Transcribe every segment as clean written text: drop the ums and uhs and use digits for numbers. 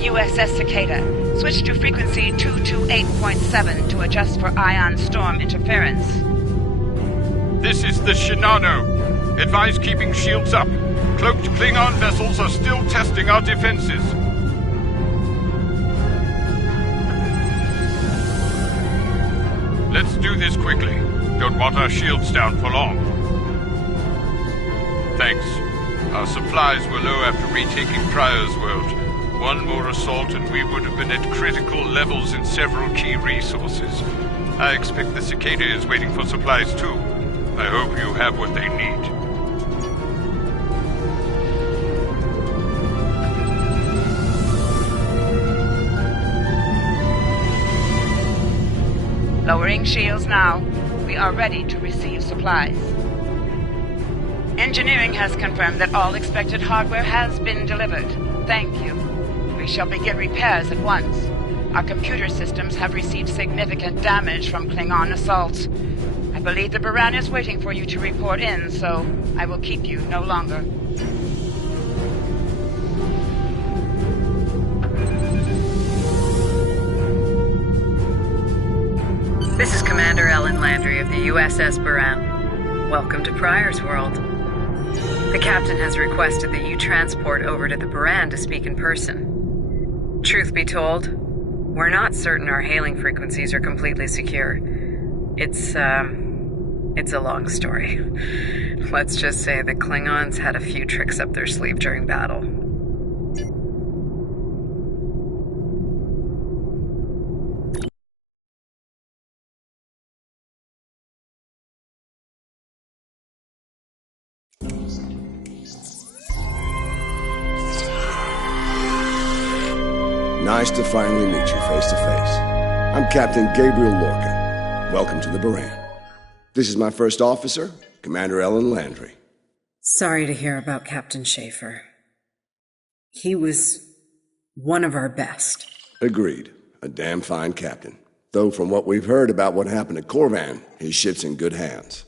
USS Cicada. Switch to frequency 228.7 to adjust for ion storm interference. This is the Shinano. Advise keeping shields up. Cloaked Klingon vessels are still testing our defenses. Let's do this quickly. Don't want our shields down for long. Thanks. Our supplies were low after retaking Pryor's world. One more assault and we would have been at critical levels in several key resources. I expect the Cicada is waiting for supplies too. I hope you have what they need. Lowering shields now. We are ready to receive supplies. Engineering has confirmed that all expected hardware has been delivered. Thank you. We shall begin repairs at once. Our computer systems have received significant damage from Klingon assaults. I believe the Baran is waiting for you to report in, so I will keep you no longer. This is Commander Ellen Landry of the USS Baran. Welcome to Pryor's world. The captain has requested that you transport over to the Baran to speak in person. Truth be told, we're not certain our hailing frequencies are completely secure. It's a long story. Let's just say the Klingons had a few tricks up their sleeve during battle. Nice to finally meet you face to face. I'm Captain Gabriel Lorca. Welcome to the Baran. This is my first officer, Commander Ellen Landry. Sorry to hear about Captain Schaefer. He was one of our best. Agreed. A damn fine captain. Though from what we've heard about what happened at Korvan, his ship's in good hands.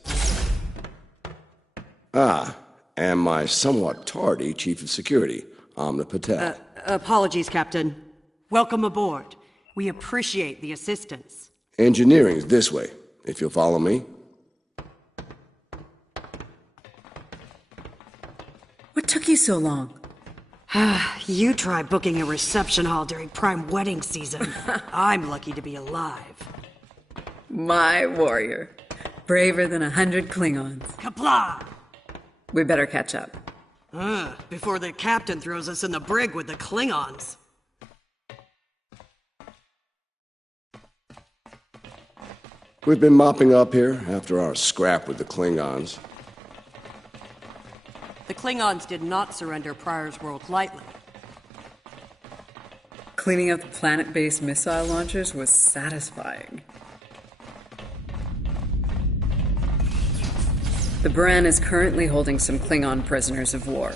And my somewhat tardy Chief of Security, Amna Patel. Apologies, Captain. Welcome aboard. We appreciate the assistance. Engineering's this way, if you'll follow me. What took you so long? You try booking a reception hall during prime wedding season. I'm lucky to be alive. My warrior. Braver than 100 Klingons. Kapla! We better catch up. Before the captain throws us in the brig with the Klingons. We've been mopping up here after our scrap with the Klingons. The Klingons did not surrender Pryor's world lightly. Cleaning up the planet-based missile launchers was satisfying. The Baran is currently holding some Klingon prisoners of war.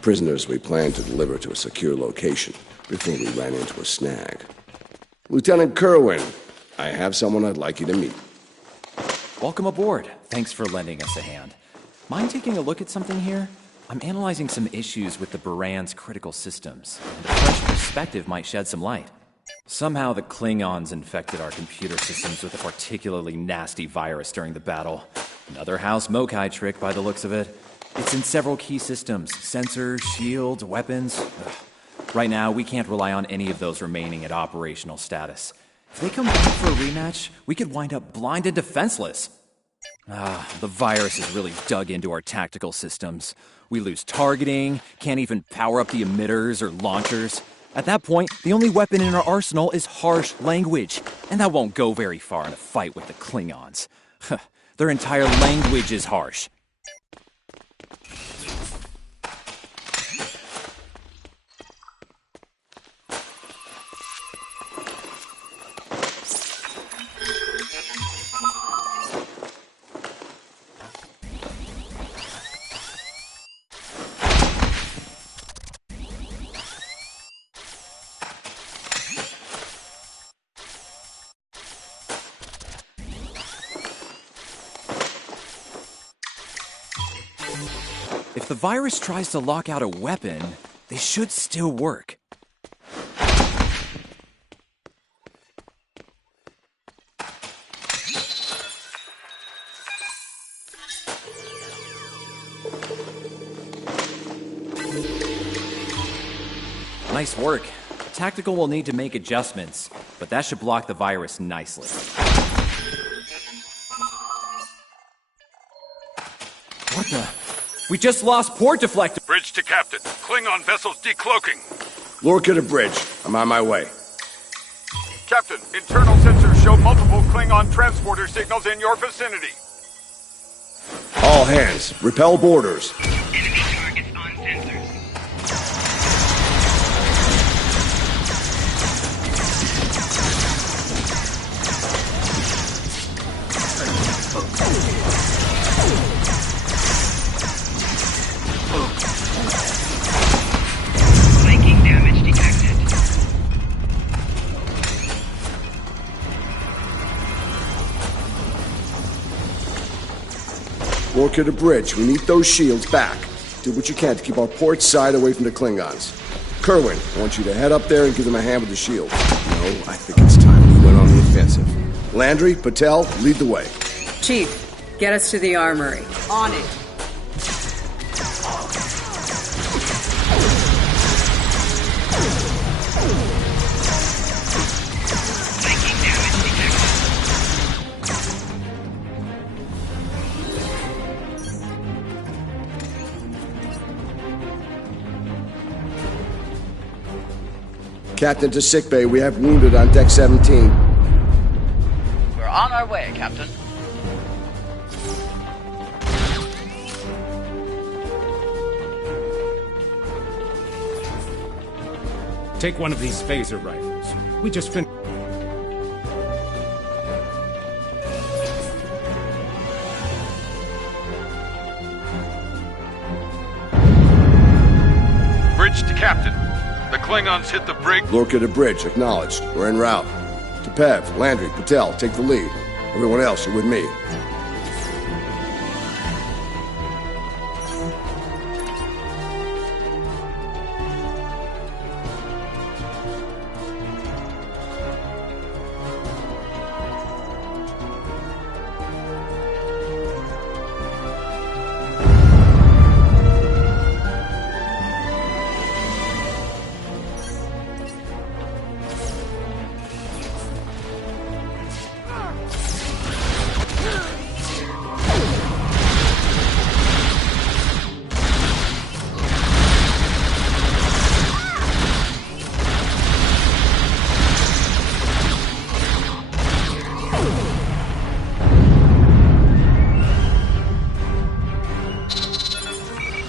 Prisoners we plan to deliver to a secure location before we ran into a snag. Lieutenant Kerwin, I have someone I'd like you to meet. Welcome aboard. Thanks for lending us a hand. Mind taking a look at something here? I'm analyzing some issues with the Baran's critical systems, and a fresh perspective might shed some light. Somehow the Klingons infected our computer systems with a particularly nasty virus during the battle. Another House Mokai trick by the looks of it. It's in several key systems: sensors, shields, weapons. Right now, we can't rely on any of those remaining at operational status. If they come back for a rematch, we could wind up blind and defenseless. The virus has really dug into our tactical systems. We lose targeting, can't even power up the emitters or launchers. At that point, the only weapon in our arsenal is harsh language, and that won't go very far in a fight with the Klingons. Their entire language is harsh. If the virus tries to lock out a weapon, They should still work. Nice work. Tactical will need to make adjustments, but that should block the virus nicely. What the? We just lost port deflector! Bridge to Captain. Klingon vessels decloaking. Lorca to bridge. I'm on my way. Captain, internal sensors show multiple Klingon transporter signals in your vicinity. All hands, repel boarders. Enemy targets on sensors. Flanking damage detected. Lorca to bridge. We need those shields back. Do what you can to keep our port side away from the Klingons. Kerwin, I want you to head up there and give them a hand with the shield. No, I think it's time we went on the offensive. Landry, Patel, lead the way. Chief, get us to the armory. On it. Flanking damage detected. Captain to sickbay. We have wounded on deck 17. We're on our way, Captain. Take one of these phaser rifles. We just finished. Bridge to Captain. The Klingons hit the brig. Lorca to bridge. Acknowledged. We're en route. To Pev, Landry, Patel, take the lead. Everyone else, you're with me.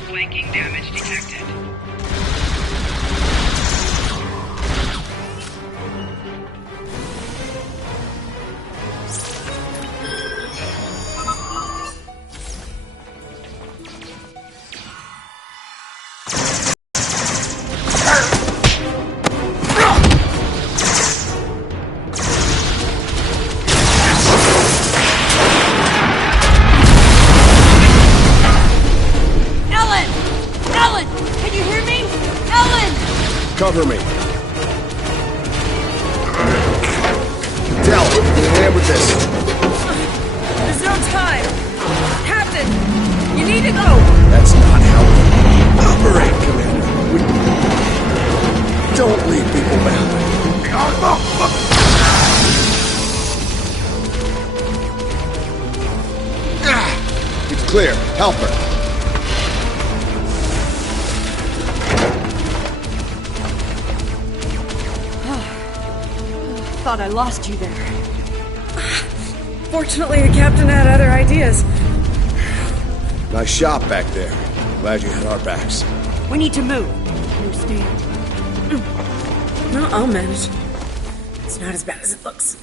Flanking damage detected. Ellen! Can you hear me? Ellen! Cover me. Patel, get a hand with this. There's no time! Captain! You need to go! That's not how we operate, Commander. We don't leave people behind. It's clear. Help her. Thought I lost you there. Fortunately, the captain had other ideas. Nice shot back there. Glad you had our backs. We need to move. Understand? No, I'll manage. It's not as bad as it looks.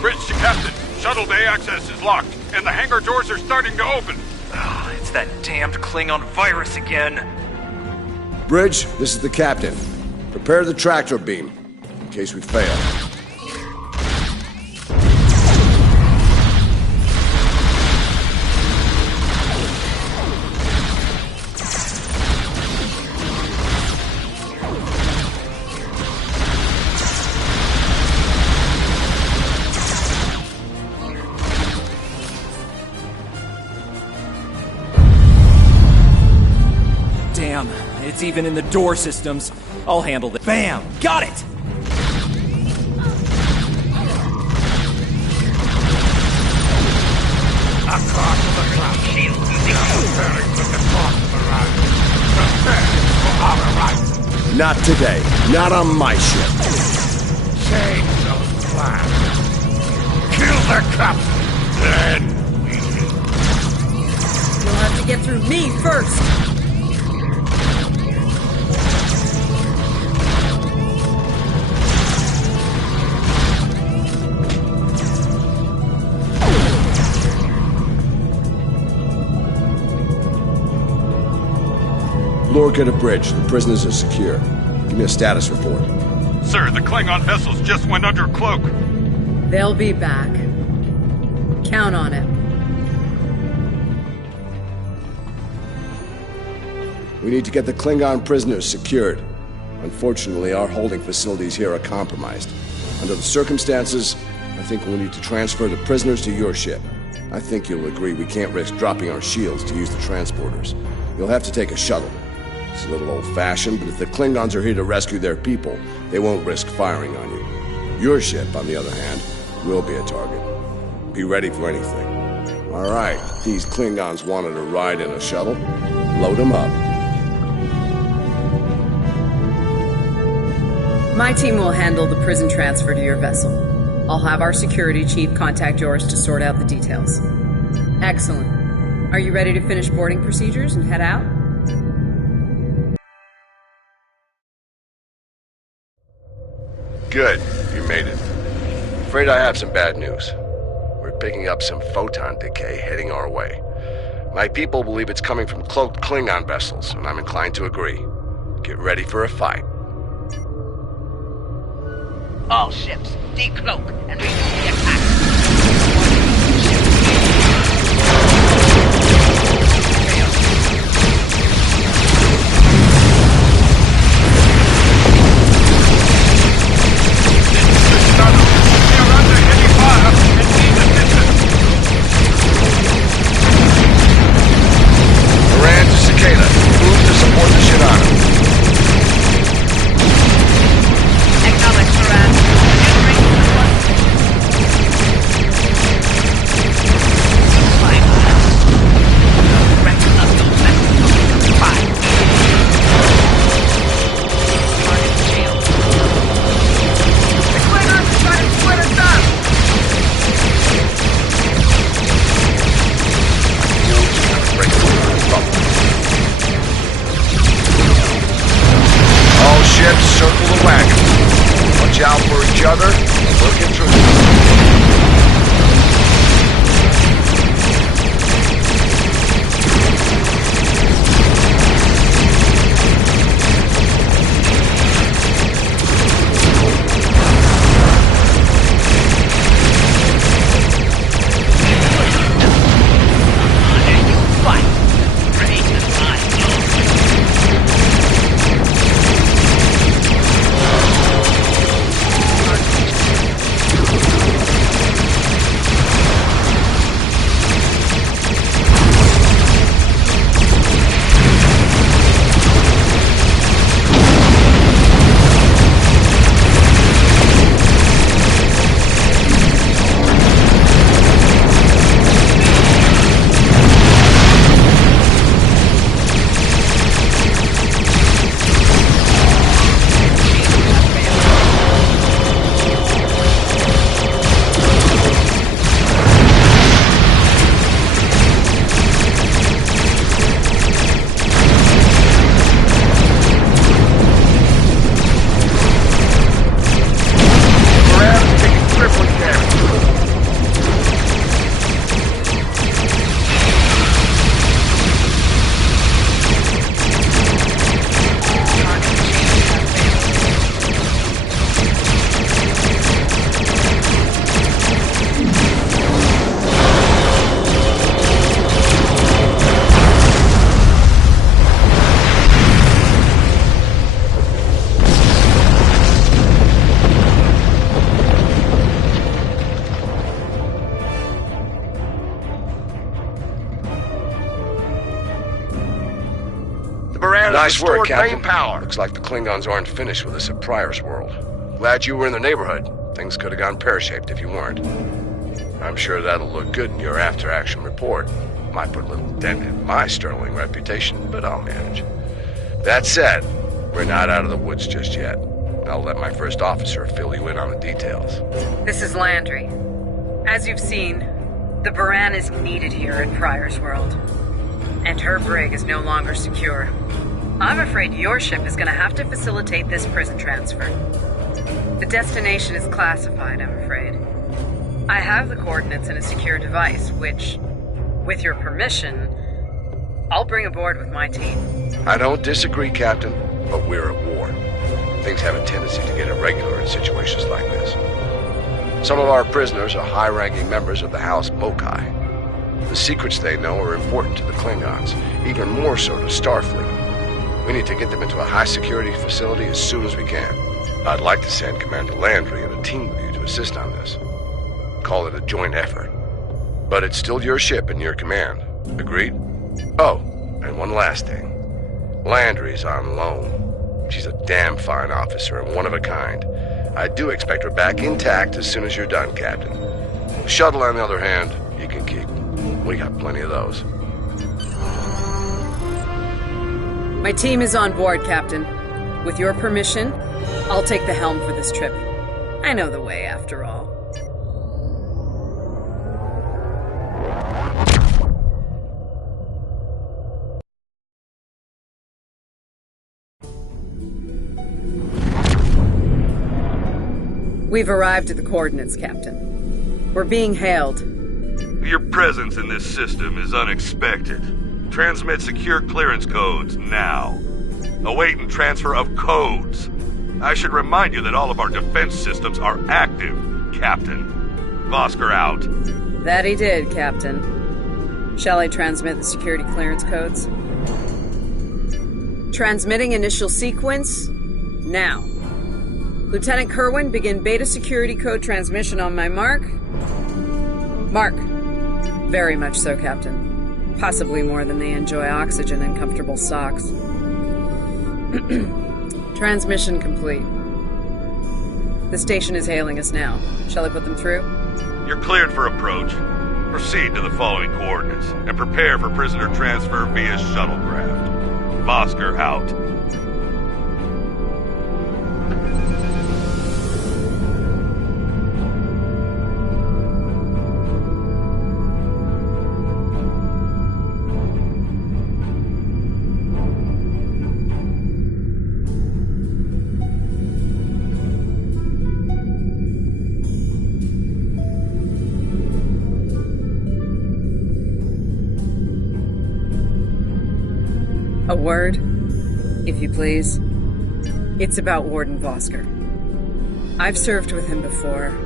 Bridge to Captain. Shuttle bay access is locked, and the hangar doors are starting to open. It's It's that damned Klingon virus again. Bridge, this is the captain. Prepare the tractor beam, in case we fail. Damn, it's even in the door systems. I'll handle it. Bam! Got it! Across the cloud shield, preparing for the cost of arrival. Prepare for our arrival. Not today. Not on my ship. Change those plans. Kill the captain, then we will. You'll have to get through me first. Lorca to bridge. The prisoners are secure. Give me a status report. Sir, the Klingon vessels just went under cloak. They'll be back. Count on it. We need to get the Klingon prisoners secured. Unfortunately, our holding facilities here are compromised. Under the circumstances, I think we'll need to transfer the prisoners to your ship. I think you'll agree we can't risk dropping our shields to use the transporters. You'll have to take a shuttle. It's a little old-fashioned, but if the Klingons are here to rescue their people, they won't risk firing on you. Your ship, on the other hand, will be a target. Be ready for anything. All right, these Klingons wanted a ride in a shuttle. Load them up. My team will handle the prison transfer to your vessel. I'll have our security chief contact yours to sort out the details. Excellent. Are you ready to finish boarding procedures and head out? Good. You made it. Afraid I have some bad news. We're picking up some photon decay heading our way. My people believe it's coming from cloaked Klingon vessels, and I'm inclined to agree. Get ready for a fight. All ships, decloak and resume the attack. Moran to Cicada. Move to support the Shadano. Acknowledge, Moran. Entering the one. Fine. Rest of your vessel. Fine. Target shield. The Klingons are trying to split us up. All ships circle the wagon. Watch out for each other and we'll get through. Fight. Great as I know. The Baran has Nice work, restored Captain. main power. Looks like the Klingons aren't finished with us at Pryor's World. Glad you were in the neighborhood. Things could have gone pear-shaped if you weren't. I'm sure that'll look good in your after-action report. Might put a little dent in my sterling reputation, but I'll manage. That said, we're not out of the woods just yet. I'll let my first officer fill you in on the details. This is Landry. As you've seen, the Baran is needed here at Pryor's World. And her brig is no longer secure. I'm afraid your ship is going to have to facilitate this prison transfer. The destination is classified, I'm afraid. I have the coordinates in a secure device, which, with your permission, I'll bring aboard with my team. I don't disagree, Captain, but we're at war. Things have a tendency to get irregular in situations like this. Some of our prisoners are high-ranking members of the House Mokai. The secrets they know are important to the Klingons, even more so to Starfleet. We need to get them into a high-security facility as soon as we can. I'd like to send Commander Landry and a team with you to assist on this. Call it a joint effort. But it's still your ship and your command. Agreed? Oh, and one last thing. Landry's on loan. She's a damn fine officer and one of a kind. I do expect her back intact as soon as you're done, Captain. The shuttle, on the other hand, you can keep. We got plenty of those. My team is on board, Captain. With your permission, I'll take the helm for this trip. I know the way, after all. We've arrived at the coordinates, Captain. We're being hailed. Your presence in this system is unexpected. Transmit secure clearance codes now. Awaiting transfer of codes. I should remind you that all of our defense systems are active, Captain. Vosker out. That he did, Captain. Shall I transmit the security clearance codes? Transmitting initial sequence now. Lieutenant Kerwin, begin beta security code transmission on my mark. Mark. Very much so, Captain. Possibly more than they enjoy oxygen and comfortable socks. Transmission complete. The station is hailing us now. Shall I put them through? You're cleared for approach. Proceed to the following coordinates and prepare for prisoner transfer via shuttlecraft. Vosker out. A word, if you please. It's about Warden Vosker. I've served with him before,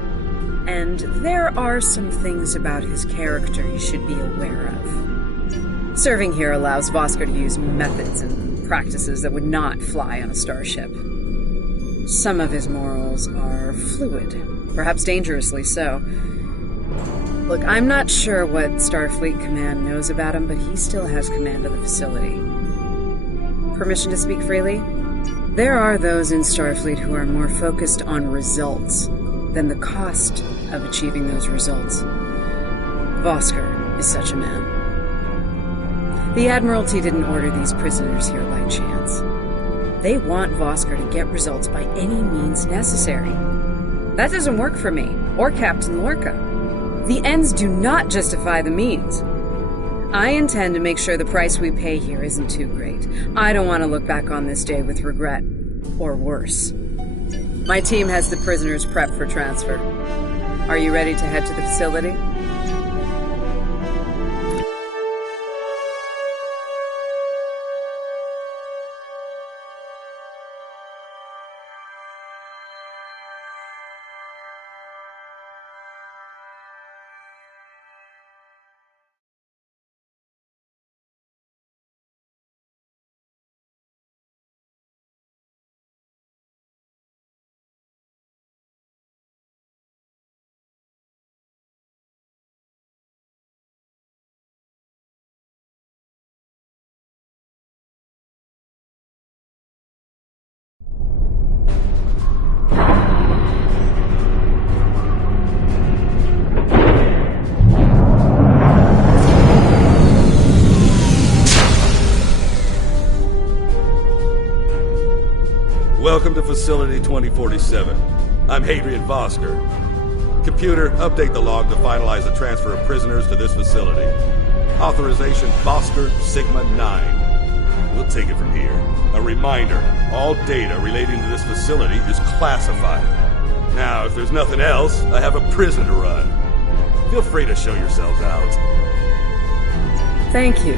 and there are some things about his character you should be aware of. Serving here allows Vosker to use methods and practices that would not fly on a starship. Some of his morals are fluid, perhaps dangerously so. Look, I'm not sure what Starfleet Command knows about him, but he still has command of the facility. Permission to speak freely? There are those in Starfleet who are more focused on results than the cost of achieving those results. Vosker is such a man. The Admiralty didn't order these prisoners here by chance. They want Vosker to get results by any means necessary. That doesn't work for me, or Captain Lorca. The ends do not justify the means. I intend to make sure the price we pay here isn't too great. I don't want to look back on this day with regret, or worse. My team has the prisoners prepped for transfer. Are you ready to head to the facility? Welcome to Facility 2047. I'm Hadrian Vosker. Computer, update the log to finalize the transfer of prisoners to this facility. Authorization Vosker Sigma 9. We'll take it from here. A reminder, all data relating to this facility is classified. Now, if there's nothing else, I have a prison to run. Feel free to show yourselves out. Thank you.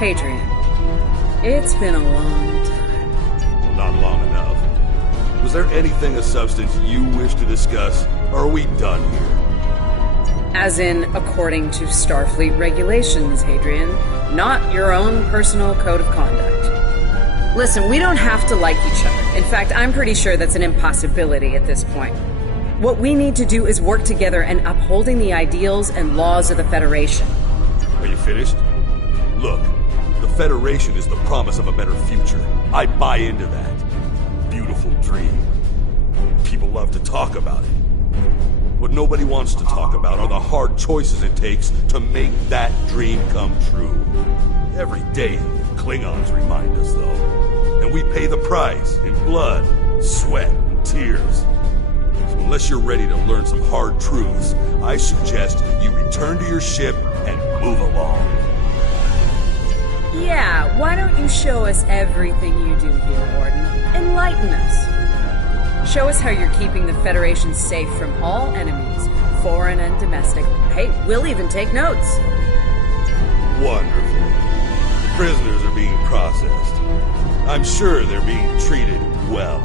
Hadrian, it's been a long time. Not long enough. Was there anything of substance you wish to discuss, or are we done here? As in, according to Starfleet regulations, Hadrian, not your own personal code of conduct. Listen, we don't have to like each other. In fact, I'm pretty sure that's an impossibility at this point. What we need to do is work together in upholding the ideals and laws of the Federation. Are you finished? Look, the Federation is the promise of a better future. I buy into that. Beautiful dream. People love to talk about it. What nobody wants to talk about are the hard choices it takes to make that dream come true. Every day, Klingons remind us, though. And we pay the price in blood, sweat, and tears. So unless you're ready to learn some hard truths, I suggest you return to your ship and move along. Yeah, why don't you show us everything you do here, Warden? Enlighten us. Show us how you're keeping the Federation safe from all enemies, foreign and domestic. Hey, we'll even take notes. Wonderful. The prisoners are being processed. I'm sure they're being treated well.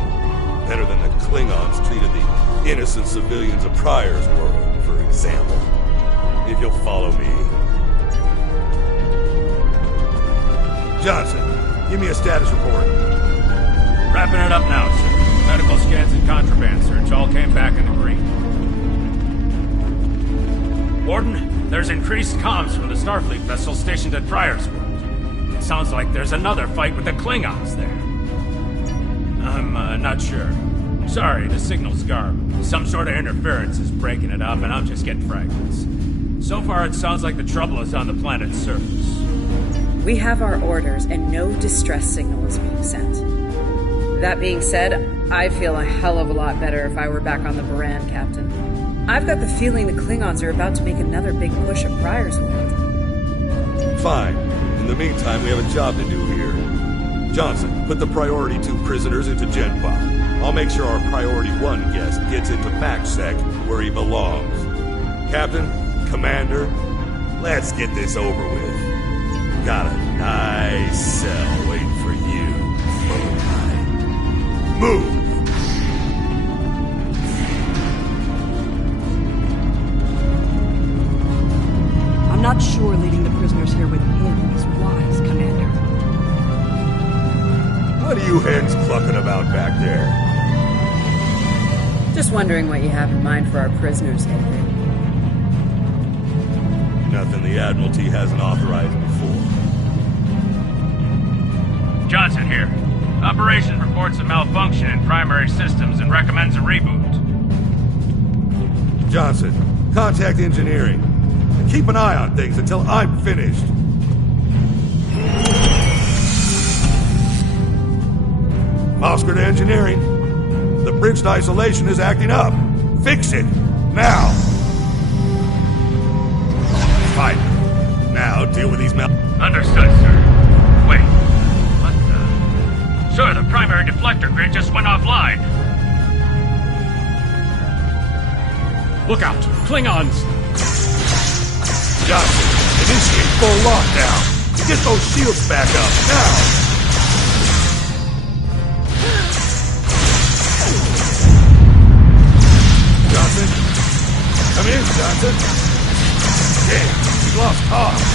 Better than the Klingons treated the innocent civilians of Pryor's world, for example. If you'll follow me. Johnson, give me a status report. Wrapping it up now, sir. Medical scans and contraband search all came back in the green. Warden, there's increased comms from the Starfleet vessel stationed at Pryor's world. It sounds like there's another fight with the Klingons there. I'm not sure. Sorry, the signal's garbled. Some sort of interference is breaking it up, and I'm just getting fragments. So far, it sounds like the trouble is on the planet's surface. We have our orders, and no distress signal is being sent. That being said, I'd feel a hell of a lot better if I were back on the Baran, Captain. I've got the feeling the Klingons are about to make another big push at Pryor's world. Fine. In the meantime, we have a job to do here. Johnson, put the Priority 2 prisoners into GenPop. I'll make sure our Priority 1 guest gets into MaxSec where he belongs. Captain, Commander, let's get this over with. Got a nice cell waiting for you. Move! I'm not sure leading the prisoners here with him is wise, Commander. What are you hens clucking about back there? Just wondering what you have in mind for our prisoners, Hadrian. Nothing the Admiralty hasn't authorized before. Johnson here. Operations reports a malfunction in primary systems and recommends a reboot. Johnson, contact engineering. And keep an eye on things until I'm finished. Oscar to engineering. The bridge to isolation is acting up. Fix it. Now. Fine. Now deal with these Understood, sir. Wait. What the... Sir, the primary deflector grid just went offline. Look out! Klingons! Johnson, initiate full lockdown. Get those shields back up, now! Johnson? Come in, Johnson. Damn, we lost Hobbs.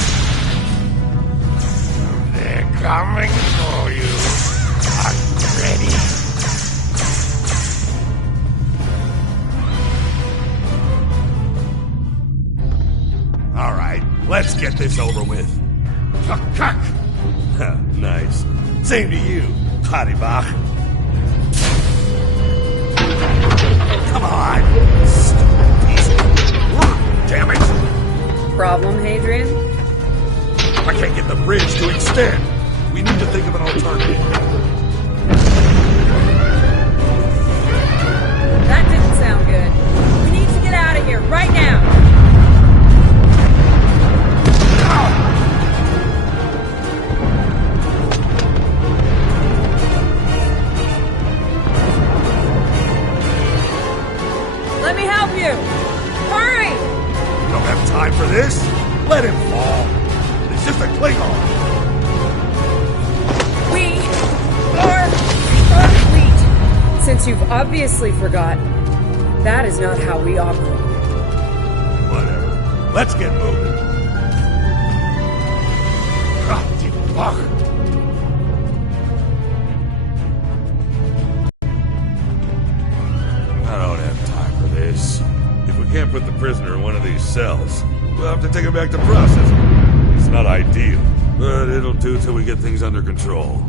They're coming for you. I'm ready. All right, let's get this over with. Nice. Same to you, Haribach. Come on! Stupid piece of... Damn it! Problem, Hadrian? I can't get the bridge to extend. We need to think of an alternative. here, right now! Let me help you! Hurry! You don't have time for this. Let him fall. It's just a Klingon. We are Starfleet! Since you've obviously forgotten, that is not how we operate. Whatever. Let's get moving. Fuck. I don't have time for this. If we can't put the prisoner in one of these cells, we'll have to take him back to processing. It's not ideal, but it'll do till we get things under control.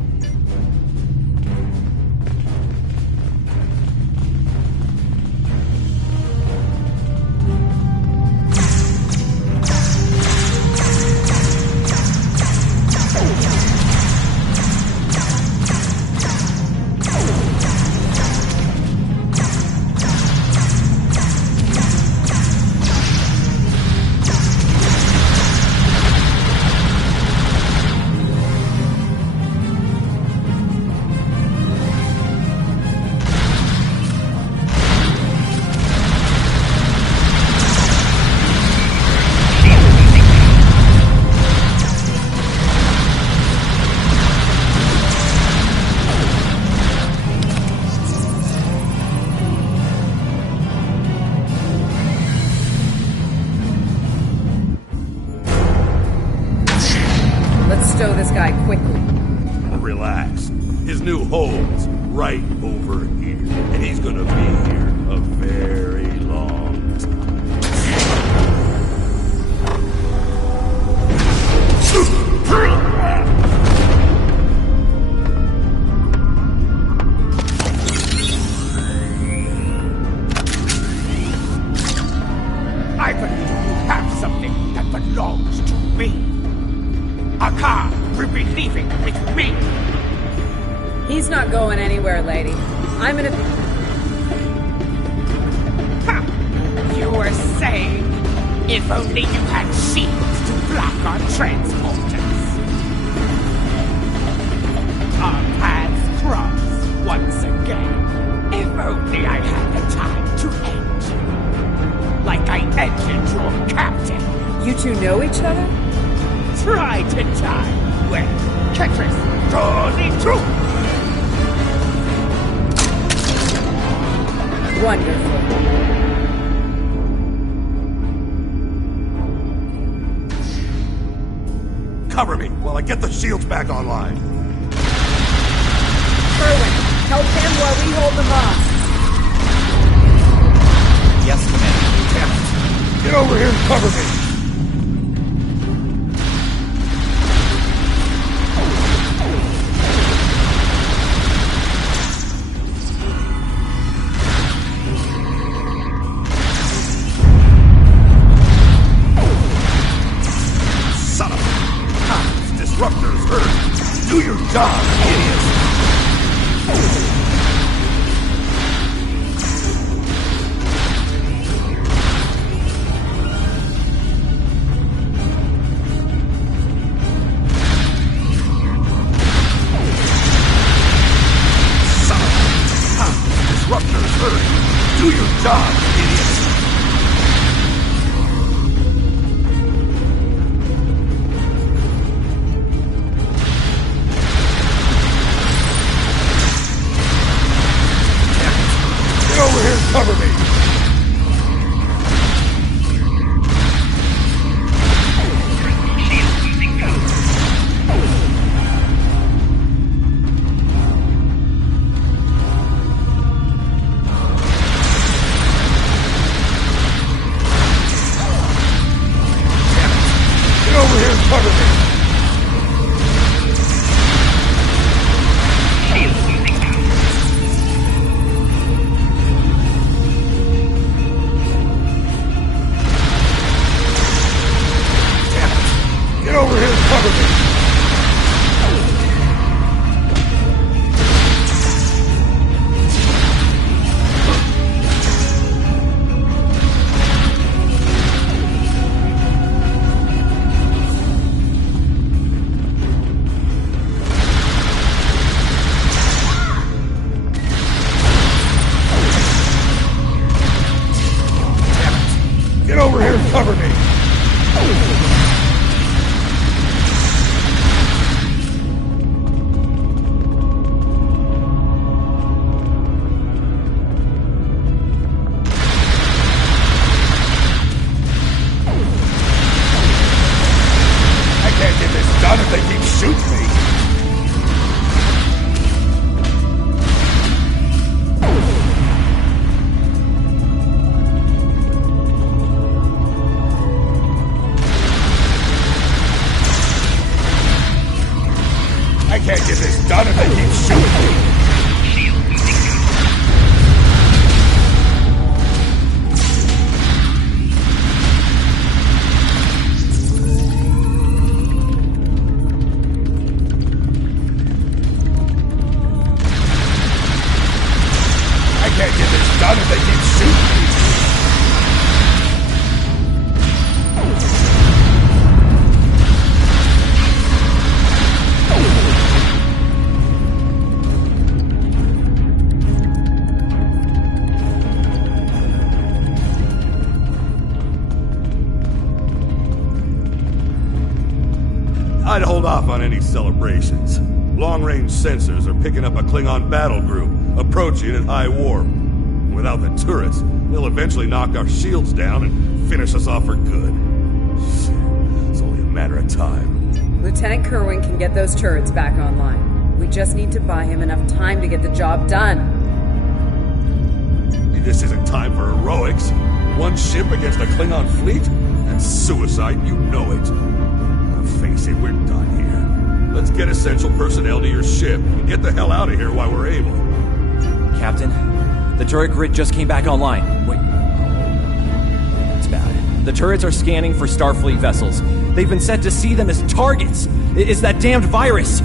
Stow this guy quickly. Relax. His new home's right over here. And he's gonna be here a very long time. I believe you have something that belongs to me. Akar will be leaving with me. He's not going anywhere, lady. I'm gonna... Ha! You were saying, if only you had shields to block our transporters. Our paths cross once again. If only I had the time to end you. Like I ended your captain. You two know each other? Try to die when Ketris Tawny True. Wonderful. Cover me while I get the shields back online. Kerwin, help him while we hold the mosque. Yes, Commander. Get over here and cover me. Disruptors heard. Do your job, idiots! Disruptors heard. Do your job, idiots! Over here and cover me! can't get this done if they keep shooting me! I can't get this done if they keep shooting me! I'd hold off on any celebrations. Long-range sensors are picking up a Klingon battle group, approaching at high warp. Without the turrets, they'll eventually knock our shields down and finish us off for good. It's only a matter of time. Lieutenant Kerwin can get those turrets back online. We just need to buy him enough time to get the job done. This isn't time for heroics. One ship against a Klingon fleet? That's suicide, you know it. Face it, we're done here. Let's get essential personnel to your ship and get the hell out of here while we're able. Captain, the turret grid just came back online. Wait. That's bad. The turrets are scanning for Starfleet vessels. They've been set to see them as targets. It's that damned virus.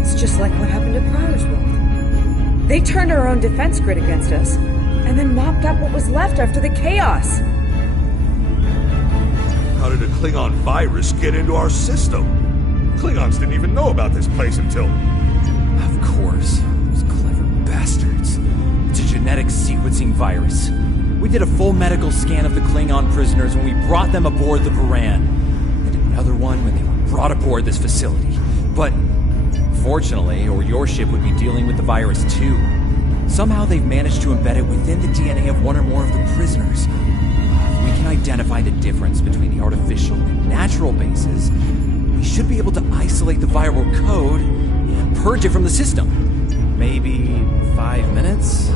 It's just like what happened at Pryor's World. They turned our own defense grid against us, and then mopped up what was left after the chaos. How did a Klingon virus get into our system? Klingons didn't even know about this place until... Of course. Those clever bastards. It's a genetic sequencing virus. We did a full medical scan of the Klingon prisoners when we brought them aboard the Buran. And another one when they were brought aboard this facility. But, fortunately, or your ship would be dealing with the virus too. Somehow they've managed to embed it within the DNA of one or more of the prisoners. We can identify the difference between the artificial and natural bases. We should be able to isolate the viral code and purge it from the system. Maybe 5 minutes?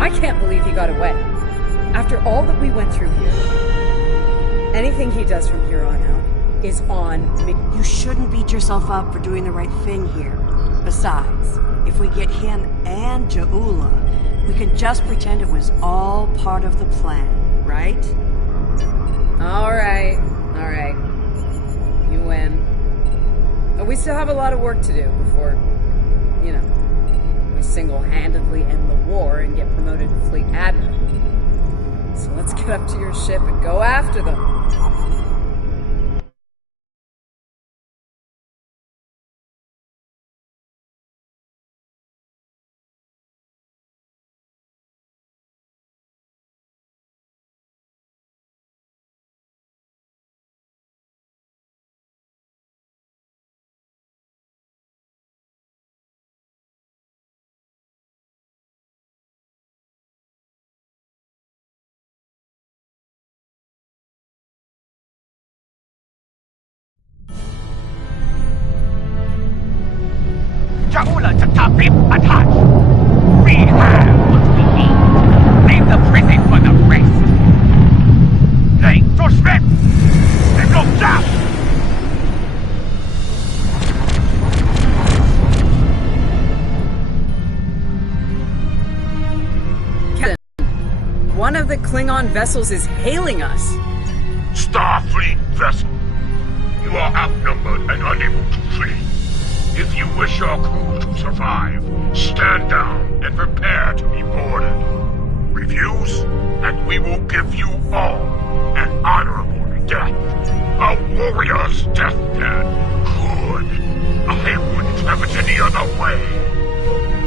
I can't believe he got away. After all that we went through here, anything he does from here on out is on me. You shouldn't beat yourself up for doing the right thing here. Besides, if we get him and Ja'ula, we can just pretend it was all part of the plan, right? All right. You win. But we still have a lot of work to do before, we single-handedly end the war and get promoted to Fleet Admiral. So let's get up to your ship and go after them. Ja'ula to Ta'Rib attach. We have what we need. Leave the prison for the rest. Take to Schmidt! They go down! Captain, one of the Klingon vessels is hailing us. Starfleet vessel. You are outnumbered and unable to flee. If you wish your crew to survive, stand down and prepare to be boarded. Refuse, and we will give you all an honorable death. A warrior's deathbed. Good. I wouldn't have it any other way.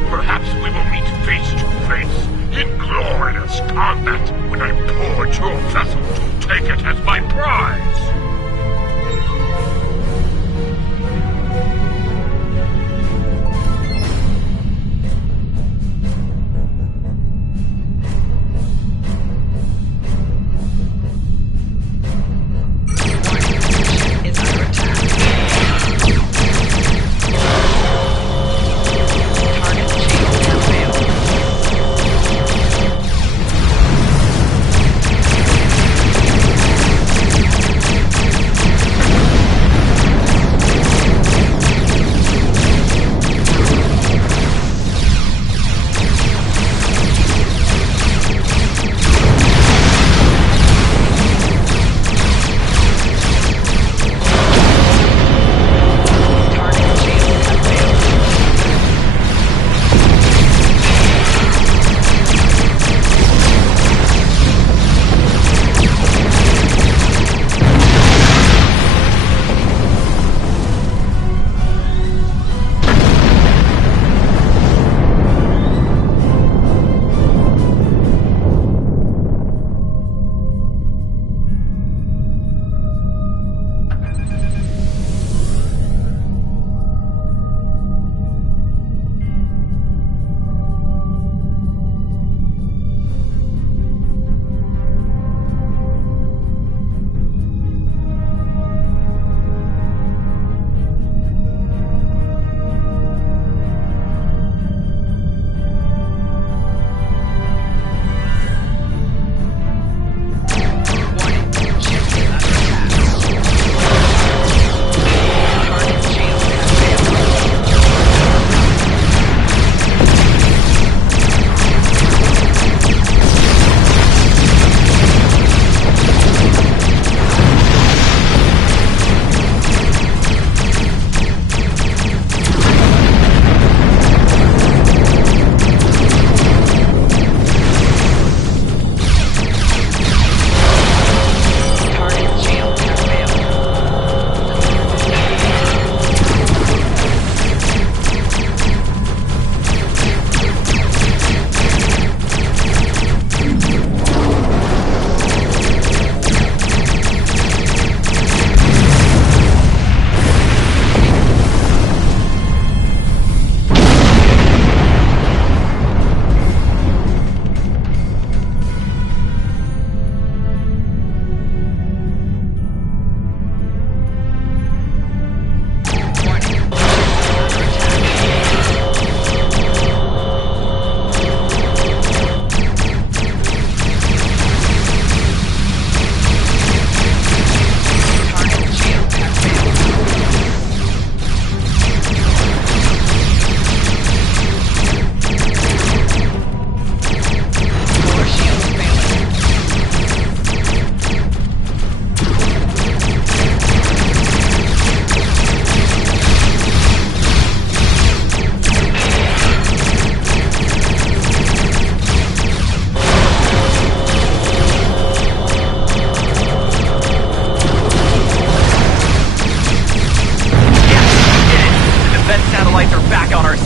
Perhaps we will meet face to face in glorious combat when I board your vessel to take it as my prize. It's under attack.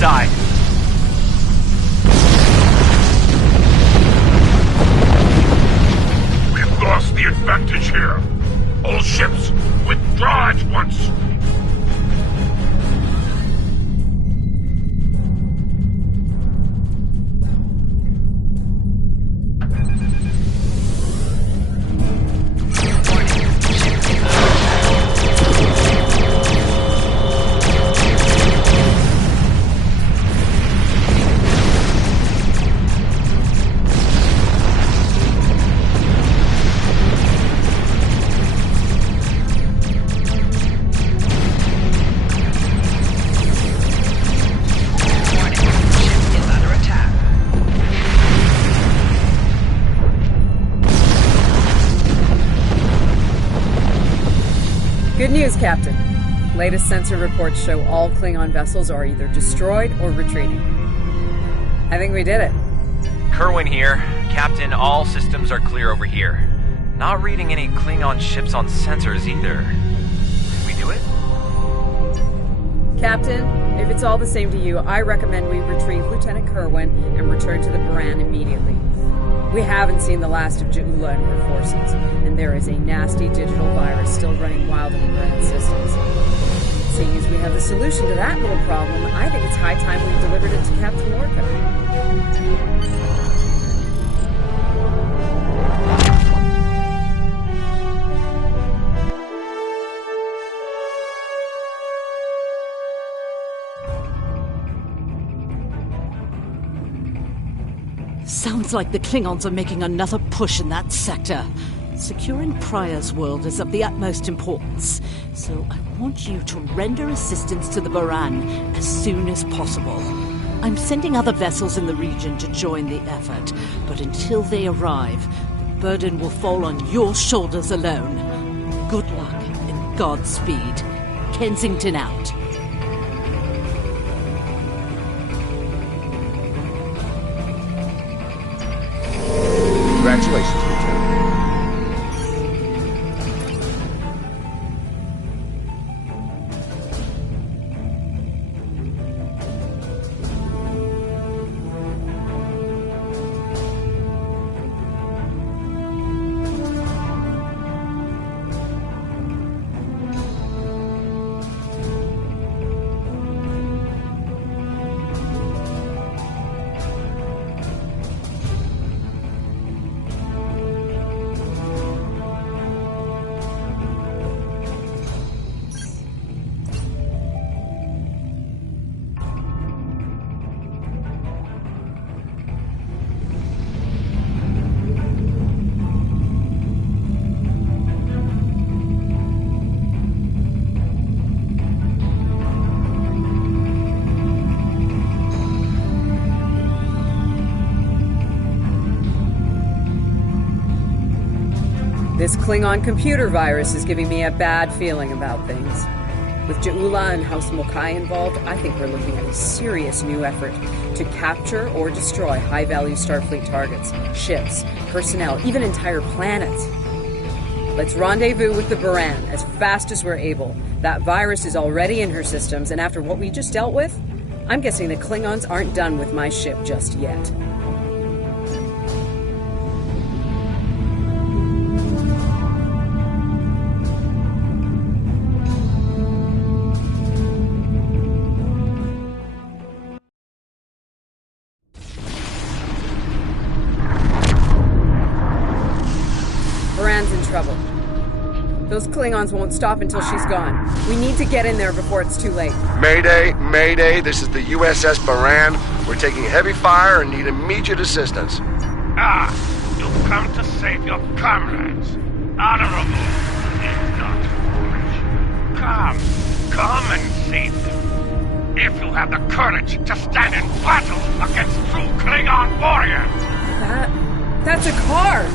side. We've lost the advantage here. All ships, withdraw at once. Good news, Captain. Latest sensor reports show all Klingon vessels are either destroyed or retreating. I think we did it. Kerwin here. Captain, all systems are clear over here. Not reading any Klingon ships on sensors either. Did we do it? Captain, if it's all the same to you, I recommend we retrieve Lieutenant Kerwin and return to the Baran immediately. We haven't seen the last of Ja'ula and her forces, and there is a nasty digital virus still running wild in the Baran systems. Seeing as we have the solution to that little problem, I think it's high time we delivered it to Captain Lorca. Sounds like the Klingons are making another push in that sector. Securing Prior's world is of the utmost importance, so I want you to render assistance to the Baran as soon as possible. I'm sending other vessels in the region to join the effort, but until they arrive, the burden will fall on your shoulders alone. Good luck and Godspeed. Kensington out. Congratulations, Lieutenant. This Klingon computer virus is giving me a bad feeling about things. With Ja'ula and House Mokai involved, I think we're looking at a serious new effort to capture or destroy high-value Starfleet targets, ships, personnel, even entire planets. Let's rendezvous with the Baran as fast as we're able. That virus is already in her systems, and after what we just dealt with, I'm guessing the Klingons aren't done with my ship just yet. Trouble. Those Klingons won't stop until she's gone. We need to get in there before it's too late. Mayday, Mayday, this is the USS Baran. We're taking heavy fire and need immediate assistance. Ah, you've come to save your comrades. Honorable, if not foolish. Come and save them. If you have the courage to stand in battle against true Klingon warriors. That's a car!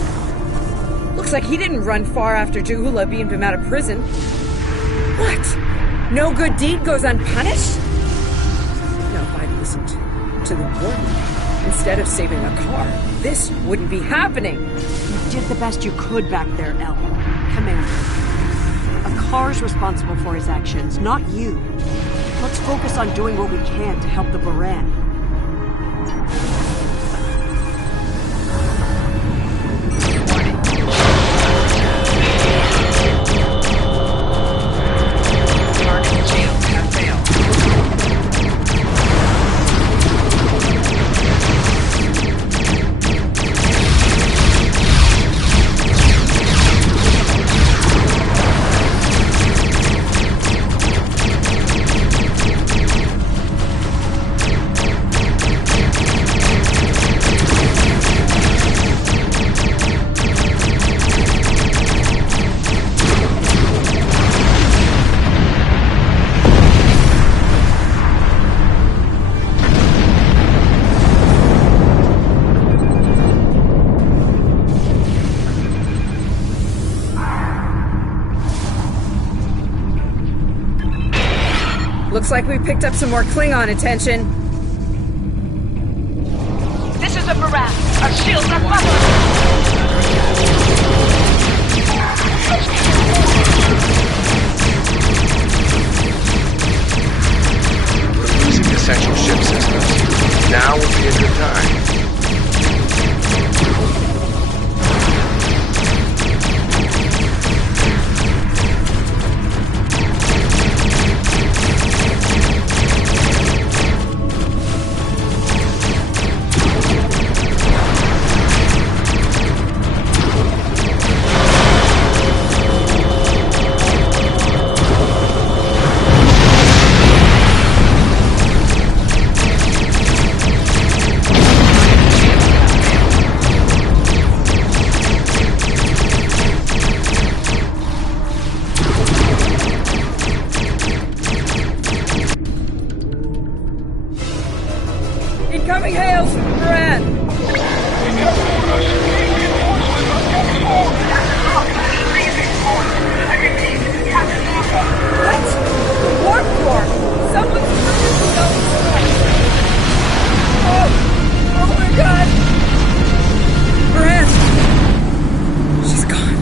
Looks like he didn't run far after Ja'ula beamed him out of prison. What? No good deed goes unpunished? Now, if I'd listened to the warden instead of saving a car, this wouldn't be happening. You did the best you could back there, Ellen. Commander. A car's responsible for his actions, not you. Let's focus on doing what we can to help the Baran. Looks like we picked up some more Klingon attention. This is a Baran. Our shields are muffled. We're losing essential ship systems. Now would be a good time. Incoming hails from Baran! What? The warp core! Someone's Oh my god! Baran! She's gone.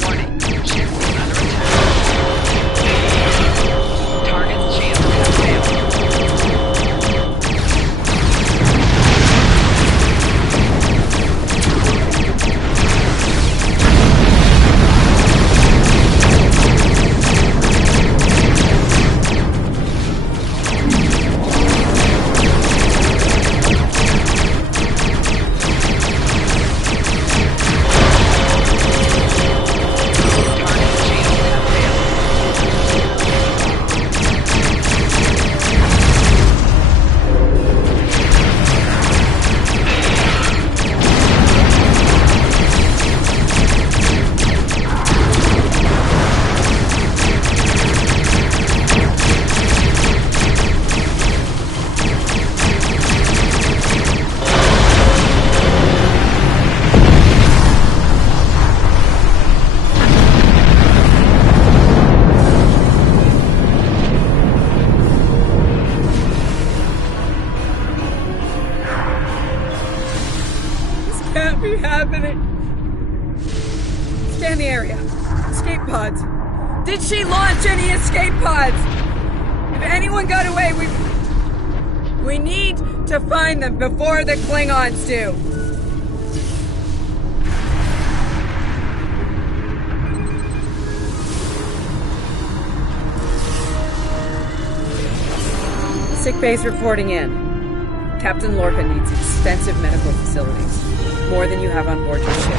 Warning. Ship is under attack. Target's shields have failed. Can't be happening. Scan the area. Escape pods. Did she launch any escape pods? If anyone got away, we need to find them before the Klingons do. Sick bay's reporting in. Captain Lorca needs extensive medical facilities. More than you have on board your ship. To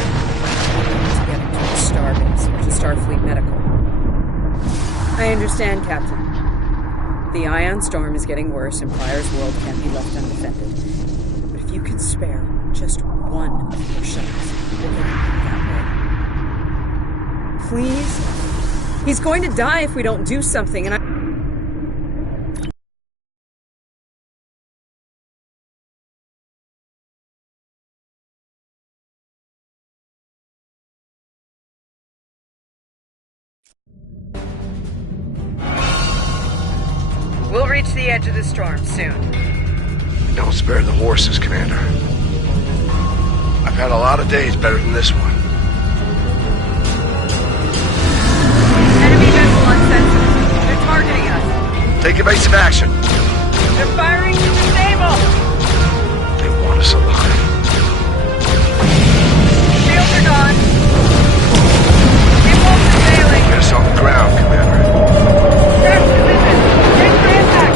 get him to the Starbase or to Starfleet Medical. I understand, Captain. The ion storm is getting worse and Pryor's world can't be left undefended. But if you can spare just one of your shuttles, we'll get him that way. Please? He's going to die if we don't do something, and we'll reach the edge of the storm soon. Don't spare the horses, Commander. I've had a lot of days better than this one. Enemy vessel on evasive action. They're firing to disable! They want us alive. Shields are gone. Impulse failing. Get us on the ground, Commander. Crash position. Take for impact.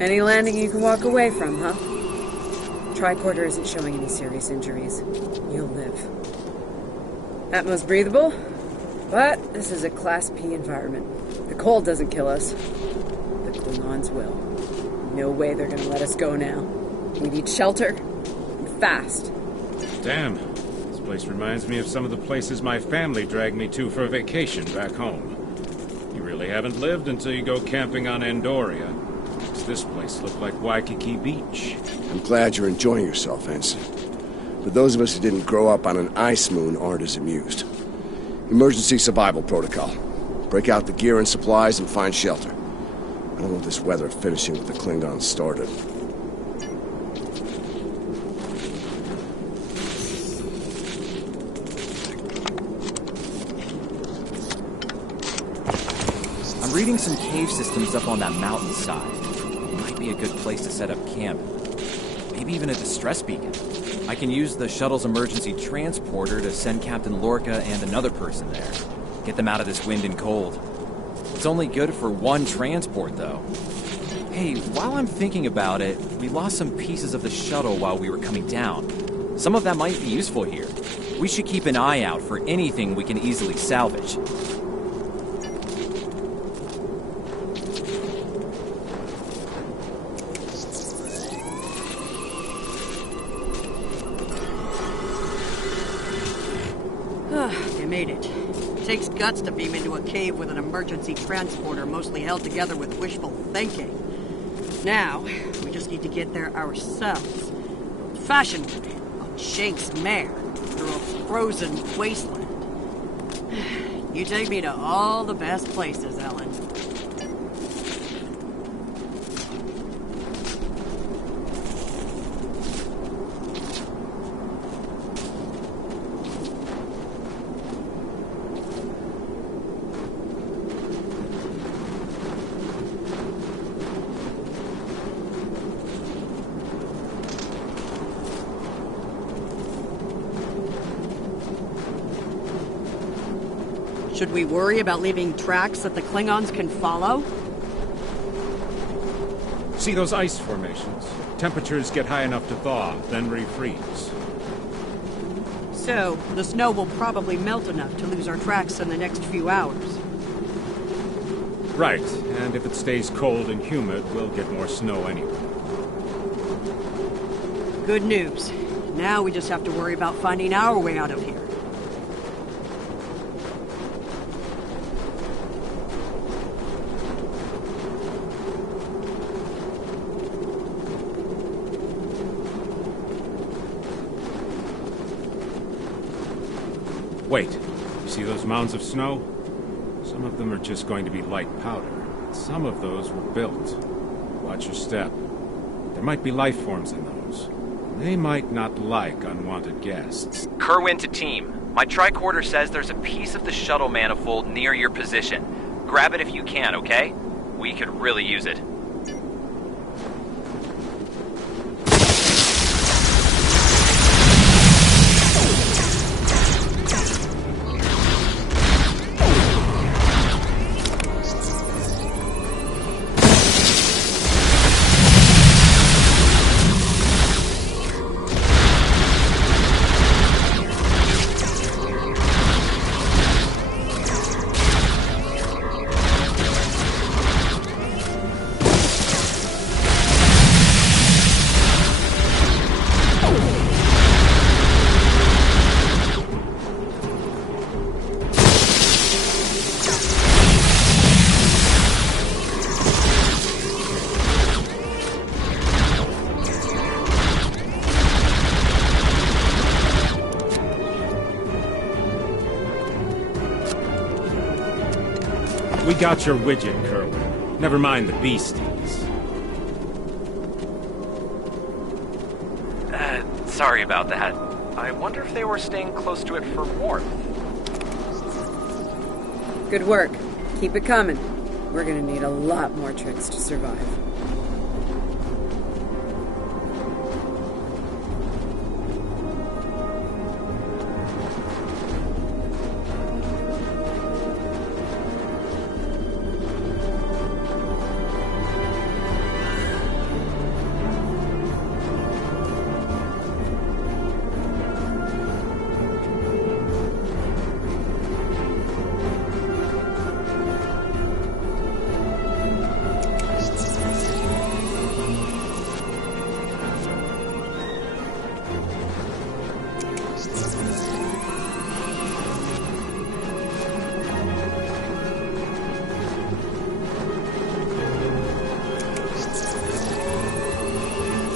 Any landing you can walk away from, huh? Tricorder isn't showing any serious injuries. You'll live. Atmos breathable, but this is a Class P environment. The cold doesn't kill us. The Klingons will. No way they're gonna let us go now. We need shelter. And fast. Damn. This place reminds me of some of the places my family dragged me to for a vacation back home. You really haven't lived until you go camping on Andoria. Makes this place look like Waikiki Beach. I'm glad you're enjoying yourself, Ensign. But those of us who didn't grow up on an ice moon aren't as amused. Emergency survival protocol. Break out the gear and supplies and find shelter. I don't want this weather finishing what the Klingons started. I'm reading some cave systems up on that mountainside. Might be a good place to set up camp. Maybe even a distress beacon. I can use the shuttle's emergency transporter to send Captain Lorca and another person there. Get them out of this wind and cold. It's only good for one transport, though. Hey, while I'm thinking about it, we lost some pieces of the shuttle while we were coming down. Some of that might be useful here. We should keep an eye out for anything we can easily salvage. They made it. It takes guts to beam into a cave with an emergency transporter mostly held together with wishful thinking. Now, we just need to get there ourselves. Old-fashioned on Shank's mare through a frozen wasteland. You take me to all the best places, Ellen. Should we worry about leaving tracks that the Klingons can follow? See those ice formations? Temperatures get high enough to thaw, then refreeze. So, the snow will probably melt enough to lose our tracks in the next few hours. Right, and if it stays cold and humid, we'll get more snow anyway. Good news. Now we just have to worry about finding our way out of here. Wait, you see those mounds of snow? Some of them are just going to be light powder. Some of those were built. Watch your step. There might be life forms in those. They might not like unwanted guests. Kerwin to team. My tricorder says there's a piece of the shuttle manifold near your position. Grab it if you can, okay? We could really use it. We got your widget, Kerwin. Never mind the beasties. Sorry about that. I wonder if they were staying close to it for warmth. Good work. Keep it coming. We're gonna need a lot more tricks to survive.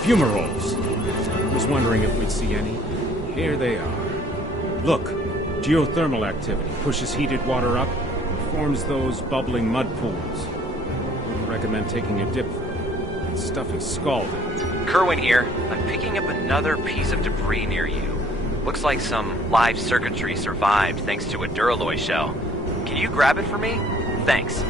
Fumaroles. Was wondering if we'd see any. Here they are. Look, geothermal activity pushes heated water up and forms those bubbling mud pools. Wouldn't recommend taking a dip. That stuff is scalding. Kerwin here. I'm picking up another piece of debris near you. Looks like some live circuitry survived thanks to a Duralloy shell. Can you grab it for me? Thanks.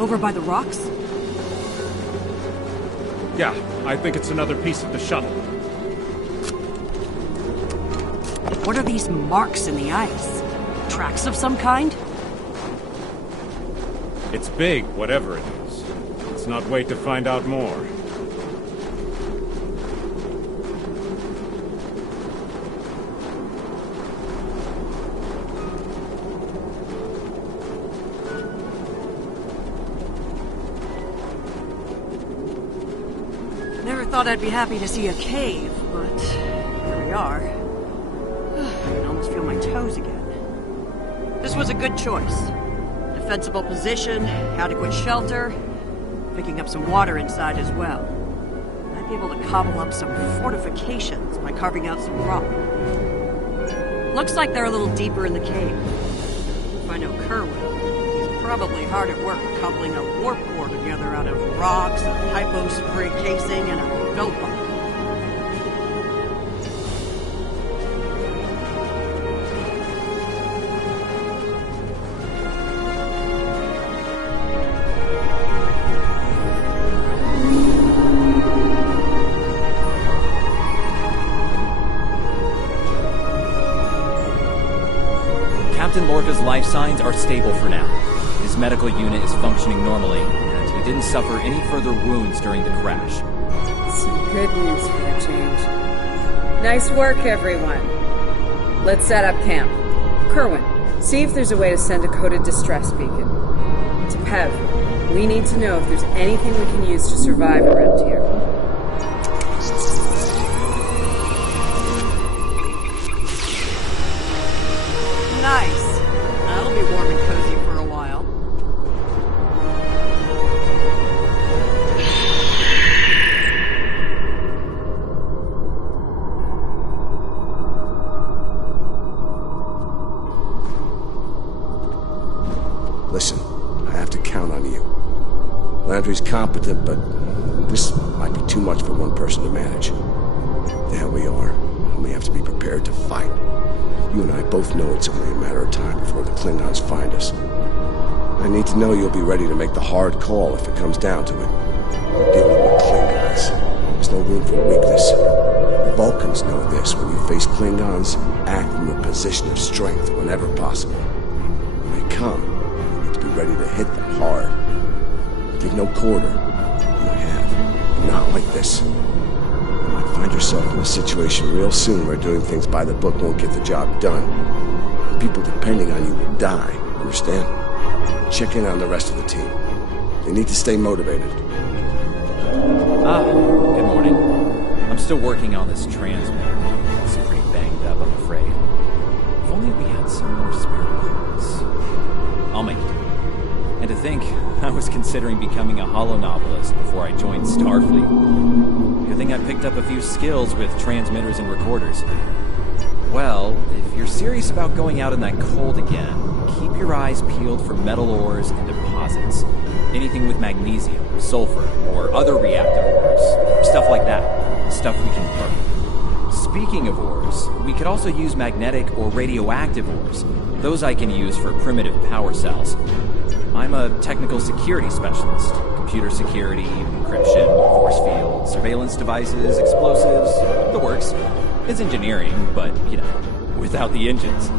Over by the rocks? Yeah, I think it's another piece of the shuttle. What are these marks in the ice? Tracks of some kind? It's big, whatever it is. Let's not wait to find out more. Never thought I'd be happy to see a cave, but here we are. I can almost feel my toes again. This was a good choice. Defensible position, adequate shelter, picking up some water inside as well. Might be able to cobble up some fortifications by carving out some rock. Looks like they're a little deeper in the cave. If I know Kerwin, he's probably hard at work cobbling a warp core together out of rocks, a hypo-sprig casing, and a belt buckle. Captain Lorca's life signs are stable for now. His medical unit is functioning normally, and he didn't suffer any further wounds during the crash. Some good news for a change. Nice work, everyone. Let's set up camp. Kerwin, see if there's a way to send a coded distress beacon. To Pev, we need to know if there's anything we can use to survive around here. Nice. That'll be warm and cozy for a while. Listen, I have to count on you. Landry's competent, but this might be too much for one person to manage. There we are, and we have to be prepared to fight. You and I both know it's only a matter of time before the Klingons find us. I need to know you'll be ready to make the hard call if it comes down to it. You're dealing with Klingons. There's no room for weakness. The Vulcans know this. When you face Klingons, act from a position of strength whenever possible. When they come, you need to be ready to hit them hard. Give no quarter. You have. But not like this. You might find yourself in a situation real soon where doing things by the book won't get the job done. And people depending on you will die. Understand? Check in on the rest of the team. They need to stay motivated. Good morning. I'm still working on this transmitter. It's pretty banged up, I'm afraid. If only we had some more spare parts. I'll make it. And to think, I was considering becoming a holonovelist before I joined Starfleet. Good thing I picked up a few skills with transmitters and recorders. Well, if you're serious about going out in that cold again, keep your eyes peeled for metal ores and deposits. Anything with magnesium, sulfur, or other reactive ores. Stuff like that. Stuff we can burn. Speaking of ores, we could also use magnetic or radioactive ores. Those I can use for primitive power cells. I'm a technical security specialist. Computer security, encryption, force field, surveillance devices, explosives, the works. It's engineering, but, without the engines.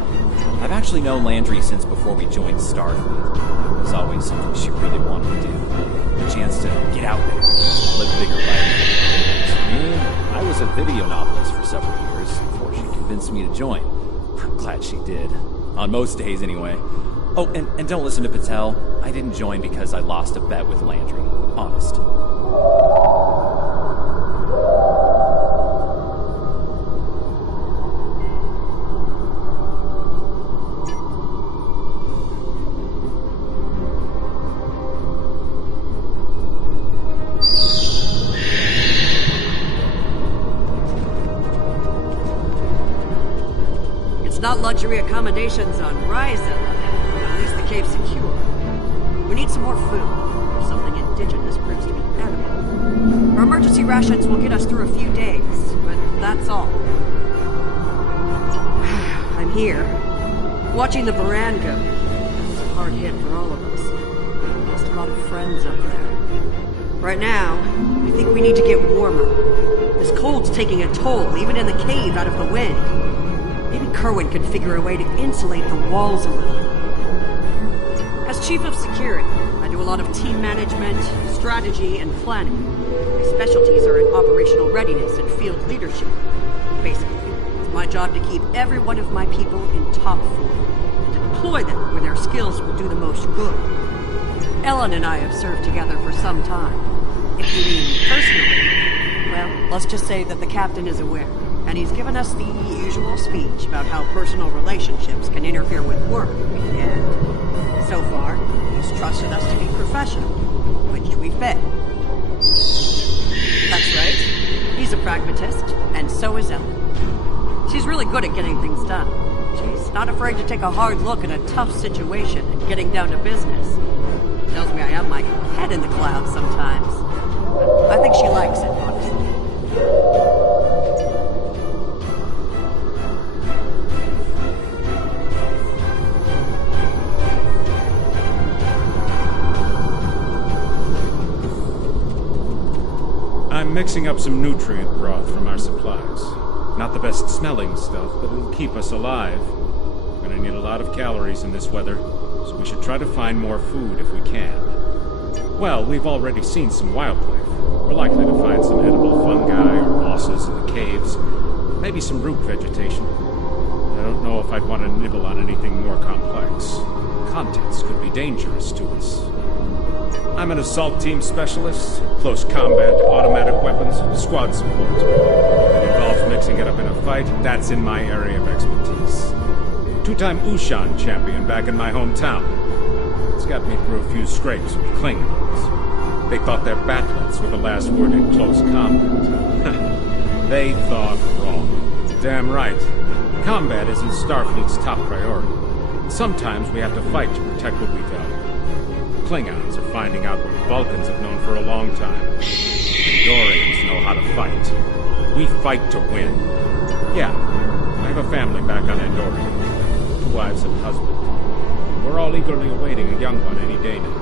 I've actually known Landry since before we joined Starfleet. It was always something she really wanted to do. The chance to get out there, live a bigger life. To me, I was a video novelist for several years before she convinced me to join. I'm glad she did. On most days, anyway. Oh, and don't listen to Patel. I didn't join because I lost a bet with Landry. Honest. It's not luxury accommodations on Ryza. At least the cave's secure. We need some more food. If something indigenous proves to be edible. Our emergency rations will get us through a few days, but that's all. I'm here, watching the Baran go. It's a hard hit for all of us. We lost a lot of friends up there. Right now, I think we need to get warmer. This cold's taking a toll, even in the cave out of the wind. Maybe Kerwin could figure a way to insulate the walls a little. As Chief of Security, I do a lot of team management, strategy, and planning. My specialties are in operational readiness and field leadership. Basically, it's my job to keep every one of my people in top form, and to deploy them where their skills will do the most good. Ellen and I have served together for some time. If you mean personally, well, let's just say that the captain is aware, and he's given us the usual speech about how personal relationships can interfere with work, and so far, he's trusted us to be professional, which we've been. That's right. He's a pragmatist, and so is Ellen. She's really good at getting things done. She's not afraid to take a hard look at a tough situation and getting down to business. Tells me I have my head in the clouds sometimes. But I think she likes it, honestly. I'm mixing up some nutrient broth from our supplies. Not the best smelling stuff, but it'll keep us alive. We're gonna need a lot of calories in this weather, so we should try to find more food if we can. Well, we've already seen some wildlife. We're likely to find some edible fungi or mosses in the caves. Maybe some root vegetation. I don't know if I'd want to nibble on anything more complex. Contents could be dangerous to us. I'm an assault team specialist, close combat, automatic weapons, squad support. If it involves mixing it up in a fight, that's in my area of expertise. Two-time Ushan champion back in my hometown. It's got me through a few scrapes with Klingons. They thought their batlets were the last word in close combat. They thought wrong. Damn right. Combat isn't Starfleet's top priority. Sometimes we have to fight to protect what we value. Klingons are finding out what Vulcans have known for a long time. Andorians know how to fight. We fight to win. Yeah, I have a family back on Andoria. 2 wives and a husband. We're all eagerly awaiting a young one any day now.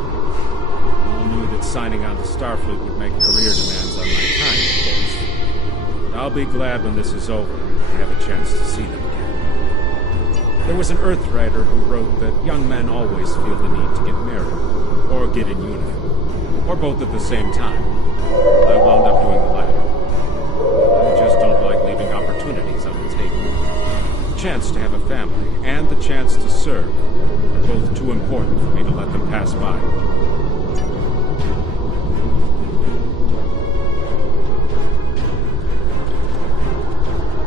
All knew that signing on to Starfleet would make career demands on my time, of course. But I'll be glad when this is over and I have a chance to see them again. There was an Earthwriter who wrote that young men always feel the need to get married. Or get in uniform. Or both at the same time. I wound up doing the latter. I just don't like leaving opportunities on the table. The chance to have a family and the chance to serve are both too important for me to let them pass by.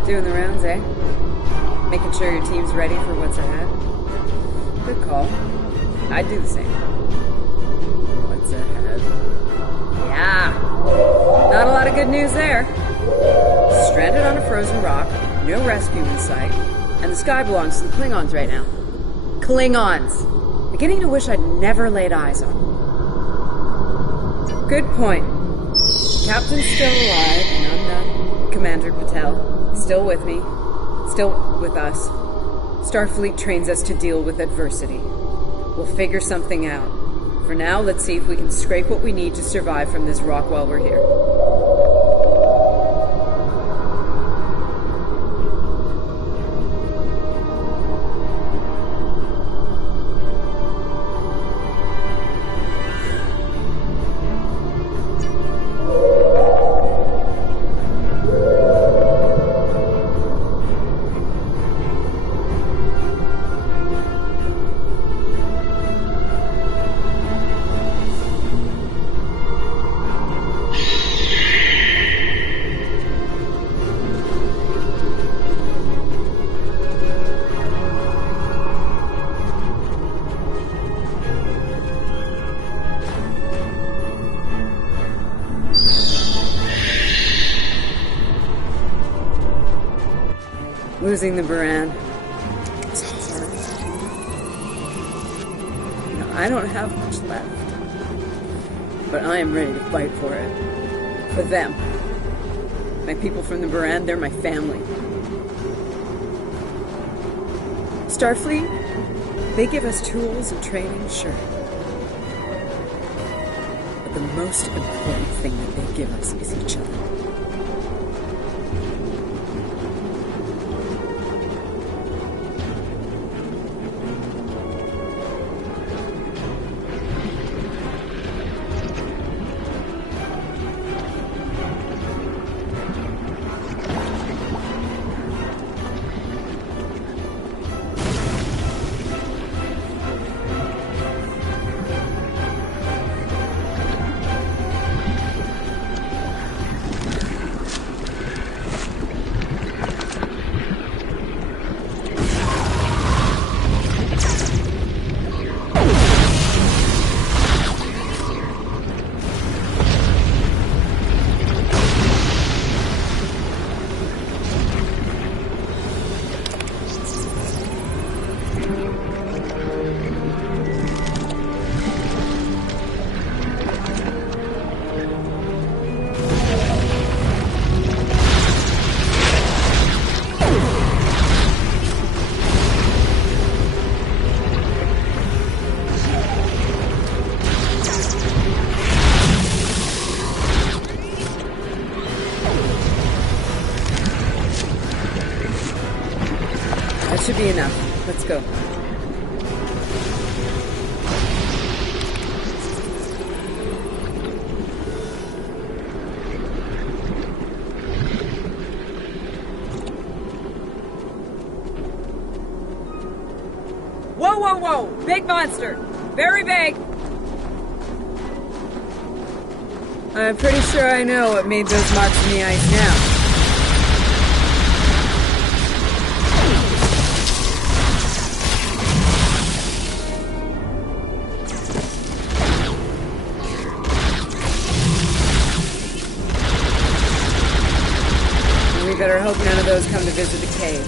Doing the rounds, eh? Making sure your team's ready for what's ahead? Good call. I'd do the same. Ahead. Yeah. Not a lot of good news there. Stranded on a frozen rock, no rescue in sight, and the sky belongs to the Klingons right now. Klingons! Beginning to wish I'd never laid eyes on them. Good point. Captain's still alive, and I'm not. Commander Patel, still with me. Still with us. Starfleet trains us to deal with adversity. We'll figure something out. For now, let's see if we can scrape what we need to survive from this rock while we're here. Losing the Baran. I don't have much left. But I am ready to fight for it. For them. My people from the Baran, they're my family. Starfleet, they give us tools and training, sure. the most important thing that they give us is each other. Should be enough. Let's go. Whoa, whoa, whoa! Big monster! Very big! I'm pretty sure I know what made those marks in the ice now. Better hope none of those come to visit the cave.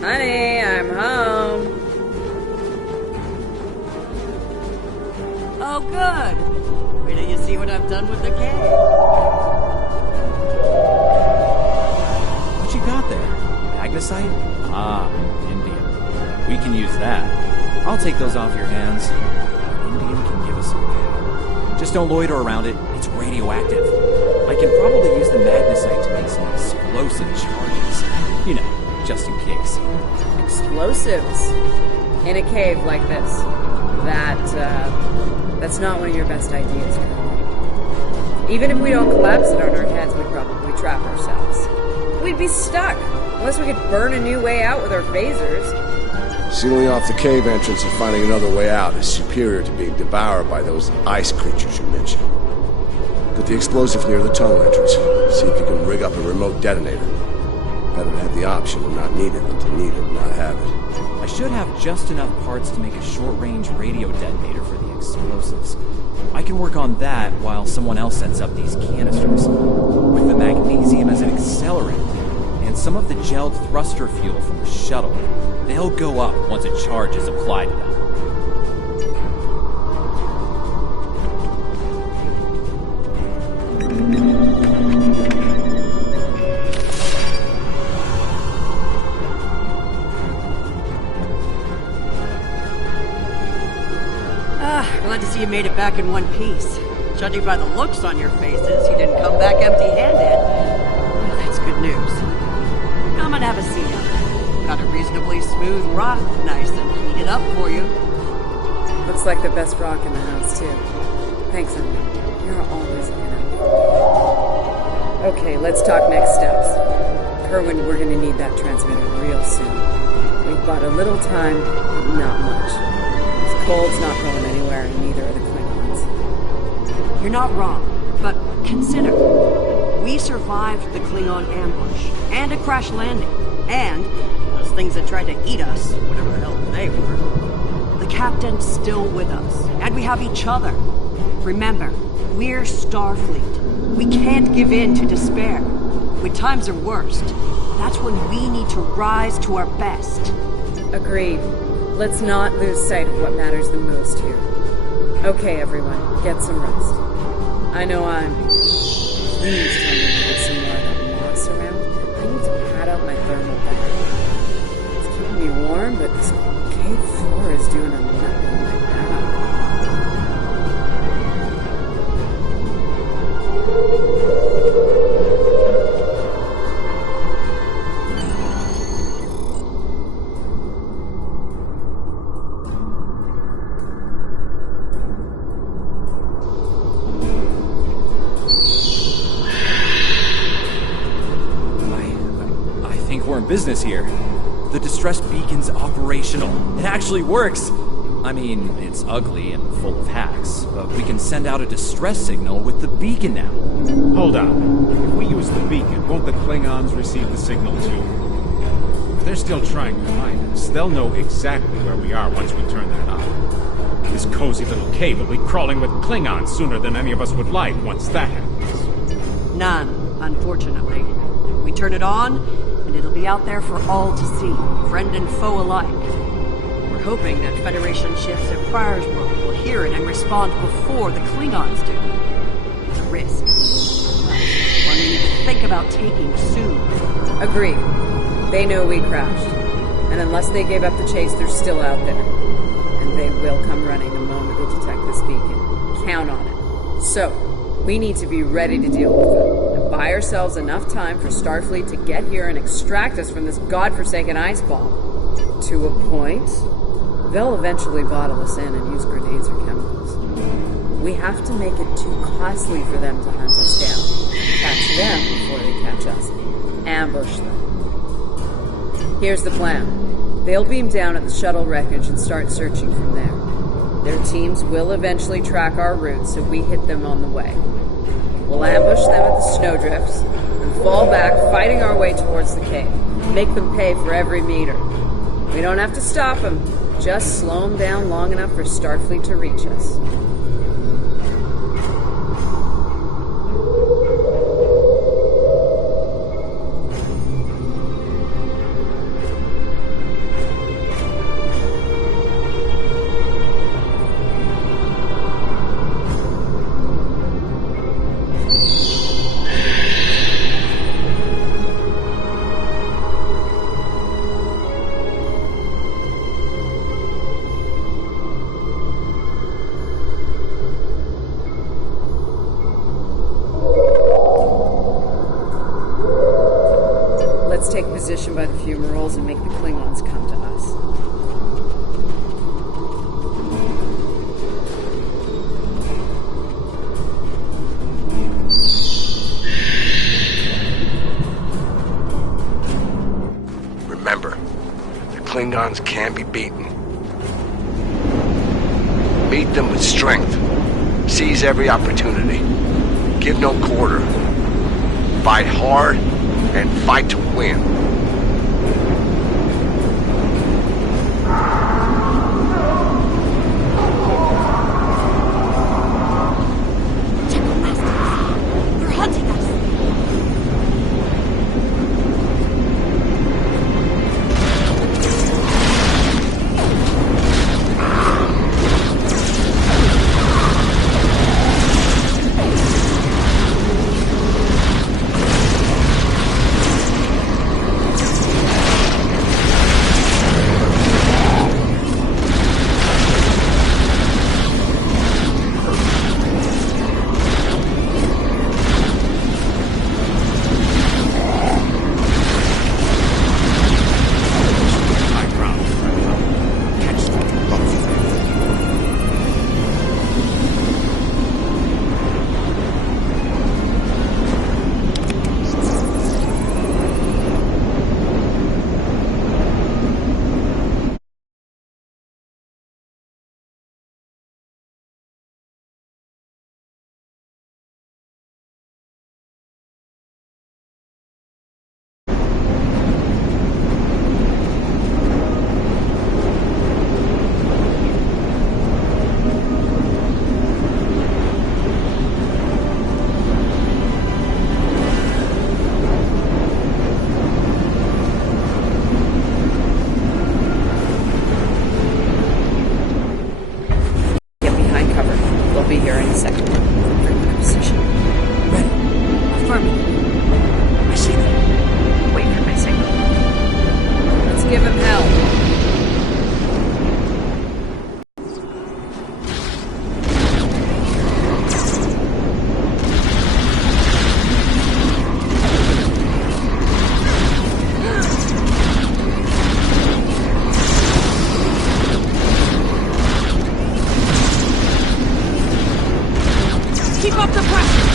Honey, I'm home. Oh, good. Wait till you see what I've done with the cave. What you got there? Magnesite? Ah, Indium. We can use that. I'll take those off your hands. Indium can give us some power. Just don't loiter around it. It's radioactive. I can probably use the magnesite to make some explosive charges. You know, just in case. Explosives? In a cave like this? That's not one of your best ideas, Colonel. Even if we don't collapse it on our heads, we'd probably trap ourselves. We'd be stuck, unless we could burn a new way out with our phasers. Sealing off the cave entrance and finding another way out is superior to being devoured by those ice creatures you mentioned. Put the explosive near the tunnel entrance. See if you can rig up a remote detonator. Better to have the option and not need it than to need it and not have it. I should have just enough parts to make a short-range radio detonator for the explosives. I can work on that while someone else sets up these canisters. With the magnesium as an accelerant, and some of the gelled thruster fuel from the shuttle, they'll go up once a charge is applied to them. Glad to see you made it back in one piece. Judging by the looks on your faces, you didn't come back empty-handed. That's good news. Come and have a seat up there. Got a reasonably smooth rock, nice and heated up for you. Looks like the best rock in the house, too. Thanks, Emily. You're always looking out. Okay, let's talk next steps. Kerwin, we're gonna need that transmitter real soon. We've bought a little time, but not much. Cold's not going anywhere, and neither are the Klingons. You're not wrong, but consider. We survived the Klingon ambush, and a crash landing, and those things that tried to eat us, whatever the hell they were. The Captain's still with us, and we have each other. Remember, we're Starfleet. We can't give in to despair. When times are worst, that's when we need to rise to our best. Agreed. Let's not lose sight of what matters the most here. Okay, everyone, get some rest. I know I'm... Please tell me to get some more of that moss around. I need to pad out my thermal bag. It's keeping me warm, but this cave floor is doing a nut in my back. Business here. The distress beacon's operational. It actually works. I mean, it's ugly and full of hacks, but we can send out a distress signal with the beacon now. Hold on. If we use the beacon, won't the Klingons receive the signal too? If they're still trying to find us, they'll know exactly where we are once we turn that on. This cozy little cave will be crawling with Klingons sooner than any of us would like once that happens. None, unfortunately. We turn it on, and it'll be out there for all to see, friend and foe alike. We're hoping that Federation ships at Pryor's World will hear it and respond before the Klingons do. It's a risk. One we need to think about taking soon. Agreed. They know we crashed. And unless they gave up the chase, they're still out there. And they will come running the moment they detect this beacon. Count on it. So, we need to be ready to deal with them. And buy ourselves enough time for Starfleet to get here and extract us from this godforsaken ice bomb. To a point, they'll eventually bottle us in and use grenades or chemicals. We have to make it too costly for them to hunt us down. Catch them before they catch us. Ambush them. Here's the plan. They'll beam down at the shuttle wreckage and start searching from there. Their teams will eventually track our route, so we hit them on the way. We'll ambush them at the snowdrifts and fall back, fighting our way towards the cave. Make them pay for every meter. We don't have to stop them, just slow them down long enough for Starfleet to reach us. Position by the fumaroles and make the Klingons come to us. Remember, the Klingons can be beaten. Meet them with strength. Seize every opportunity. Give no quarter. Fight hard and fight to win. be here in a second. Everyone in position. Ready. Affirmative. I see them. Wait for my signal. Let's give him hell. Keep up the pressure!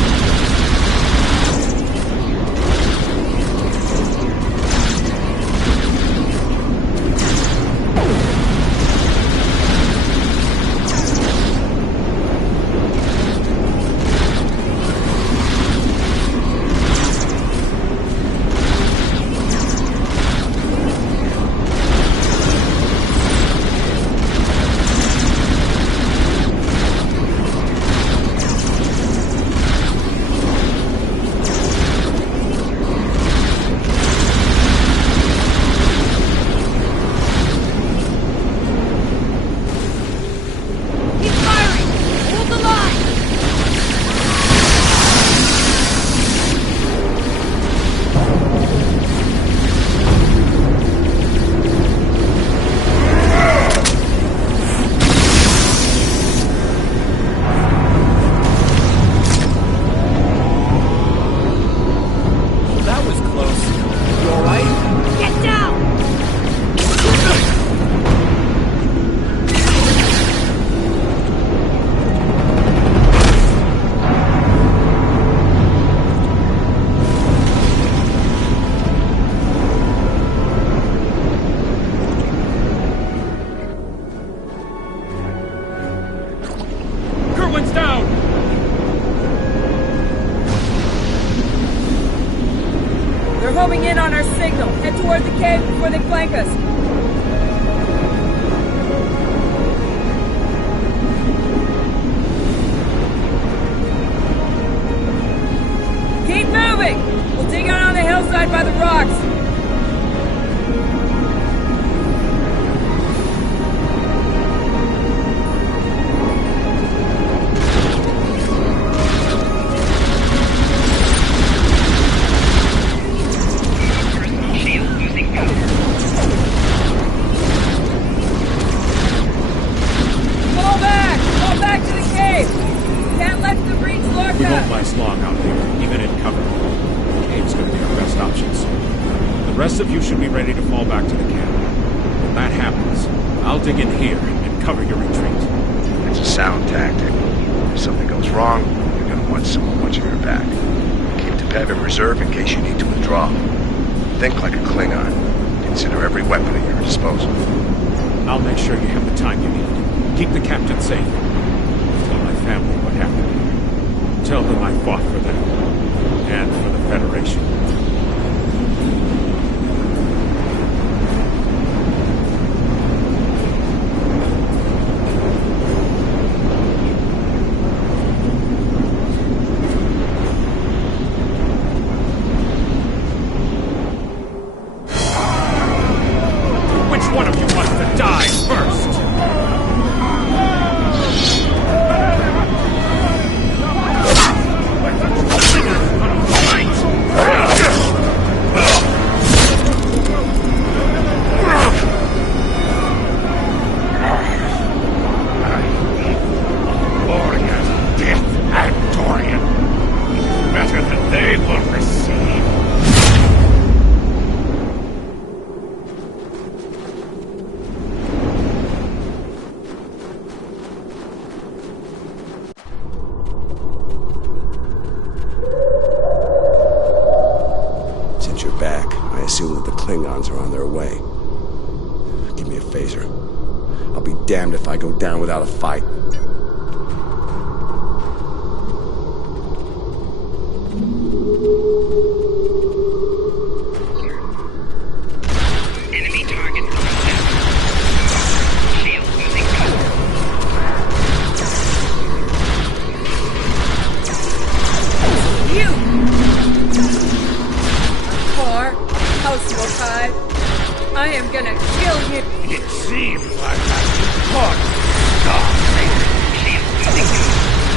Homing in on our signal. Head toward the cave before they flank us. Keep moving! We'll dig out on the hillside by the rocks. We won't last long out here, even in cover. The cave's gonna be our best option soon. The rest of you should be ready to fall back to the camp. When that happens, I'll dig in here and cover your retreat. It's a sound tactic. If something goes wrong, you're gonna want someone watching your back. Keep the PEV in reserve in case you need to withdraw. Think like a Klingon. Consider every weapon at your disposal. I'll make sure you have the time you need. Keep the captain safe. Tell my family what happened. Tell them I fought for them, and for the Federation. Which one of you wants to die first? Damned if I go down without a fight. Enemy target shield losing cover. You! Car, House Mokai, I am gonna kill you. It seems like I've been caught. Shield losing cover.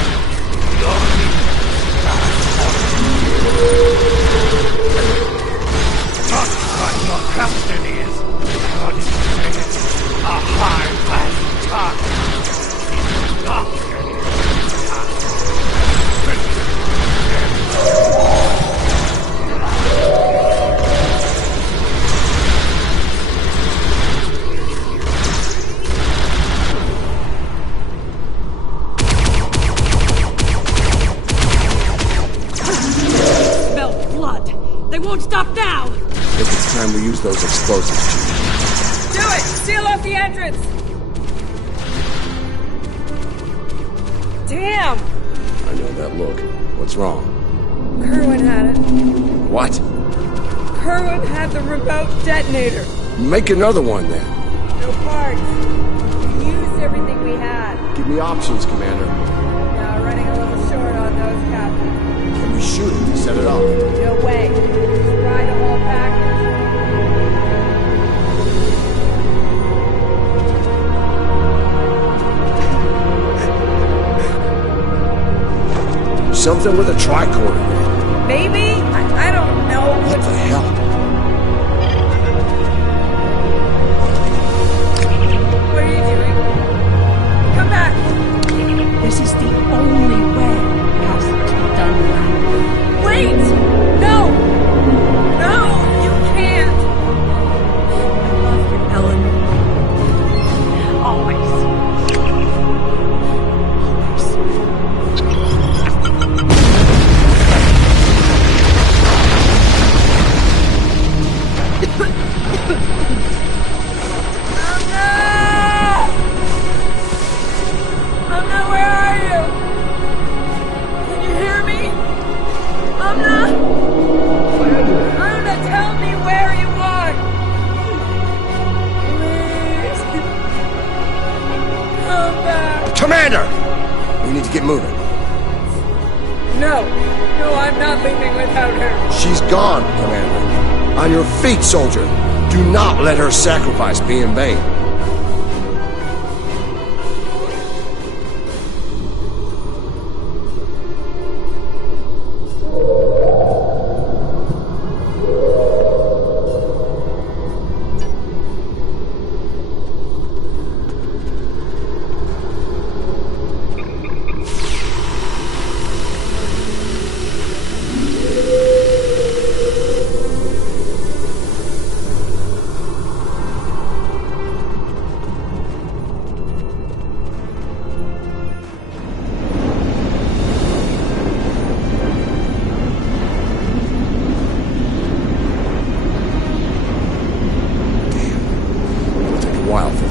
won't stop now! I think it's time we use those explosives, Chief. Do it! Seal off the entrance! Damn! I know that look. What's wrong? Kerwin had it. What? Kerwin had the remote detonator. Make another one, then. No parts. We used everything we had. Give me options, Commander. Now running a little short on those, Captain. Can we shoot it to set it off? No way. Just ride the whole package. Something with a tricorder. Maybe? I don't know. What the hell? What are you doing? Come back! This is the only way it has to be done now. Wait! No! No! You can't! I love you, Ellen. Always. Amna, where are you? Can you hear me? Amna, tell me where you are. Please. Come back. Commander! We need to get moving. No, I'm not leaving without her. She's gone, Commander. On your feet, soldier. Do not let her sacrifice be in vain.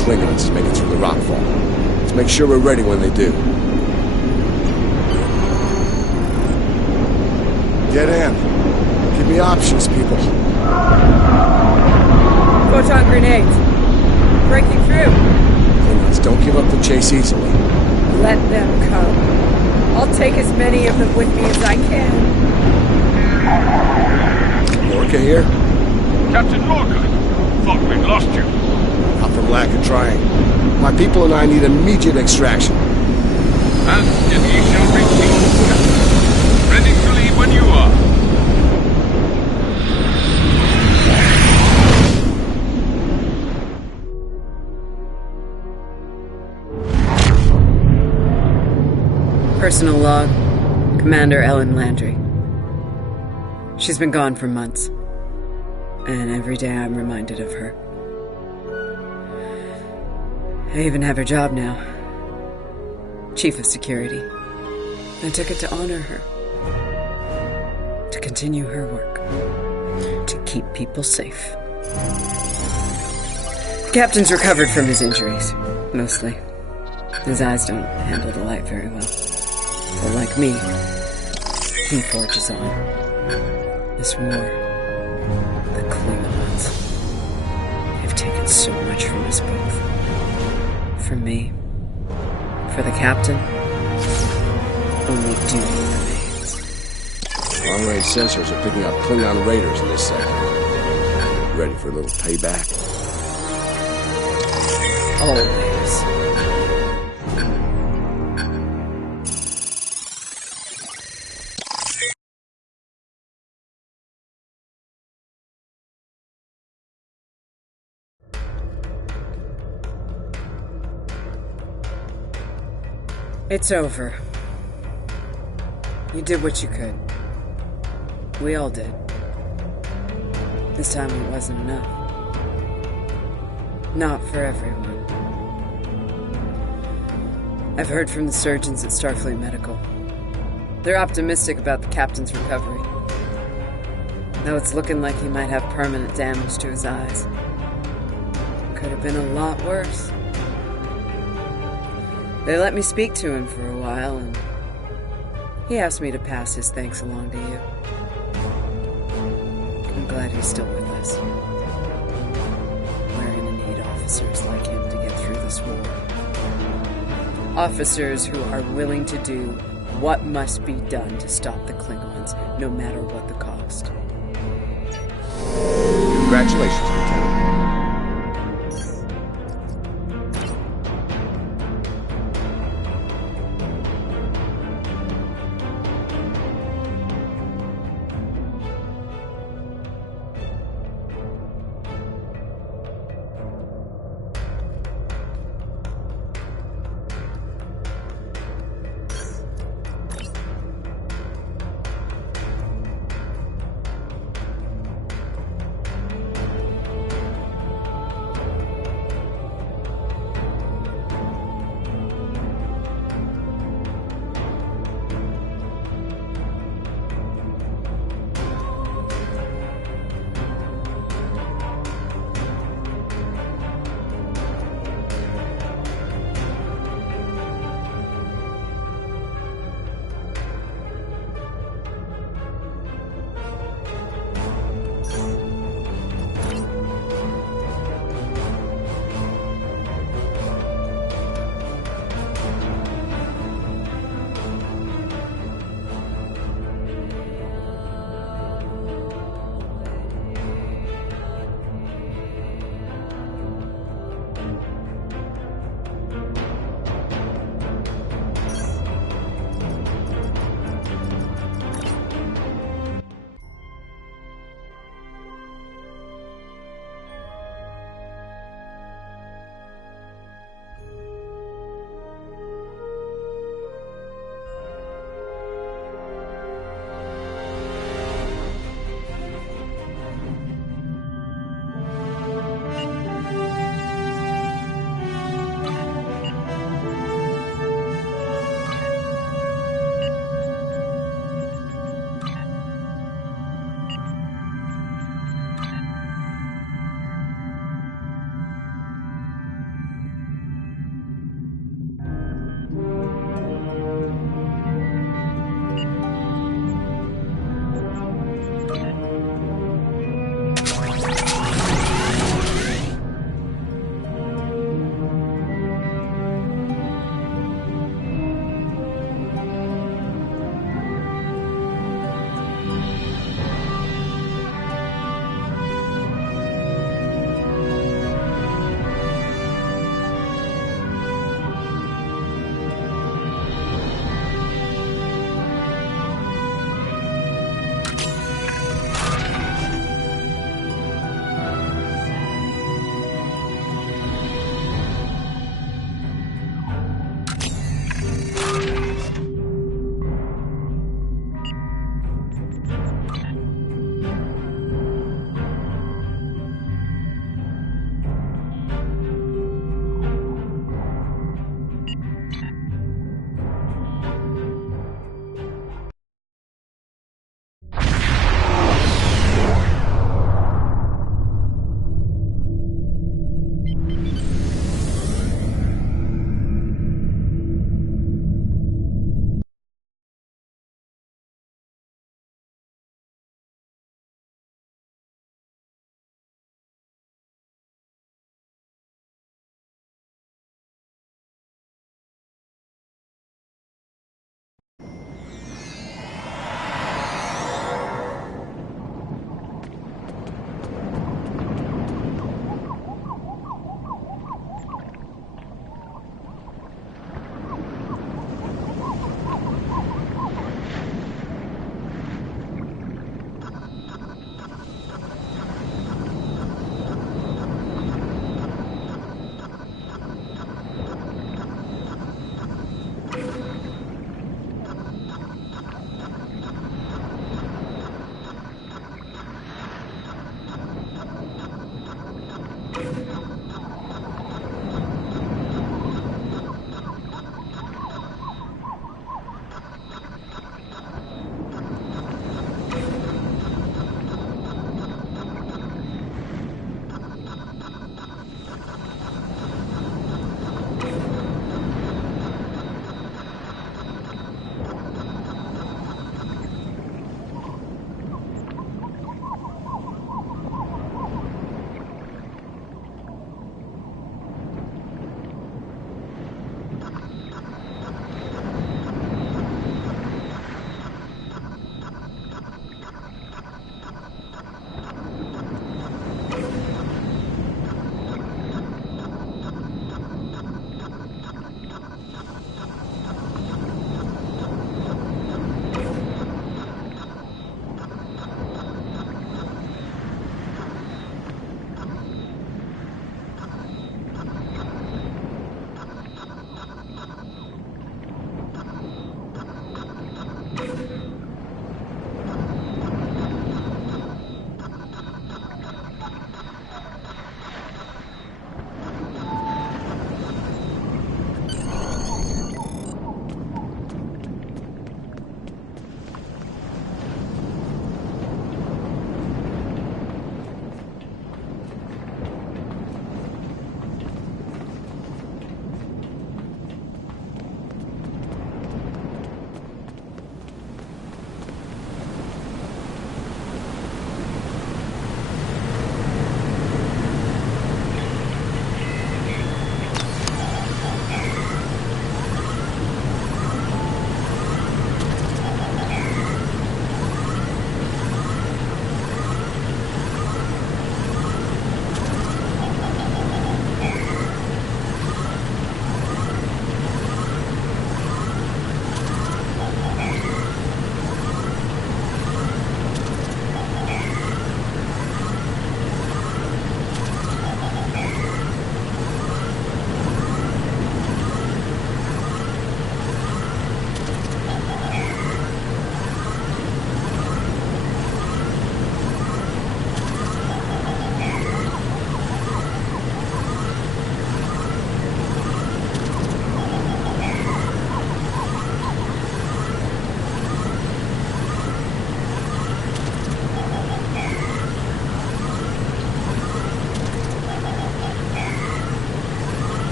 Klingons to make it through the rockfall. Let's make sure we're ready when they do. Get in. Give me options, people. Photon grenades. Breaking through. Klingons don't give up the chase easily. Let them come. I'll take as many of them with me as I can. Lorca here? Captain Lorca. Thought we'd lost you. Not from lack of trying. My people and I need immediate extraction. And ye shall receive, Captain. Ready to leave when you are. Personal log, Commander Ellen Landry. She's been gone for months, and every day I'm reminded of her. I even have her job now. Chief of Security. I took it to honor her. To continue her work. To keep people safe. The captain's recovered from his injuries, mostly. His eyes don't handle the light very well. But like me, he forges on. This war, the Klingons, they've taken so much from us both. From me, for the captain, only duty remains. Long-range sensors are picking up Klingon raiders in this sector. Ready for a little payback? Always. It's over. You did what you could. We all did. This time it wasn't enough. Not for everyone. I've heard from the surgeons at Starfleet Medical. They're optimistic about the captain's recovery. Though it's looking like he might have permanent damage to his eyes. Could have been a lot worse. They let me speak to him for a while, and he asked me to pass his thanks along to you. I'm glad he's still with us. We're gonna need officers like him to get through this war. Officers who are willing to do what must be done to stop the Klingons, no matter what the cost. Congratulations, Lieutenant.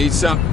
Need some...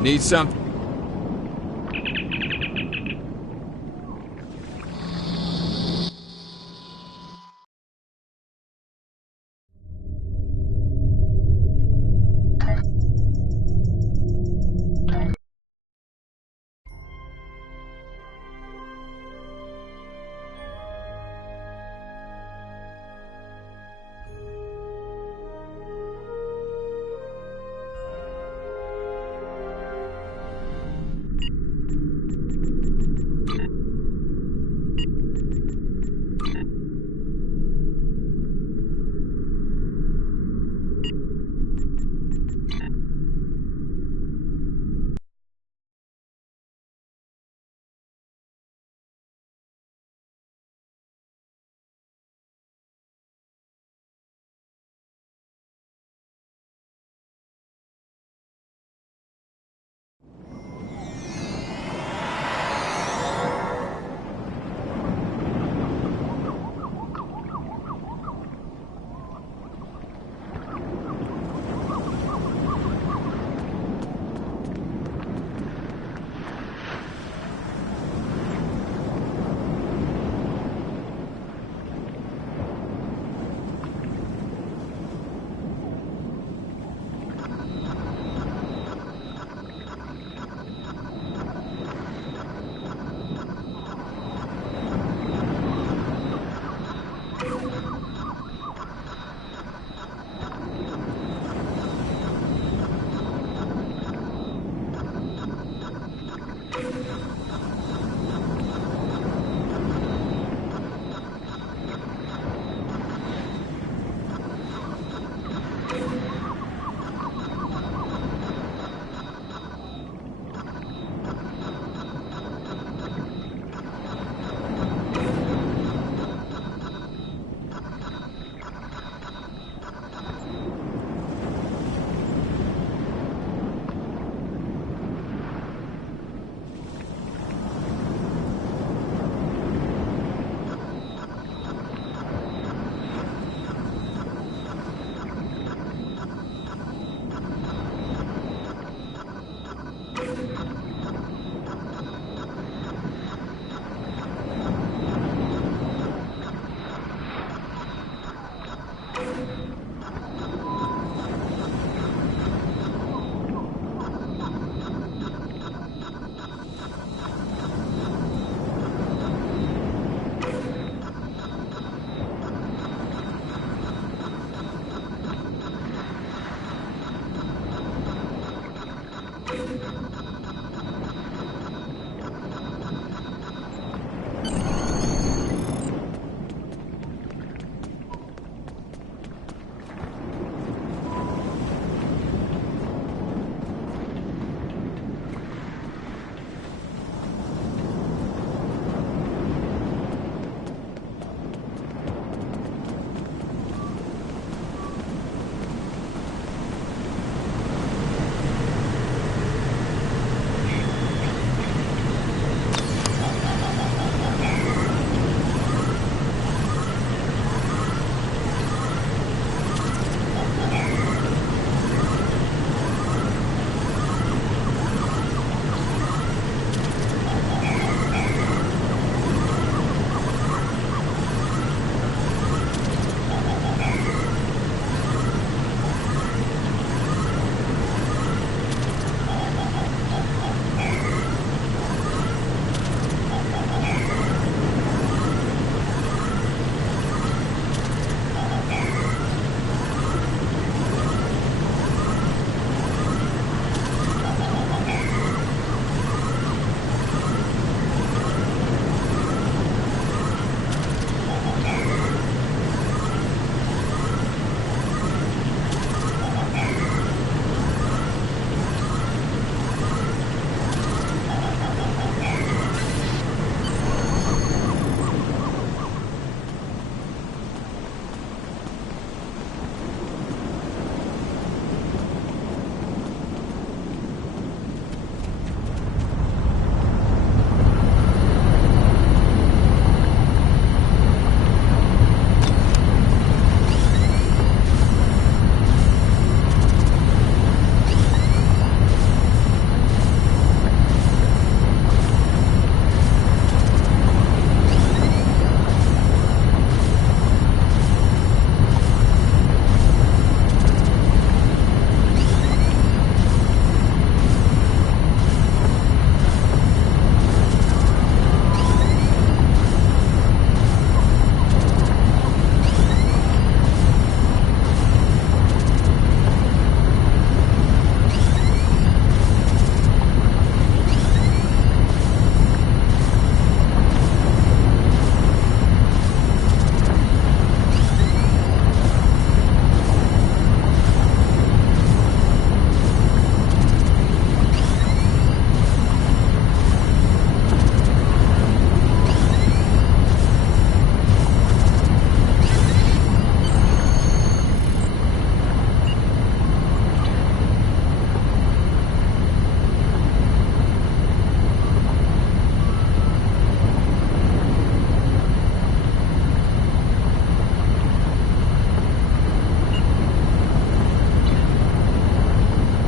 Need something?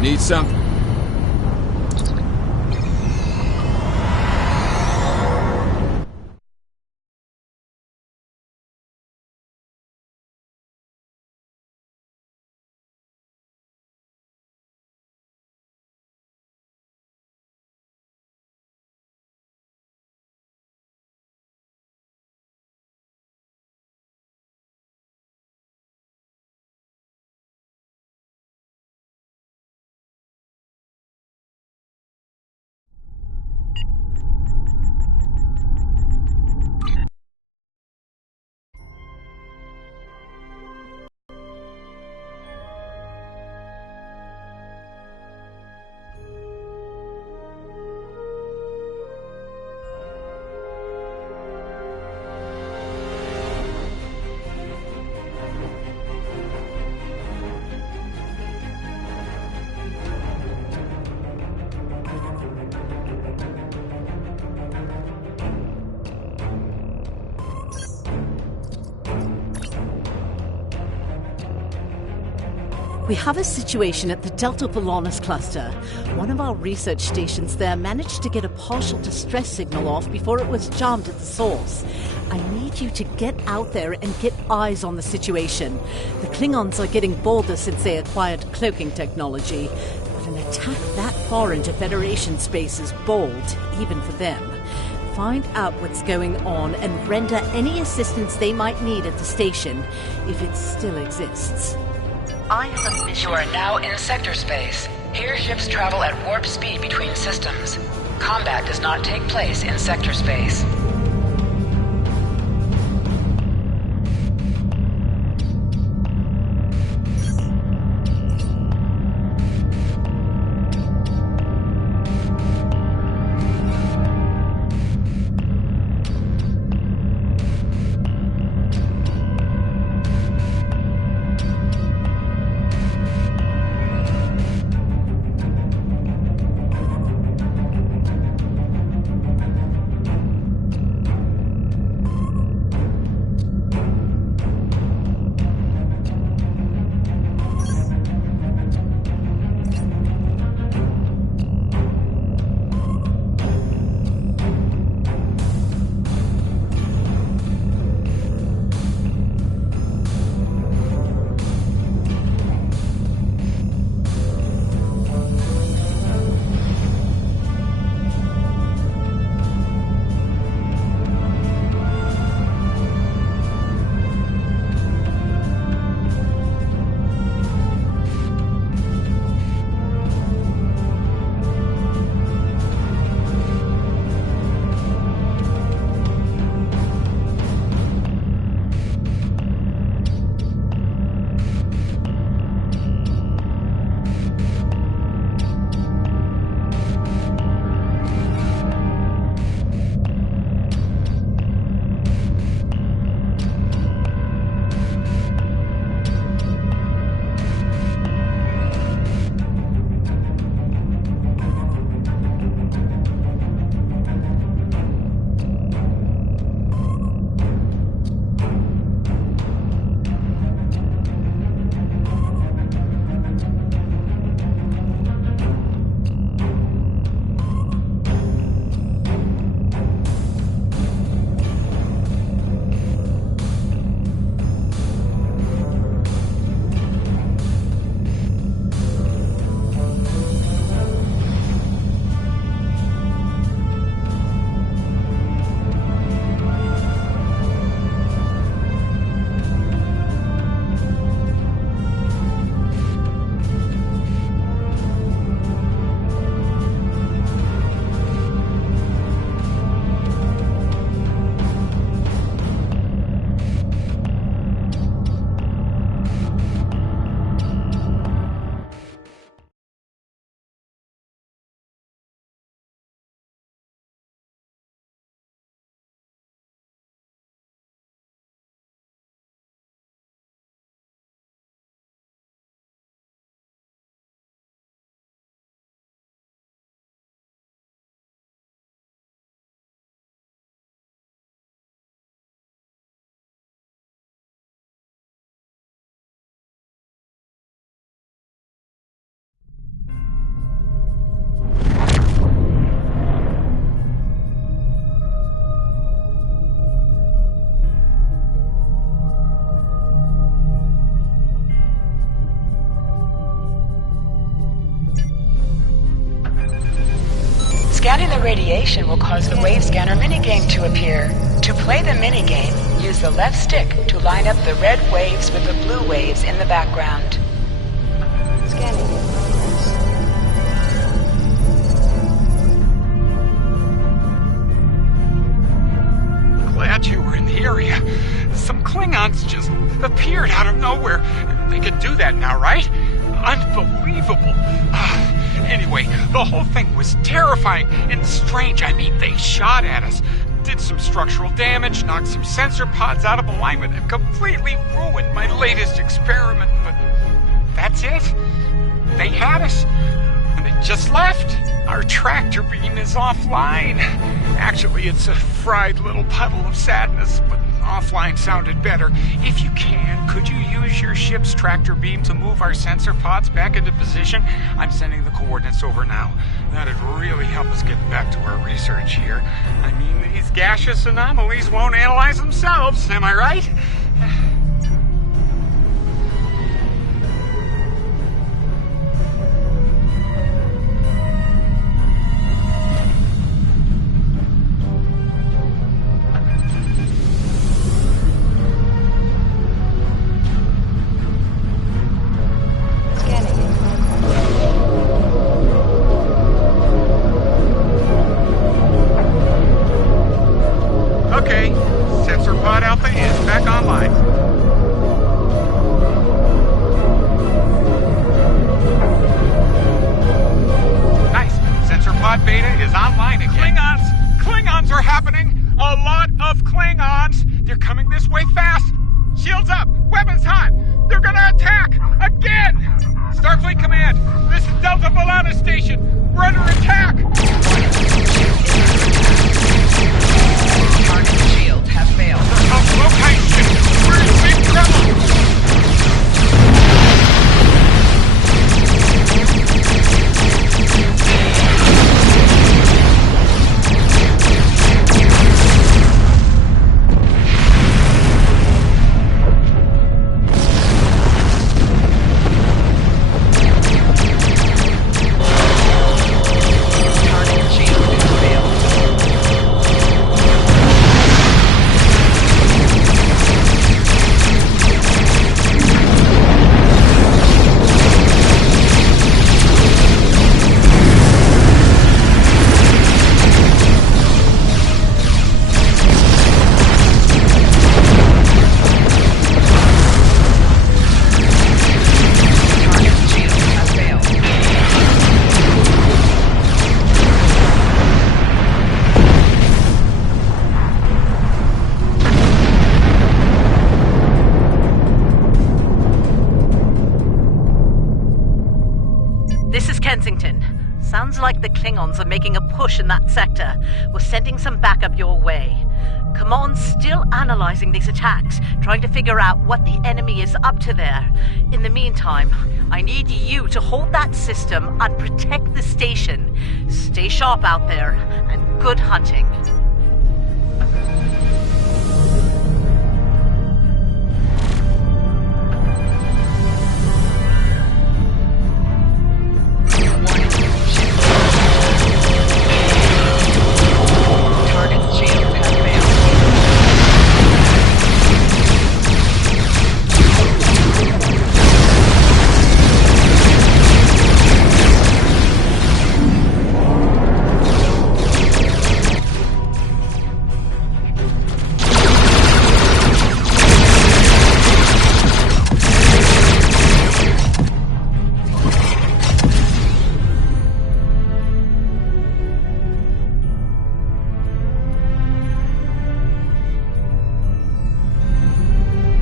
Need something? We have a situation at the Delta Volanus cluster. One of our research stations there managed to get a partial distress signal off before it was jammed at the source. I need you to get out there and get eyes on the situation. The Klingons are getting bolder since they acquired cloaking technology, but an attack that far into Federation space is bold, even for them. Find out what's going on and render any assistance they might need at the station, if it still exists. You are now in sector space. Here ships travel at warp speed between systems. Combat does not take place in sector space. radiation will cause the wave scanner minigame to appear. To play the minigame, use the left stick to line up the red waves with the blue waves in the background. Scanning. Glad you were in the area. Some Klingons just appeared out of nowhere. They could do that now, right? Unbelievable. Anyway, the whole thing was terrifying and strange. I mean, they shot at us, did some structural damage, knocked some sensor pods out of alignment, and completely ruined my latest experiment. But that's it. They had us, and they just left. Our tractor beam is offline. Actually, it's a fried little puddle of sadness, but offline sounded better. If you can, could you use your ship's tractor beam to move our sensor pods back into position? I'm sending the coordinates over now. That'd really help us get back to our research here. I mean, these gaseous anomalies won't analyze themselves, am I right? Klingons are making a push in that sector. We're sending some backup your way. Command's still analyzing these attacks, trying to figure out what the enemy is up to there. In the meantime, I need you to hold that system and protect the station. Stay sharp out there, and good hunting.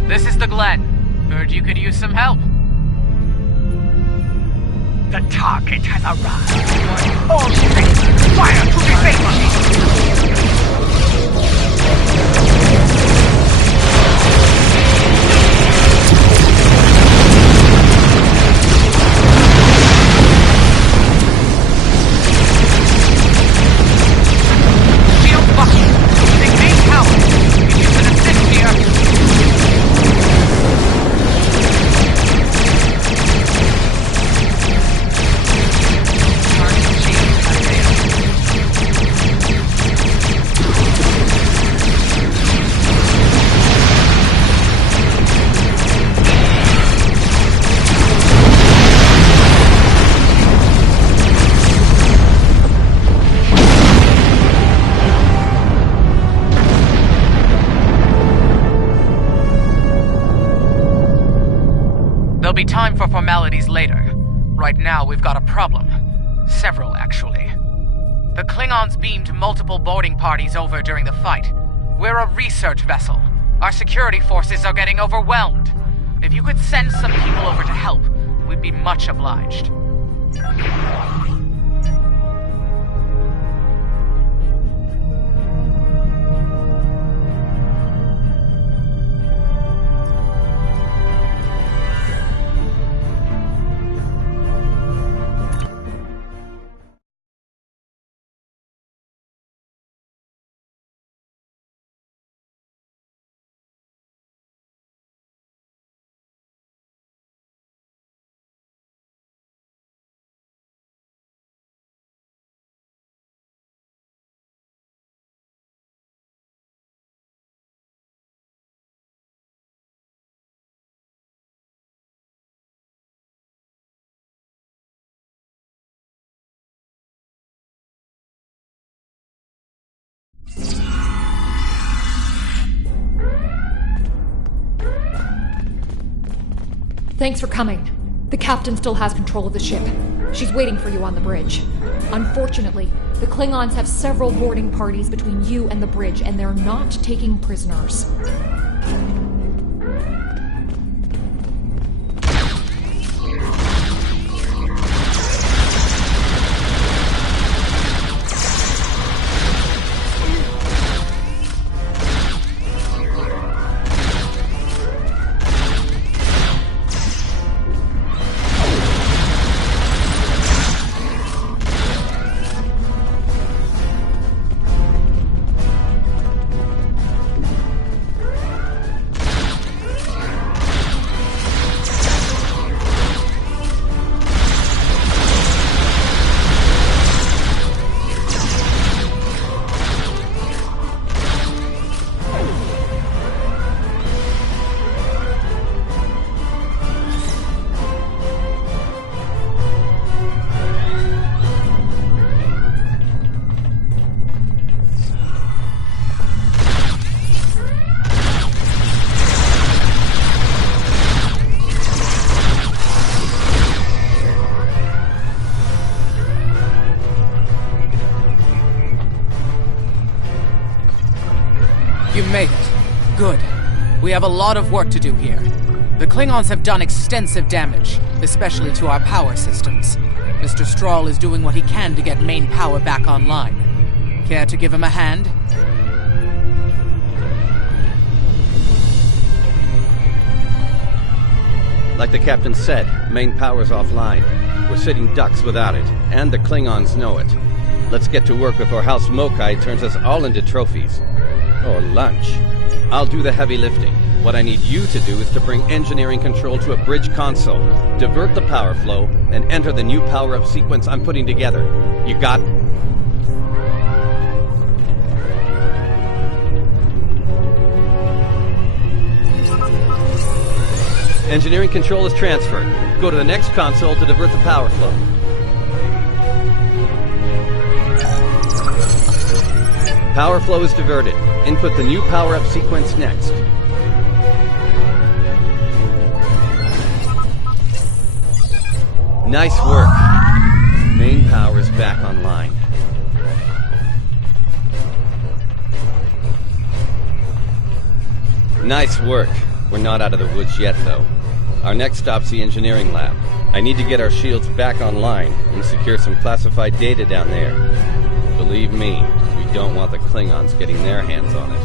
This is the Glen. Heard you could use some help. The target has arrived. All ships, fire to the base! Shield bucket. They need help. If you can assist here. There'll be time for formalities later. Right now, we've got a problem. Several, actually. The Klingons beamed multiple boarding parties over during the fight. We're a research vessel. Our security forces are getting overwhelmed. If you could send some people over to help, we'd be much obliged. Thanks for coming. The captain still has control of the ship. She's waiting for you on the bridge. Unfortunately, the Klingons have several boarding parties between you and the bridge, and they're not taking prisoners. You made it. Good. We have a lot of work to do here. The Klingons have done extensive damage, especially to our power systems. Mr. Strahl is doing what he can to get main power back online. Care to give him a hand? Like the captain said, main power's offline. We're sitting ducks without it, and the Klingons know it. Let's get to work before House Mokai turns us all into trophies. Or lunch. I'll do the heavy lifting. What I need you to do is to bring engineering control to a bridge console, divert the power flow, and enter the new power-up sequence I'm putting together. You got it? Engineering control is transferred. Go to the next console to divert the power flow. Power flow is diverted. Input the new power-up sequence next. Nice work. Main power is back online. Nice work. We're not out of the woods yet, though. Our next stop's the engineering lab. I need to get our shields back online and secure some classified data down there. Believe me, we don't want the Klingons getting their hands on it.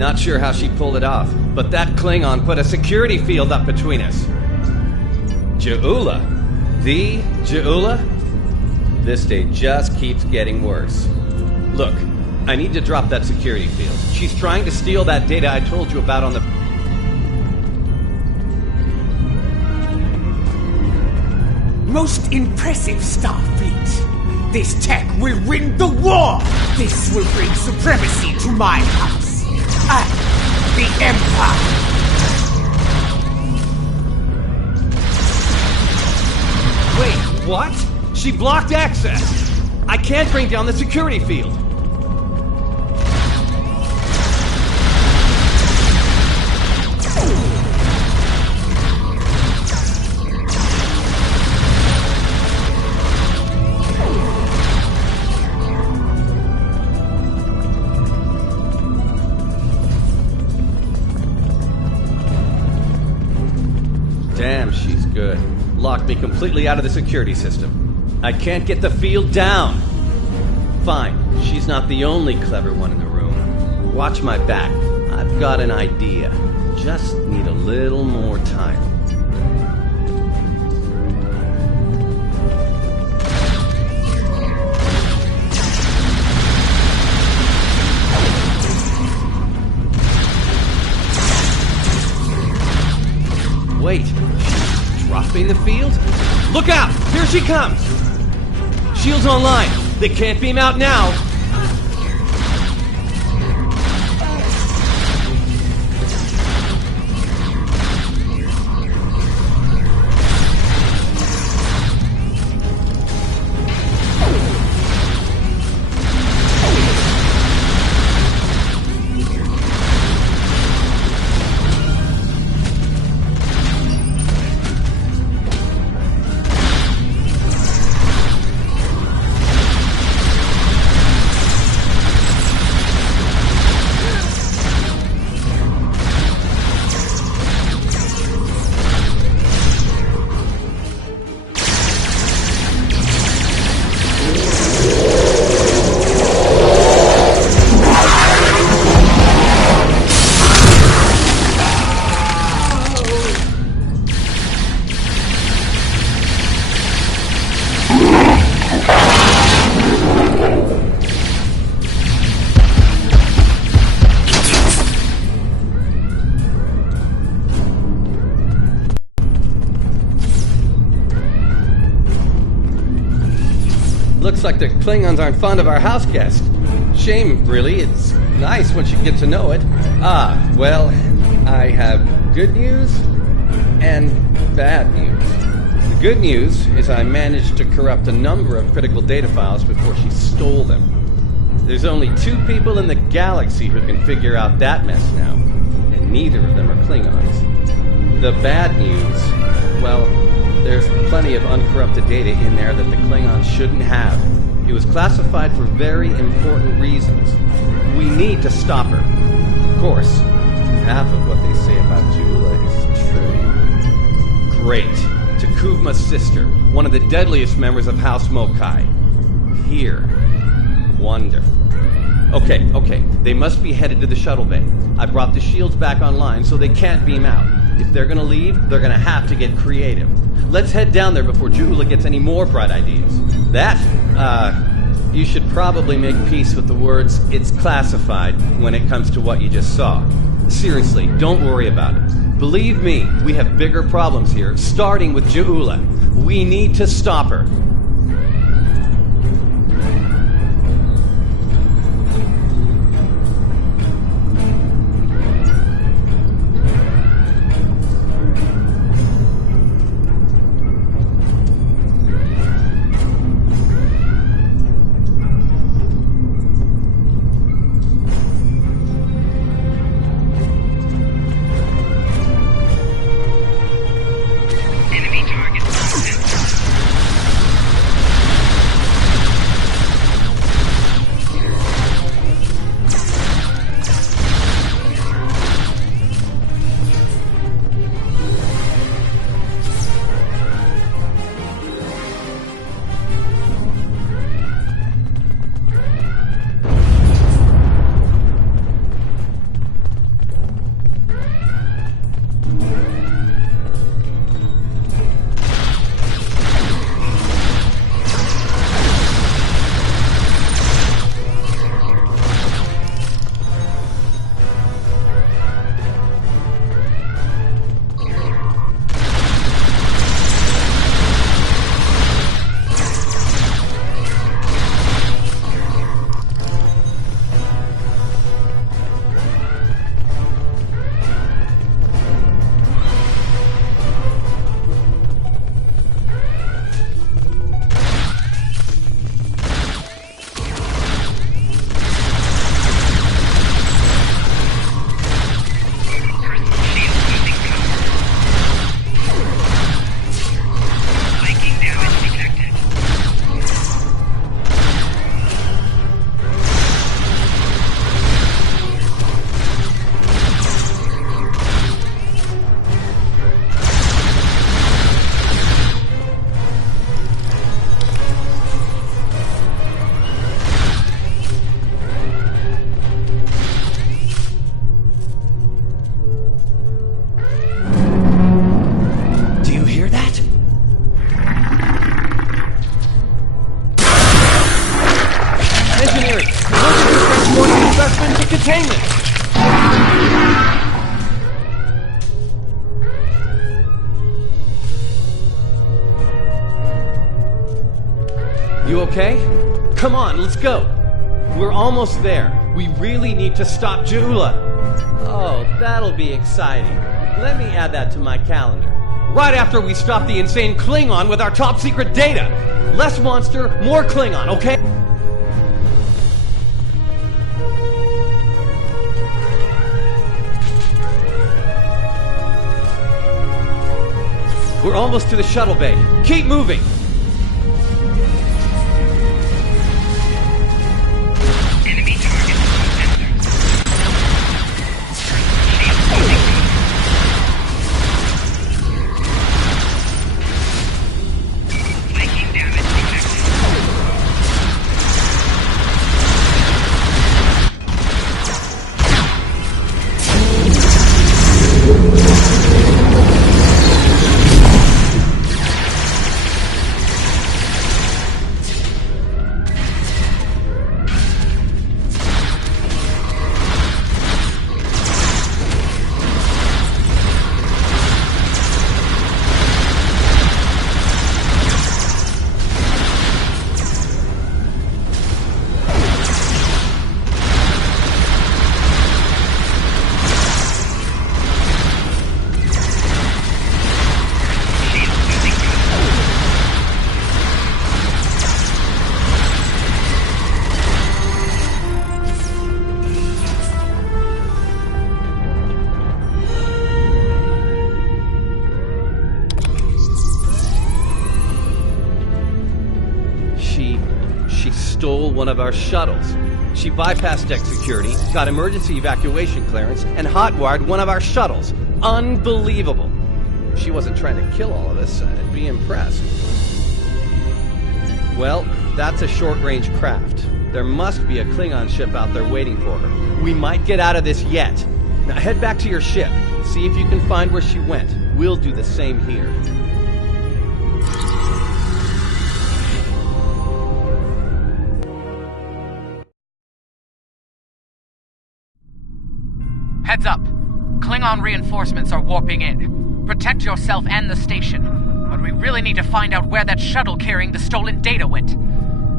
Not sure how she pulled it off, but that Klingon put a security field up between us. Ja'ula? The Ja'ula? This day just keeps getting worse. Look, I need to drop that security field. She's trying to steal that data I told you about on the... Most impressive, Starfleet. This tech will win the war. This will bring supremacy to my house. And the Empire. Wait, what? She blocked access. I can't bring down the security field. Damn, she's good. Locked me completely out of the security system. I can't get the field down. Fine, she's not the only clever one in the room. Watch my back. I've got an idea. Just need a little more time. Wait, she's dropping the field? Look out! Here she comes! Shields online. They can't beam out now. Looks like the Klingons aren't fond of our house guest. Shame, really. It's nice once you get to know it. Ah, well, I have good news and bad news. The good news is I managed to corrupt a number of critical data files before she stole them. There's only 2 people in the galaxy who can figure out that mess now, and neither of them are Klingons. The bad news, well, there's plenty of uncorrupted data in there that the Klingons shouldn't have. It was classified for very important reasons. We need to stop her. Of course, half of what they say about Ja'ula is true. Great. T'Kuvma's sister, one of the deadliest members of House Mokai. Here. Wonderful. Okay. They must be headed to the shuttle bay. I brought the shields back online so they can't beam out. If they're gonna leave, they're gonna have to get creative. Let's head down there before Ja'ula gets any more bright ideas. You should probably make peace with the words, "it's classified," when it comes to what you just saw. Seriously, don't worry about it. Believe me, we have bigger problems here, starting with Ja'ula. We need to stop her. containment! You okay? Come on, let's go. We're almost there. We really need to stop Ja'ula. Oh, that'll be exciting. Let me add that to my calendar. Right after we stop the insane Klingon with our top secret data. Less monster, more Klingon, okay? We're almost to the shuttle bay. Keep moving. Enemy target center. Flanking damage detected. She stole one of our shuttles. She bypassed deck security, got emergency evacuation clearance, and hotwired one of our shuttles. Unbelievable. If she wasn't trying to kill all of us, I'd be impressed. Well, that's a short-range craft. There must be a Klingon ship out there waiting for her. We might get out of this yet. Now head back to your ship. See if you can find where she went. We'll do the same here. Heads up. Klingon reinforcements are warping in. Protect yourself and the station. But we really need to find out where that shuttle carrying the stolen data went.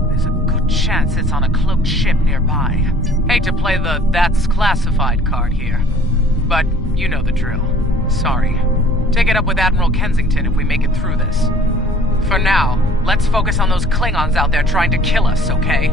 There's a good chance it's on a cloaked ship nearby. Hate to play the "that's classified" card here. But you know the drill. Sorry. Take it up with Admiral Kensington if we make it through this. For now, let's focus on those Klingons out there trying to kill us, okay?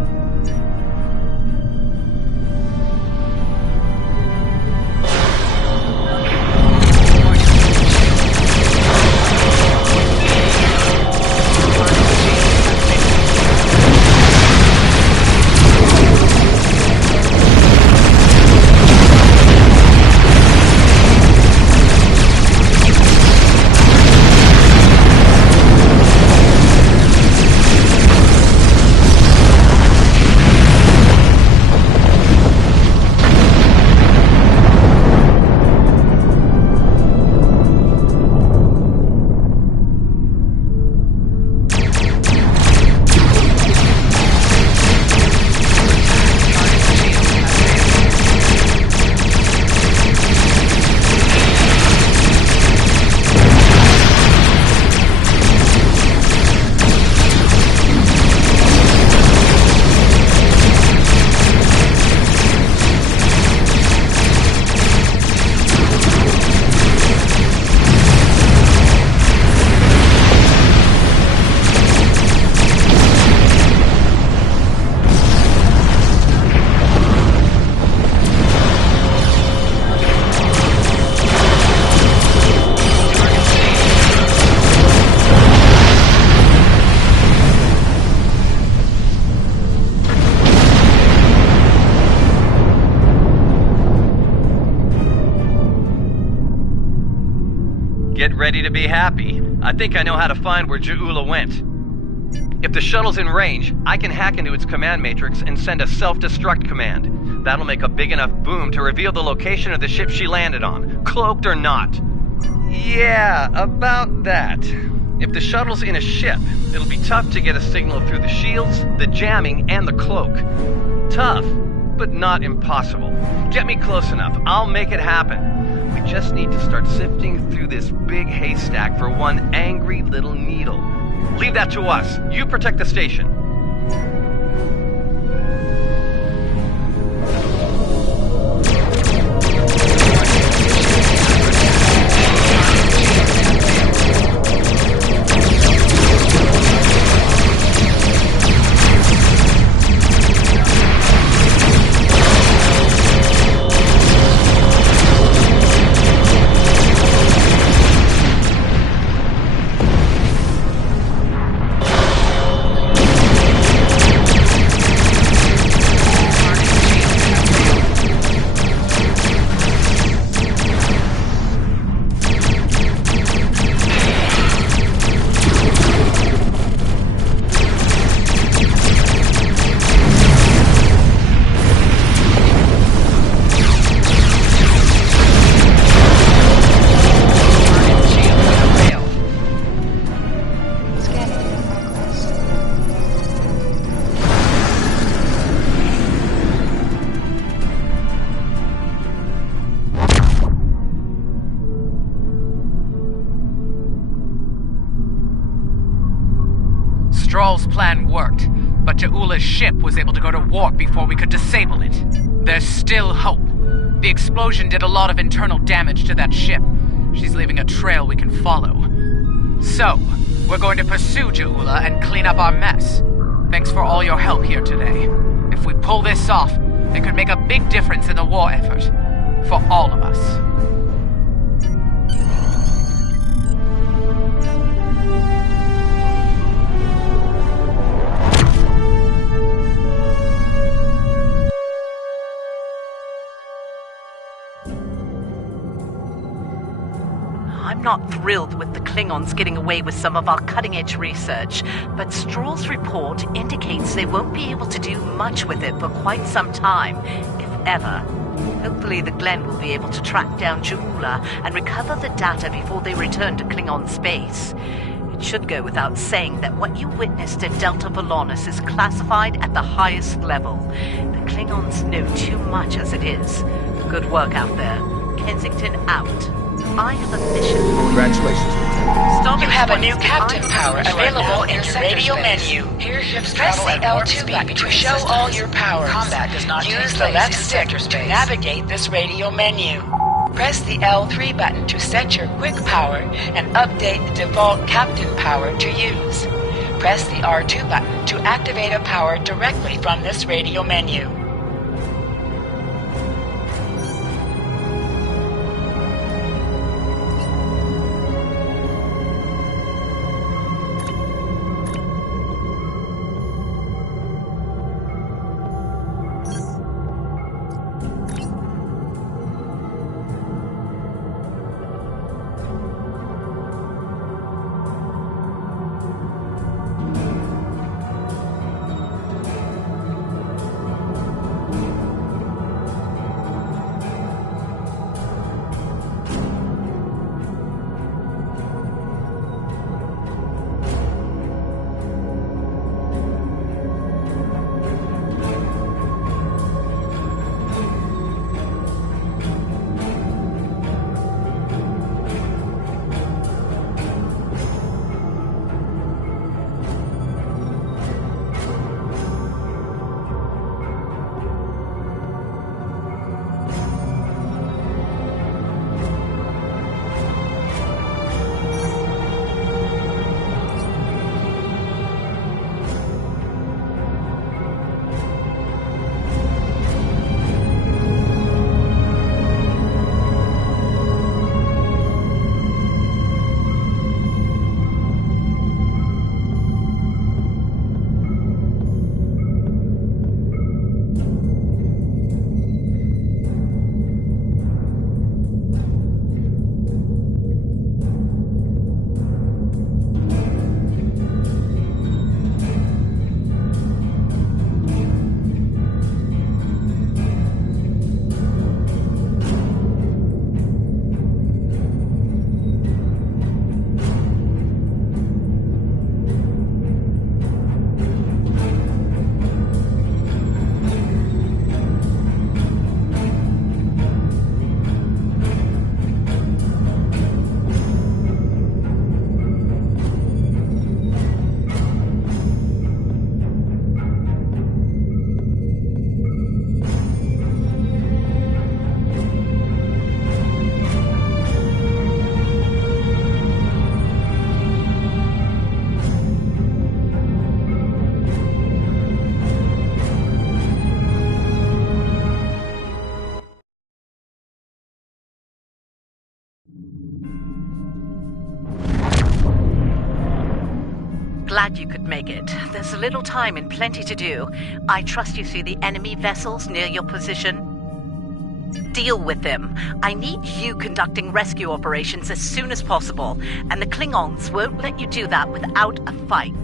Get ready to be happy. I think I know how to find where Ja'ula went. If the shuttle's in range, I can hack into its command matrix and send a self-destruct command. That'll make a big enough boom to reveal the location of the ship she landed on, cloaked or not. Yeah, about that. If the shuttle's in a ship, it'll be tough to get a signal through the shields, the jamming, and the cloak. Tough. but not impossible. Get me close enough. I'll make it happen. We just need to start sifting through this big haystack for one angry little needle. Leave that to us. You protect the station. Stroll's plan worked, but Ja'ula's ship was able to go to warp before we could disable it. There's still hope. The explosion did a lot of internal damage to that ship. She's leaving a trail we can follow. So, we're going to pursue Ja'ula and clean up our mess. Thanks for all your help here today. If we pull this off, it could make a big difference in the war effort. For all of us. I'm not thrilled with the Klingons getting away with some of our cutting-edge research, but Stroll's report indicates they won't be able to do much with it for quite some time, if ever. Hopefully the Glen will be able to track down Ja'ula and recover the data before they return to Klingon space. It should go without saying that what you witnessed at Delta Volanus is classified at the highest level. The Klingons know too much as it is. Good work out there. Kensington out. I have a mission for you. Congratulations, Lieutenant. You have a new captain power available in the radio menu. Press the L2 button to show all your powers. Combat does not use the left stick to navigate this radio menu. Press the L3 button to set your quick power and update the default captain power to use. Press the R2 button to activate a power directly from this radio menu. Glad you could make it. There's little time and plenty to do. I trust you see the enemy vessels near your position. Deal with them. I need you conducting rescue operations as soon as possible, and the Klingons won't let you do that without a fight.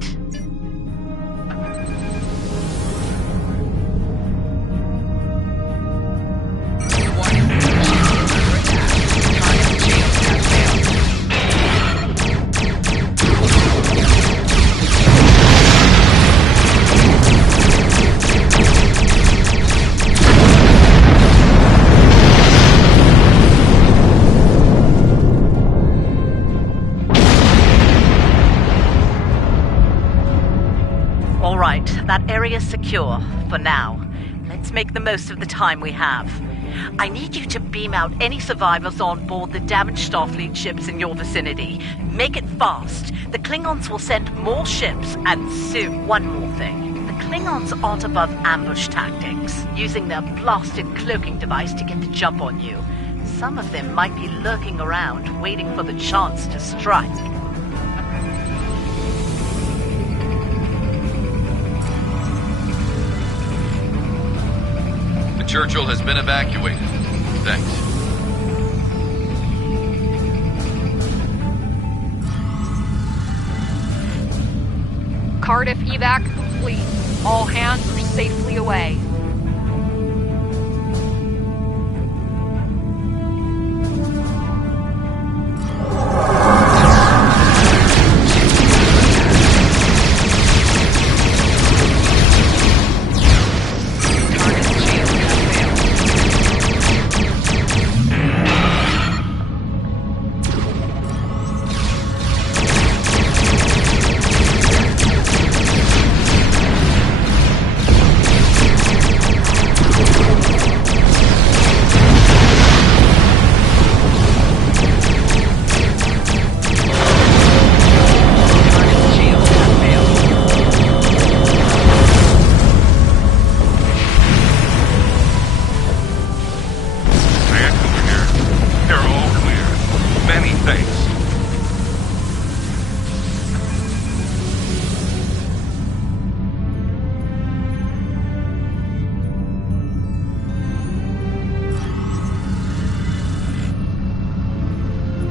That area's secure, for now. Let's make the most of the time we have. I need you to beam out any survivors on board the damaged Starfleet ships in your vicinity. Make it fast. The Klingons will send more ships, and soon. One more thing. The Klingons aren't above ambush tactics, using their blasted cloaking device to get the jump on you. Some of them might be lurking around, waiting for the chance to strike. Churchill has been evacuated. Thanks. Cardiff evac complete. All hands are safely away.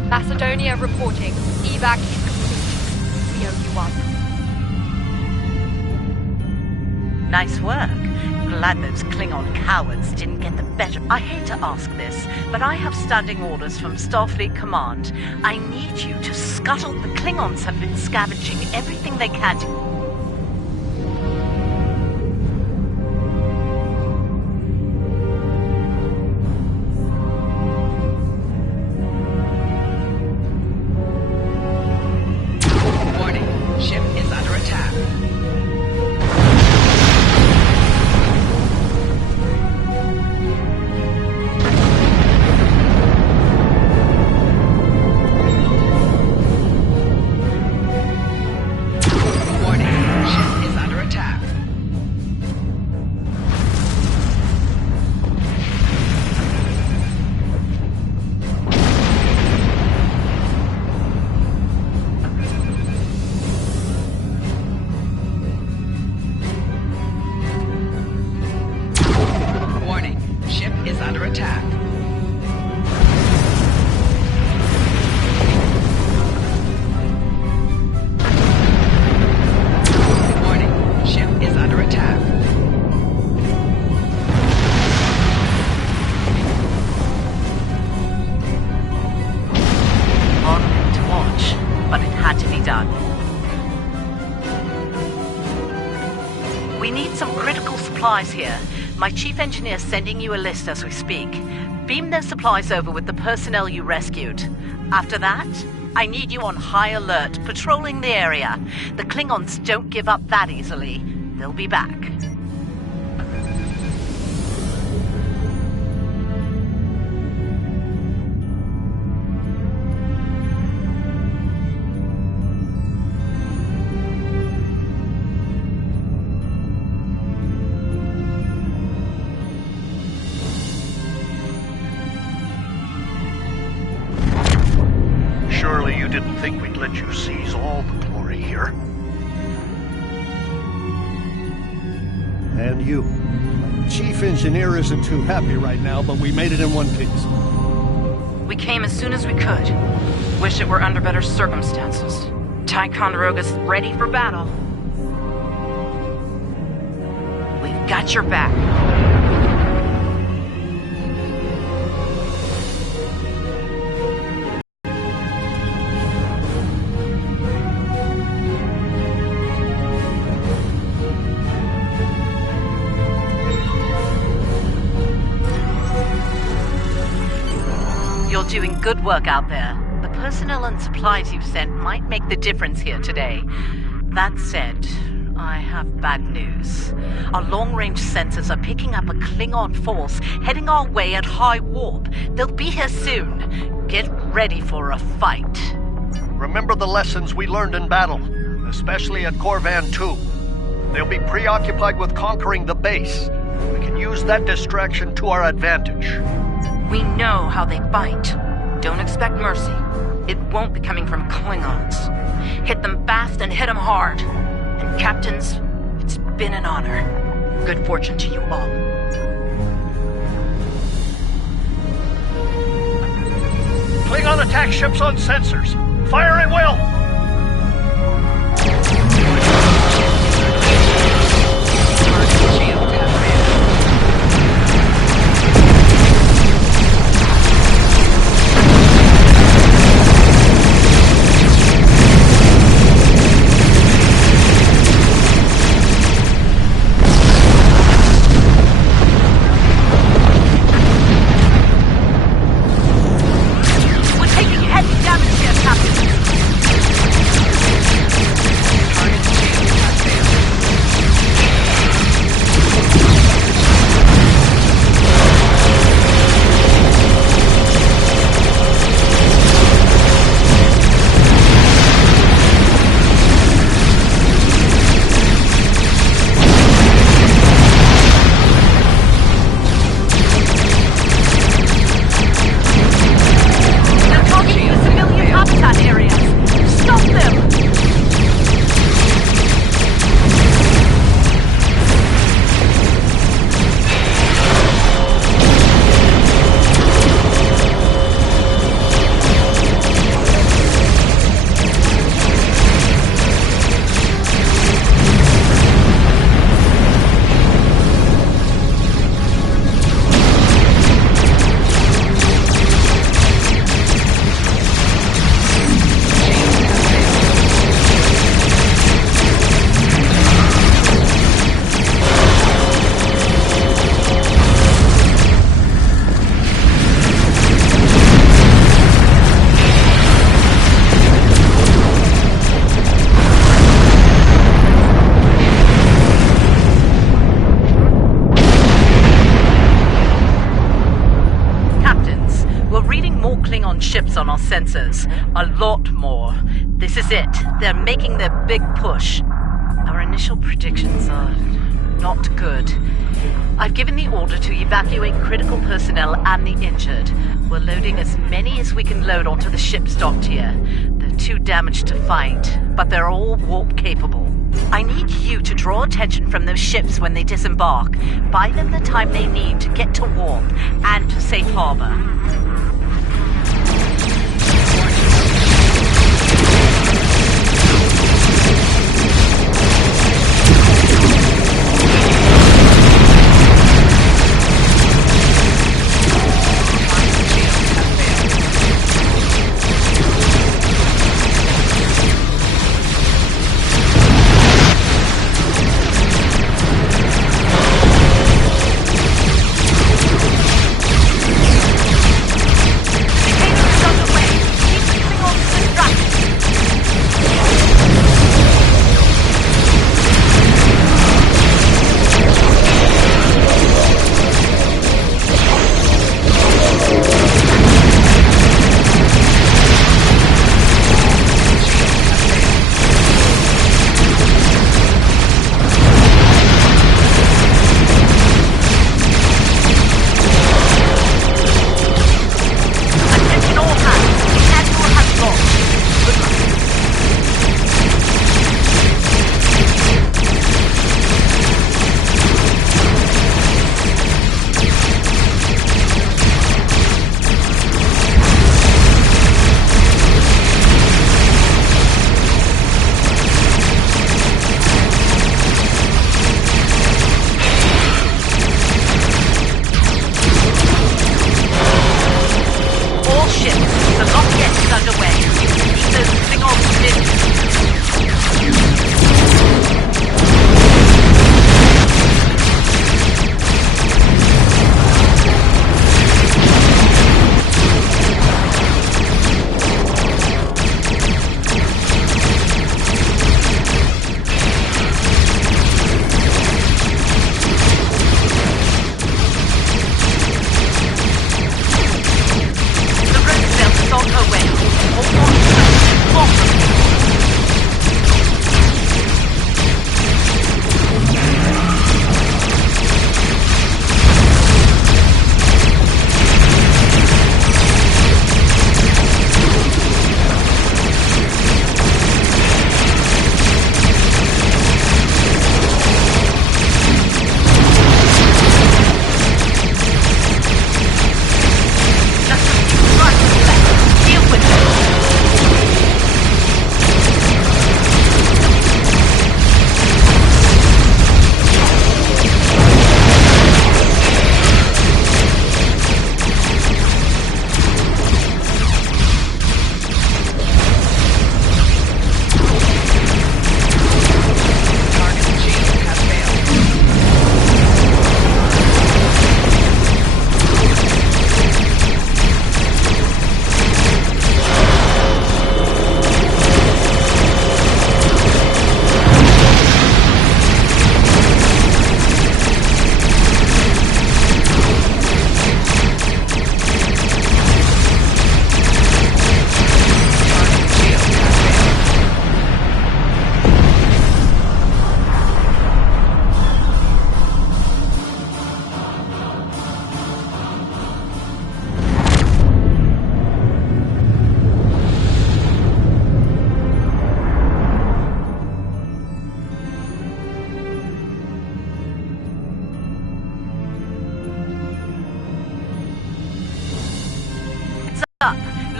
Macedonia reporting. Evac is complete. We owe you one. Nice work. Glad those Klingon cowards didn't get the better. I hate to ask this, but I have standing orders from Starfleet Command. I need you to scuttle. The Klingons have been scavenging everything they can to... Here. My chief engineer's sending you a list as we speak. Beam those supplies over with the personnel you rescued. After that, I need you on high alert, patrolling the area. The Klingons don't give up that easily. They'll be back. Surely you didn't think we'd let you seize all the glory here? And you. Chief Engineer isn't too happy right now, but we made it in one piece. We came as soon as we could. Wish it were under better circumstances. Ticonderoga's ready for battle. We've got your back. You're doing good work out there. The personnel and supplies you've sent might make the difference here today. That said, I have bad news. Our long-range sensors are picking up a Klingon force heading our way at high warp. They'll be here soon. Get ready for a fight. Remember the lessons we learned in battle, especially at Corvan 2. They'll be preoccupied with conquering the base. We can use that distraction to our advantage. We know how they fight. Don't expect mercy. It won't be coming from Klingons. Hit them fast and hit them hard. And captains, it's been an honor. Good fortune to you all. Klingon attack ships on sensors. Fire at will! Ships on our sensors. A lot more. This is it. They're making their big push. Our initial predictions are not good. I've given the order to evacuate critical personnel and the injured. We're loading as many as we can load onto the ships docked here. They're too damaged to fight, but they're all warp capable. I need you to draw attention from those ships when they disembark. Buy them the time they need to get to warp and to safe harbor.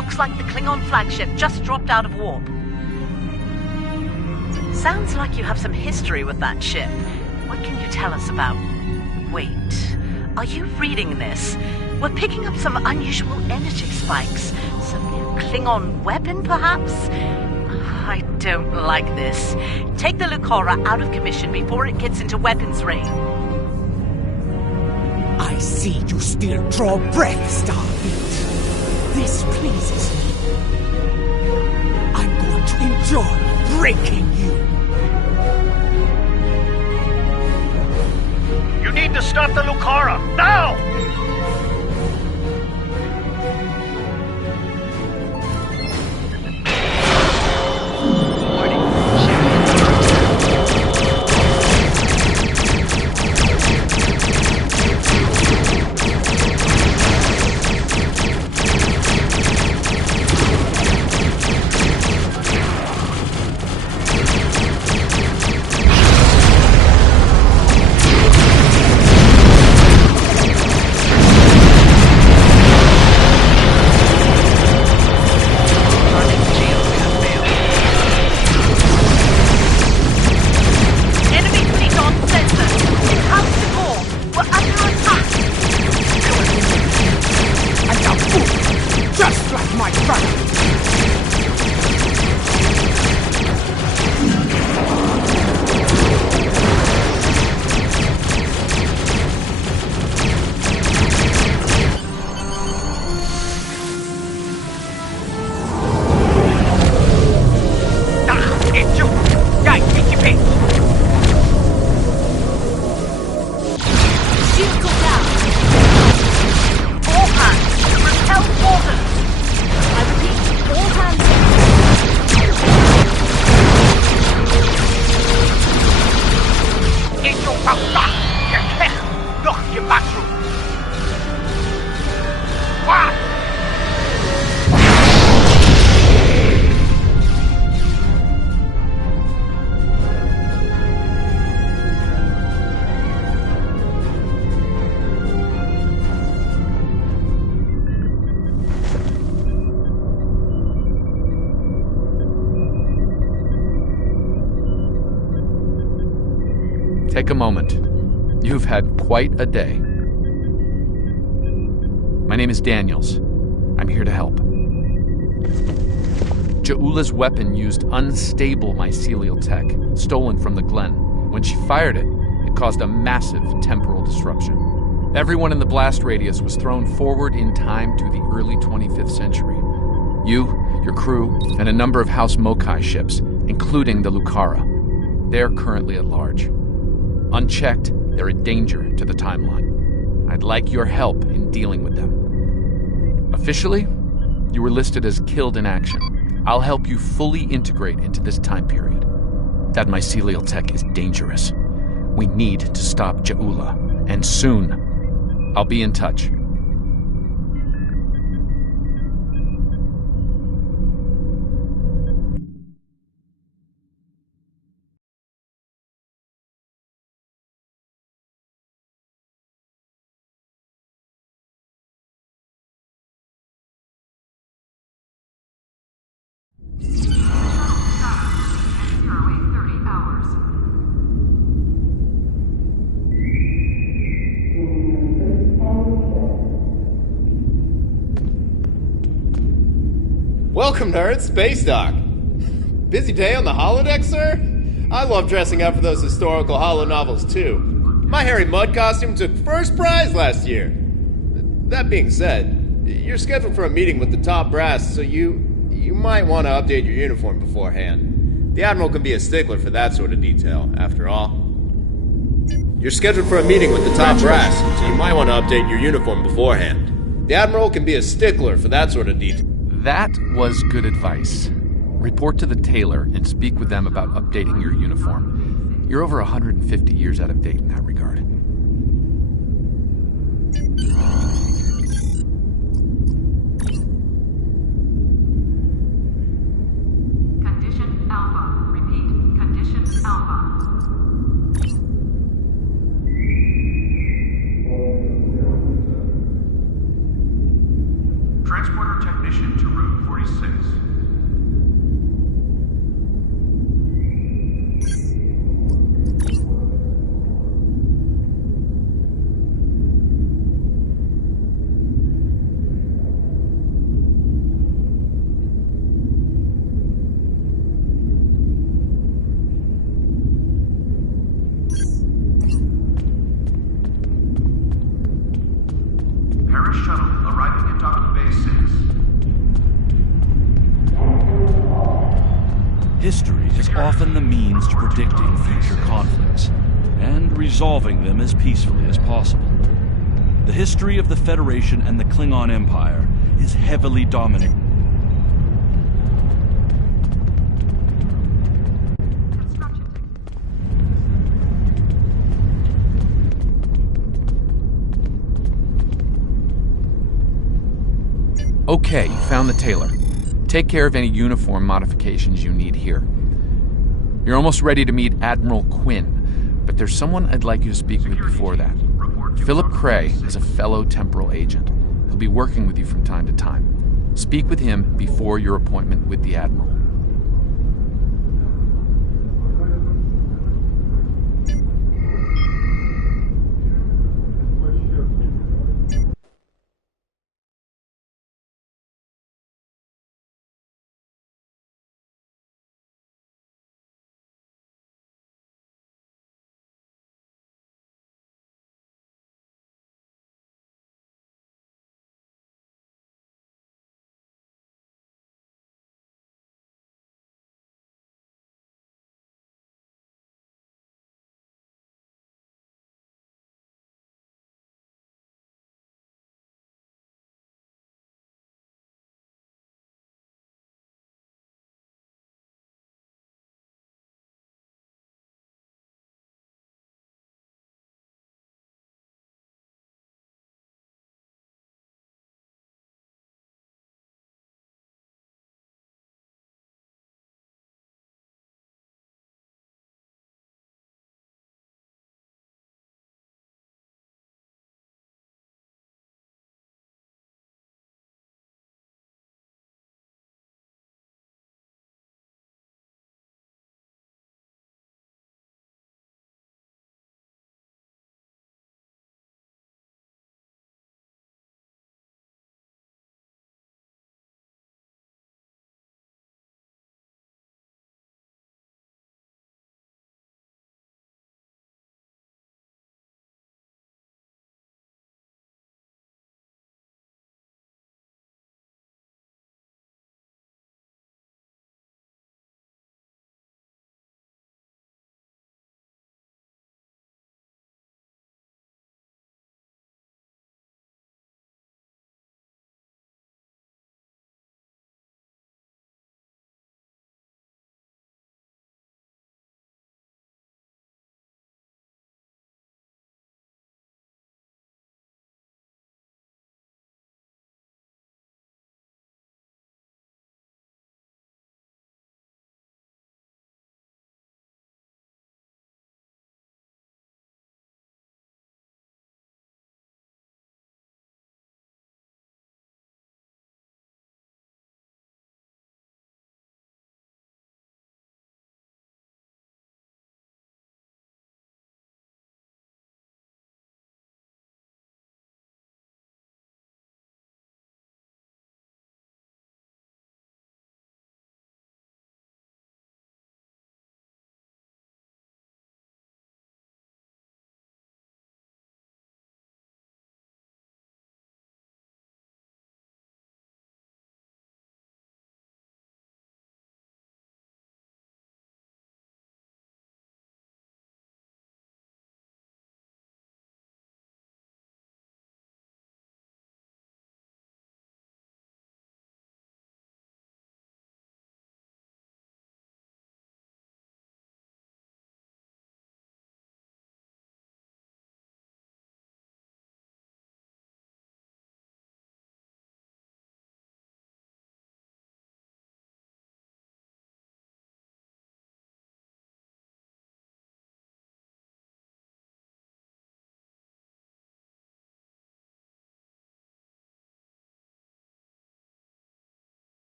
Looks like the Klingon flagship just dropped out of warp. Sounds like you have some history with that ship. What can you tell us about... Wait, are you reading this? We're picking up some unusual energy spikes. Some new Klingon weapon, perhaps? I don't like this. Take the Lucora out of commission before it gets into weapons range. I see you still draw breath, Starfleet. This pleases me. I'm going to enjoy breaking you. You need to stop the Lucora, now! Take a moment. You've had quite a day. My name is Daniels. I'm here to help. Ja'ula's weapon used unstable mycelial tech, stolen from the Glen. When she fired it, it caused a massive temporal disruption. Everyone in the blast radius was thrown forward in time to the early 25th century. You, your crew, and a number of House Mokai ships, including the Lucara. They're currently at large. Unchecked, they're a danger to the timeline. I'd like your help in dealing with them. Officially, you were listed as killed in action. I'll help you fully integrate into this time period. That mycelial tech is dangerous. We need to stop Ja'ula, and soon. I'll be in touch. Welcome, nerds. Space Dock. Busy day on the holodeck, sir? I love dressing up for those historical holo novels, too. My Harry Mudd costume took first prize last year. That being said, you're scheduled for a meeting with the top brass, so you might want to update your uniform beforehand. The Admiral can be a stickler for that sort of detail, after all. You're scheduled for a meeting with the top brass, so you might want to update your uniform beforehand. The Admiral can be a stickler for that sort of detail. That was good advice. Report to the tailor and speak with them about updating your uniform. You're over 150 years out of date in that regard. Condition Alpha. Repeat. Condition Alpha. Transporter technician. transmission to Route 46. Paris shuttle arriving at docking bay 6. History is often the means to predicting future conflicts and resolving them as peacefully as possible. The history of the Federation and the Klingon Empire is heavily dominated. Okay, you found the tailor. Take care of any uniform modifications you need here. You're almost ready to meet Admiral Quinn, but there's someone I'd like you to speak with before that. Philip Cray is a fellow temporal agent. He'll be working with you from time to time. Speak with him before your appointment with the Admiral.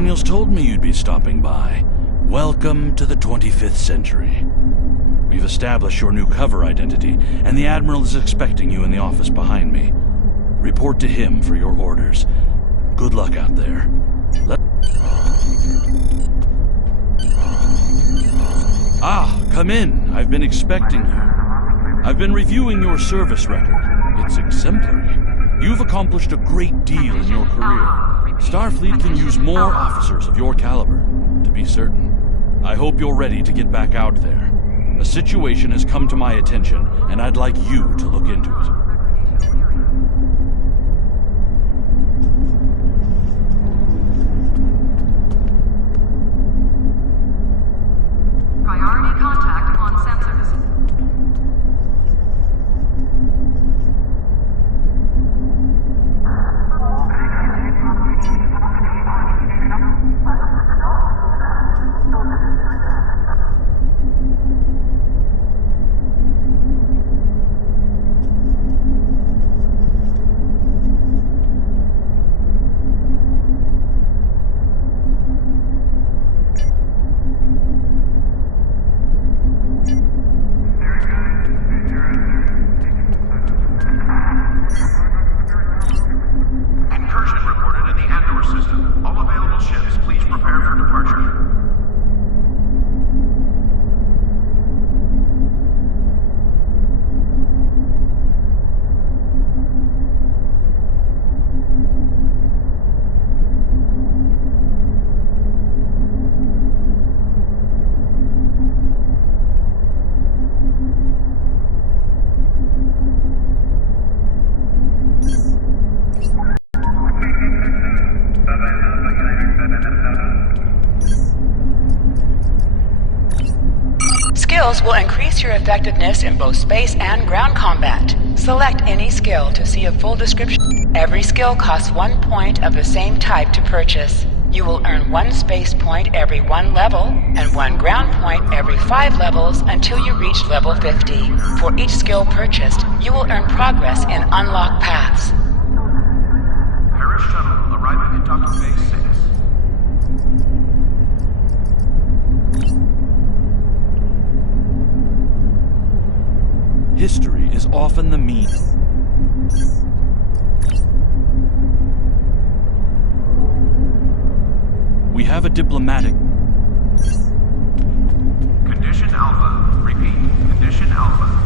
Daniels told me you'd be stopping by. Welcome to the 25th century. We've established your new cover identity, and the Admiral is expecting you in the office behind me. Report to him for your orders. Good luck out there. Come in. I've been expecting you. I've been reviewing your service record. It's exemplary. You've accomplished a great deal in your career. Starfleet can use more officers of your caliber, to be certain. I hope you're ready to get back out there. A situation has come to my attention, and I'd like you to look into it. Priority contact on sensors. Skills will increase your effectiveness in both space and ground combat. Select any skill to see a full description. Every skill costs 1 point of the same type to purchase. You will earn 1 space point every 1 level, and 1 ground point every 5 levels until you reach level 50. For each skill purchased, you will earn progress in unlocked paths. Paris shuttle arriving at Docking Bay 6. History is often the mean. We have a diplomatic... Condition Alpha. Repeat. Condition Alpha.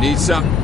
Need something?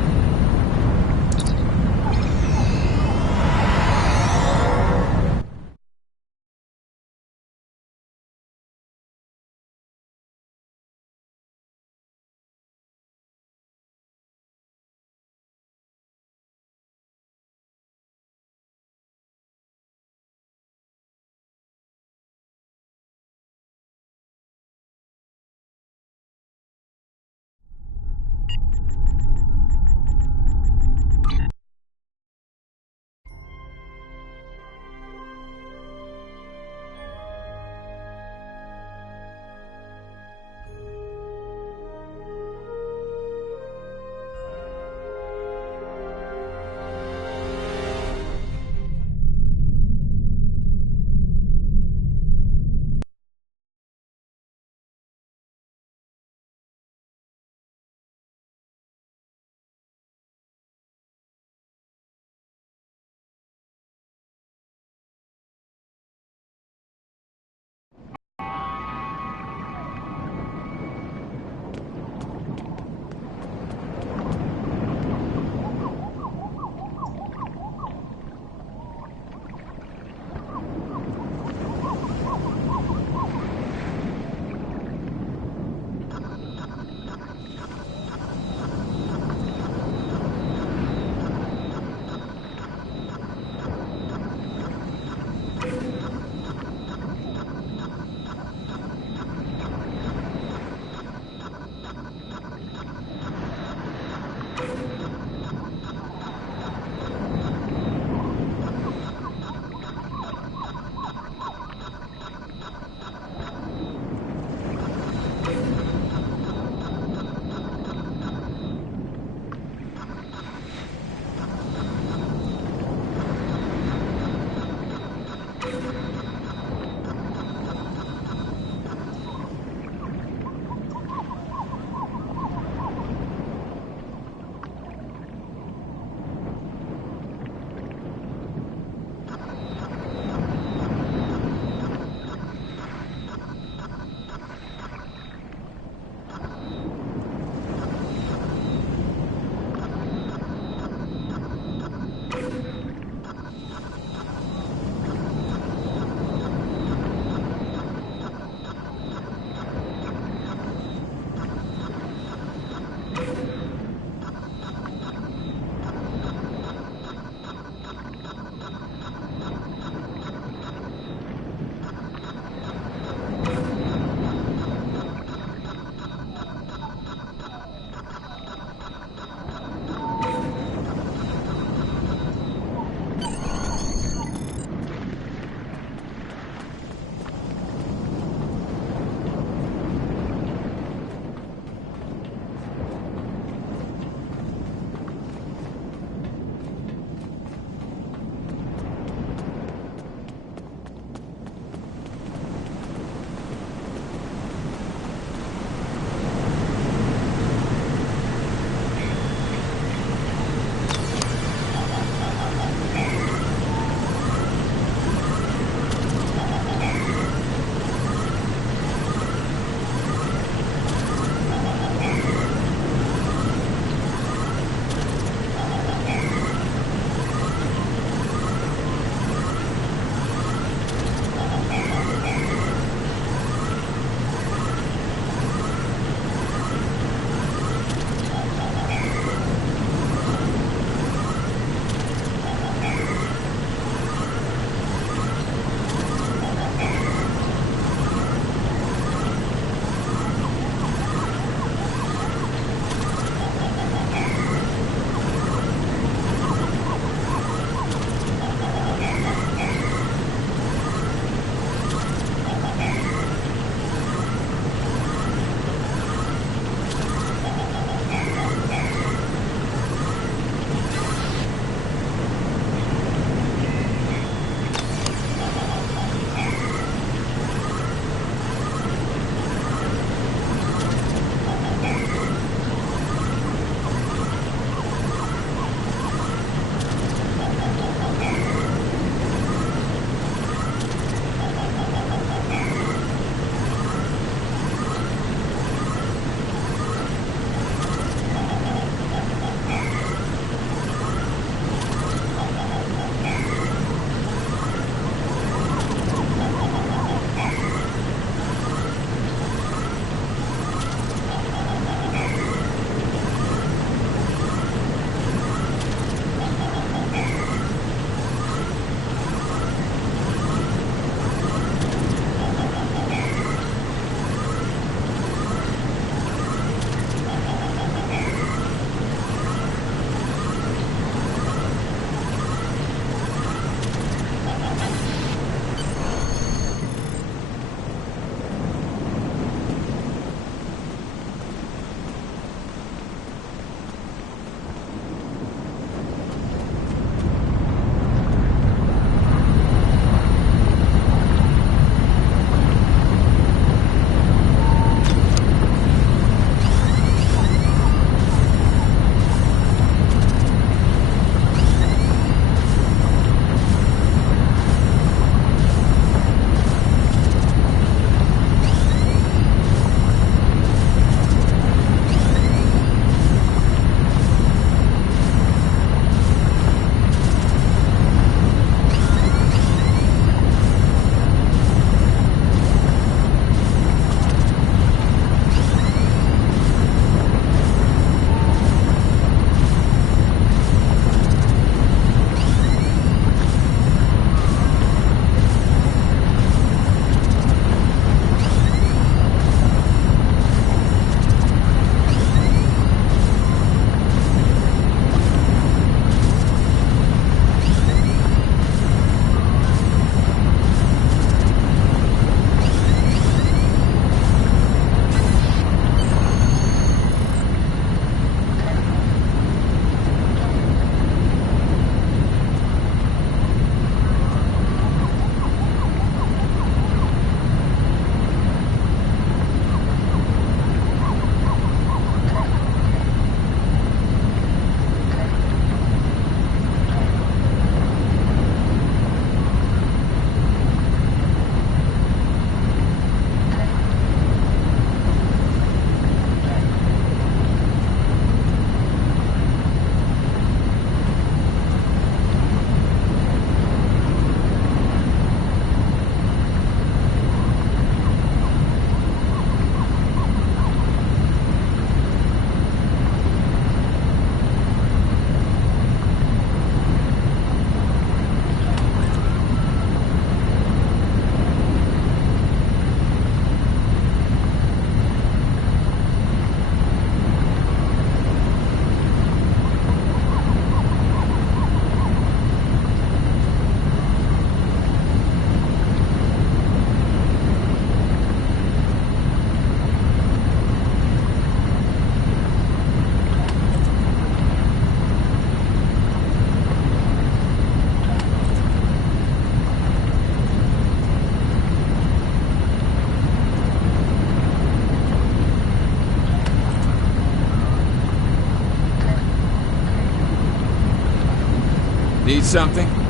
Need something?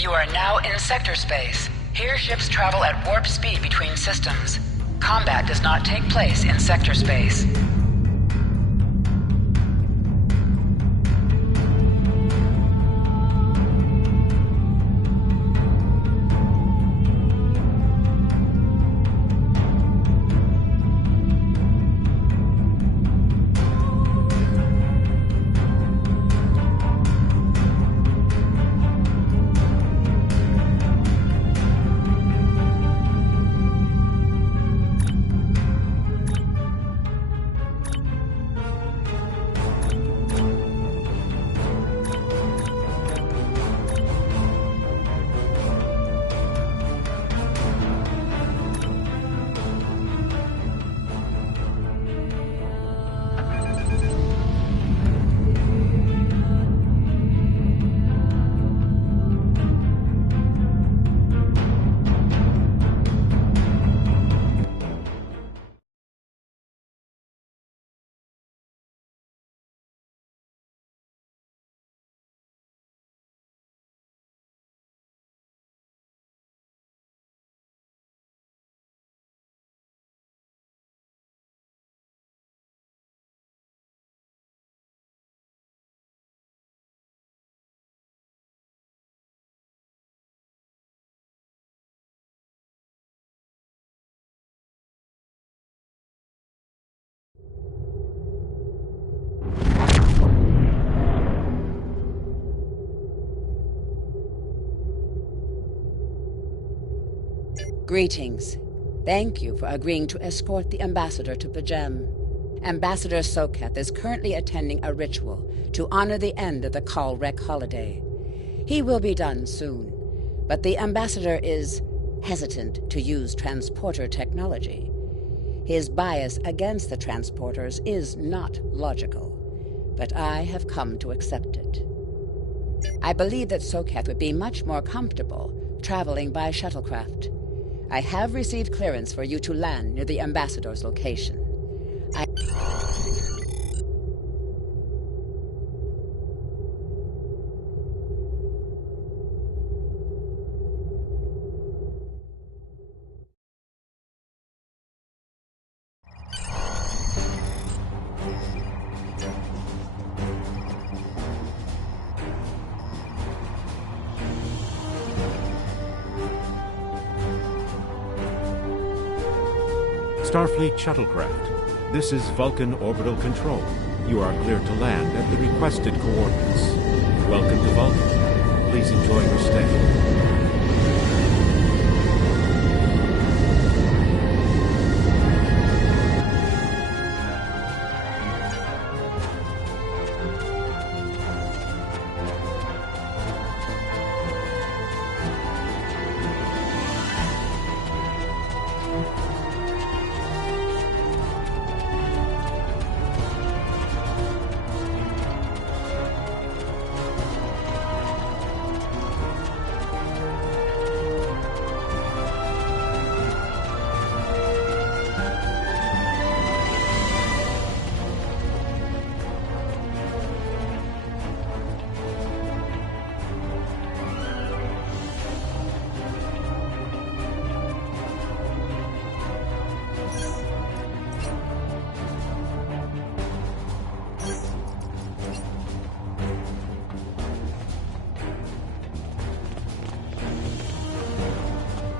You are now in sector space. Here ships travel at warp speed between systems. Combat does not take place in sector space. Greetings. Thank you for agreeing to escort the ambassador to Pajem. Ambassador Soketh is currently attending a ritual to honor the end of the Kalrek holiday. He will be done soon, but the ambassador is hesitant to use transporter technology. His bias against the transporters is not logical, but I have come to accept it. I believe that Soketh would be much more comfortable traveling by shuttlecraft. I have received clearance for you to land near the ambassador's location. Starfleet shuttlecraft. This is Vulcan Orbital Control. You are cleared to land at the requested coordinates. Welcome to Vulcan. Please enjoy your stay.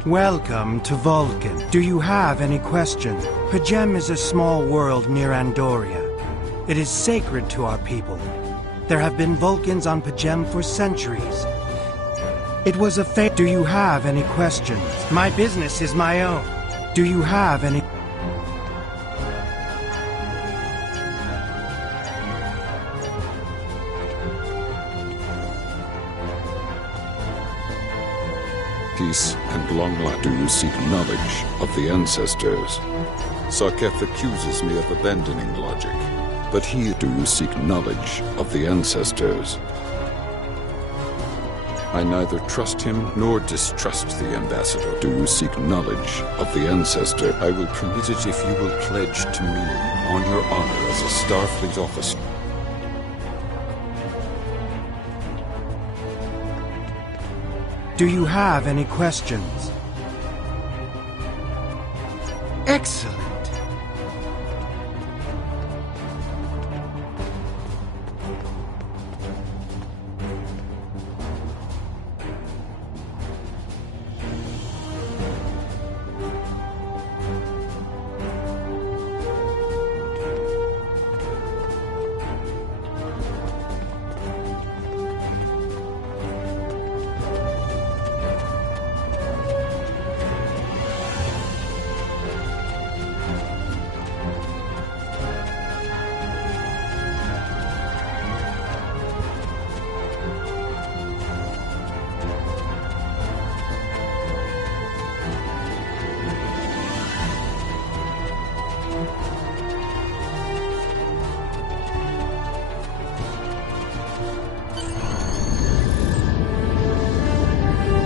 Welcome to Vulcan. Do you have any questions? Pajem is a small world near Andoria. It is sacred to our people. There have been Vulcans on Pajem for centuries. It was a fate. Do you have any questions? My business is my own. Do you have any... Peace and long life. Do you seek knowledge of the ancestors? Soketh accuses me of abandoning logic, but do you seek knowledge of the ancestors? I neither trust him nor distrust the ambassador. Do you seek knowledge of the ancestor? I will permit it if you will pledge to me on your honor as a Starfleet officer. Do you have any questions? Excellent.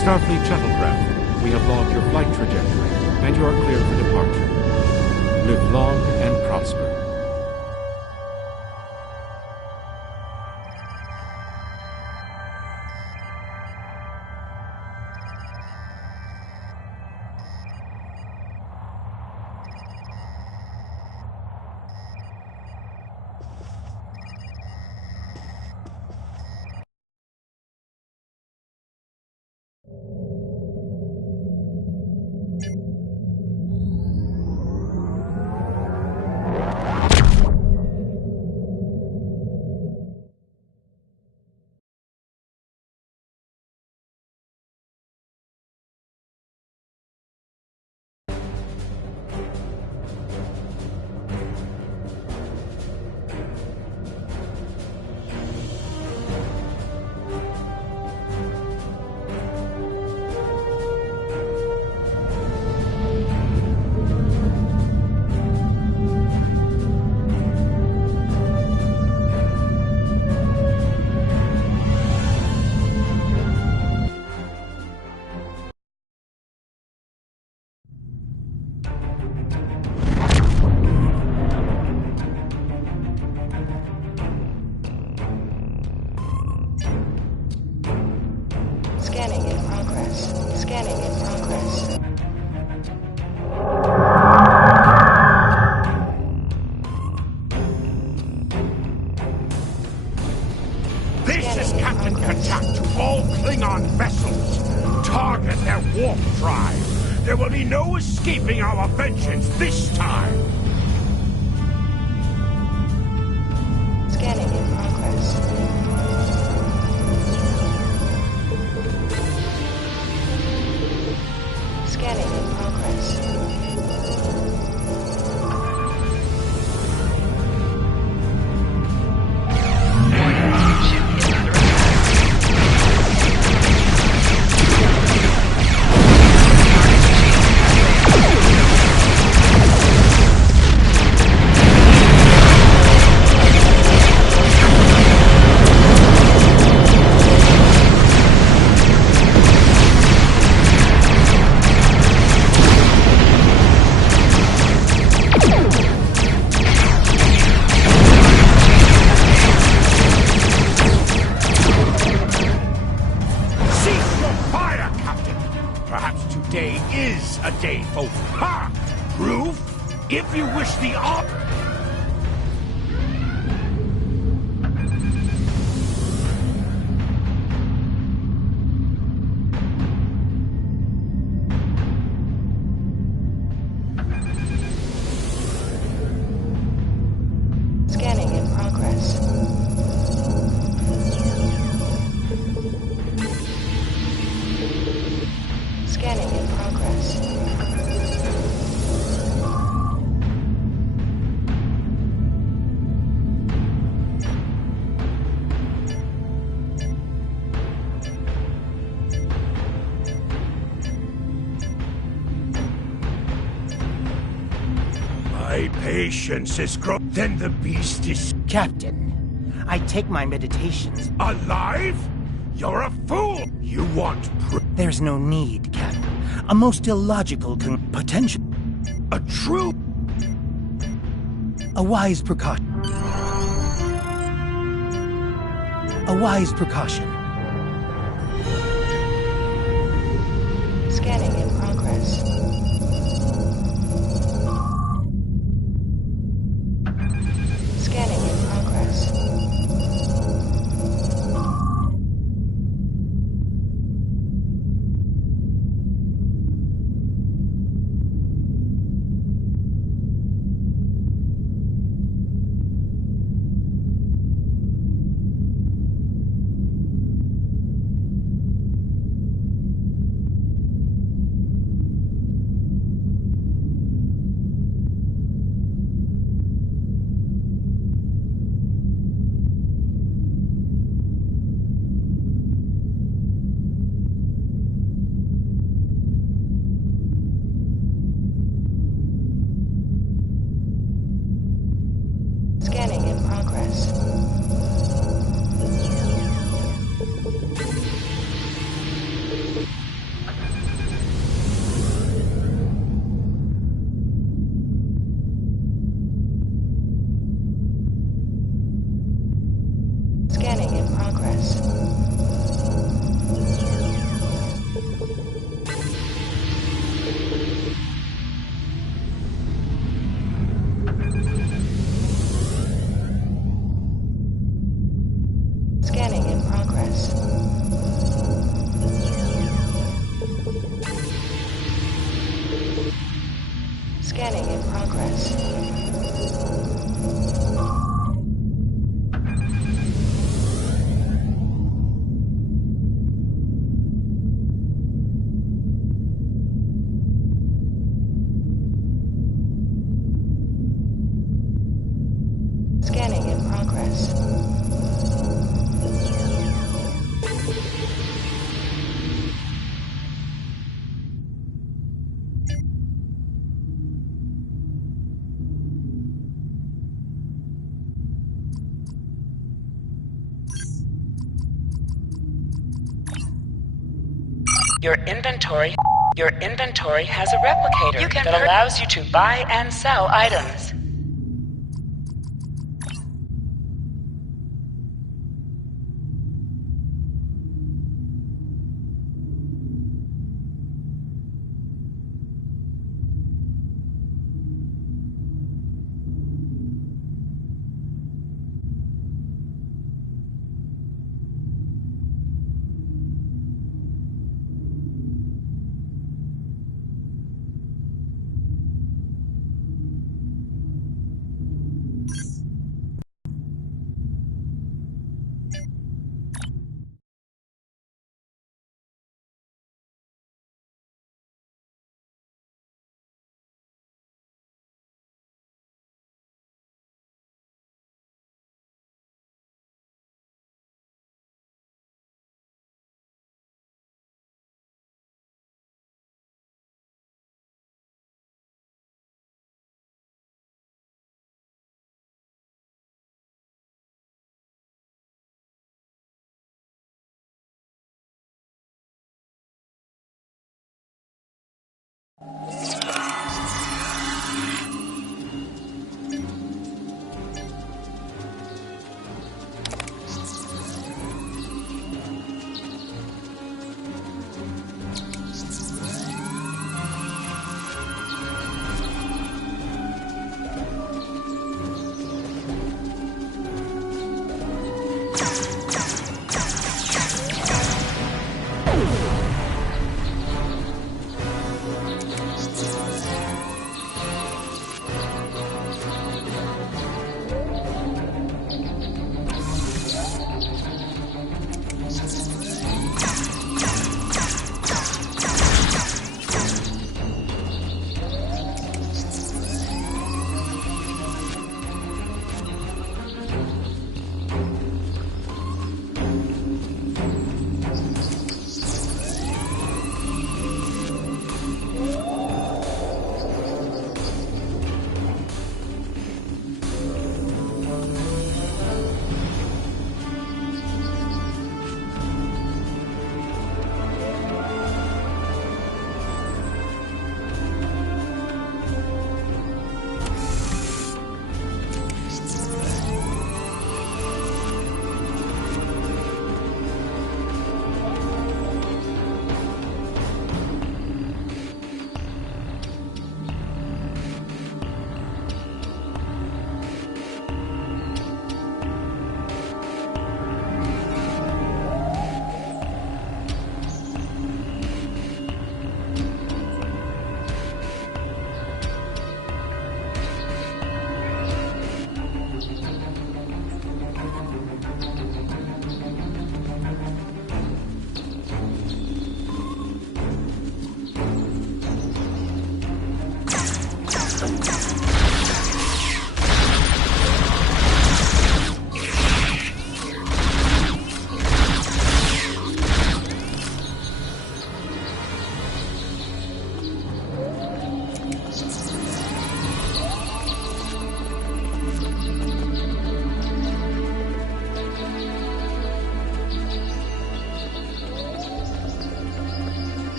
Starfleet shuttlecraft, we have logged your flight trajectory, and you are clear for departure. Live long and prosper. Scanning in progress. Scanning in progress. This is Captain Katak to all Klingon vessels. Target their warp drive. There will be no escaping our vengeance this time. Scanning in progress. Scanning in progress. Today is a day for proof. If you wish the op. Scanning in progress. Scanning in progress. My patience is grown. Then the beast is. Captain, I take my meditations. Alive? You're a fool! You want There's no need, Captain. A most illogical potential. A true... A wise precaution. A wise precaution. Your inventory has a replicator that allows you to buy and sell items.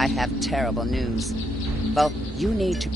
I have terrible news. Well, you need to...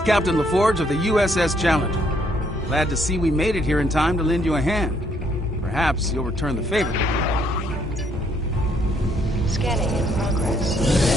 is Captain LaForge of the USS Challenger. Glad to see we made it here in time to lend you a hand. Perhaps you'll return the favor. Scanning in progress.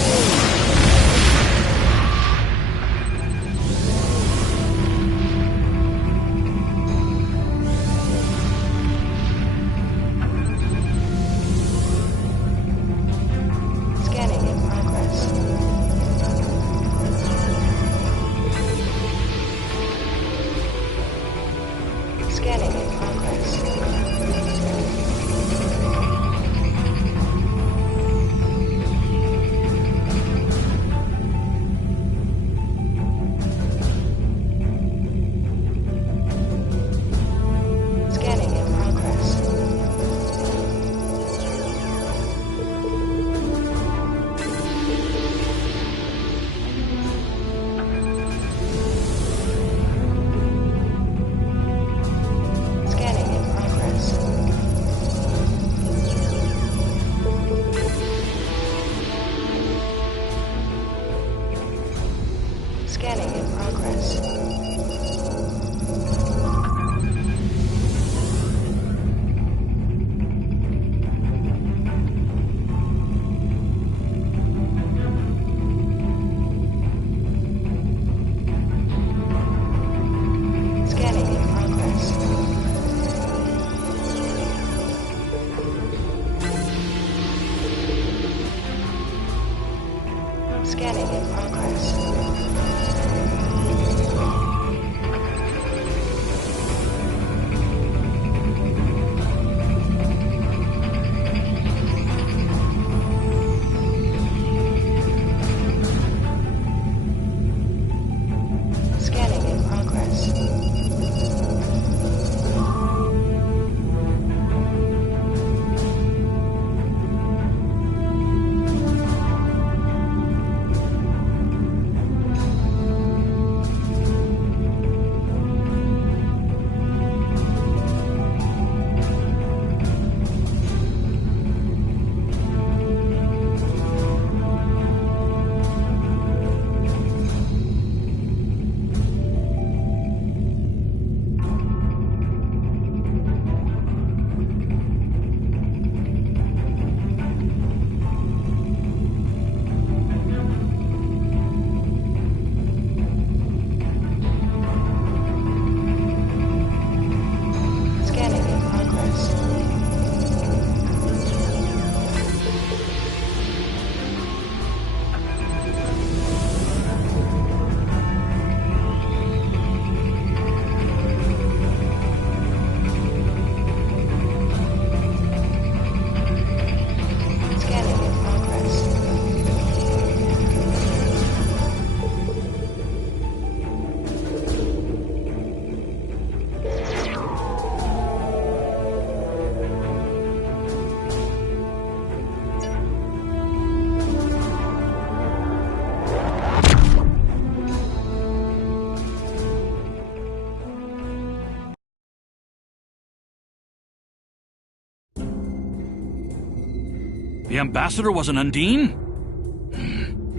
The Ambassador was an Undine?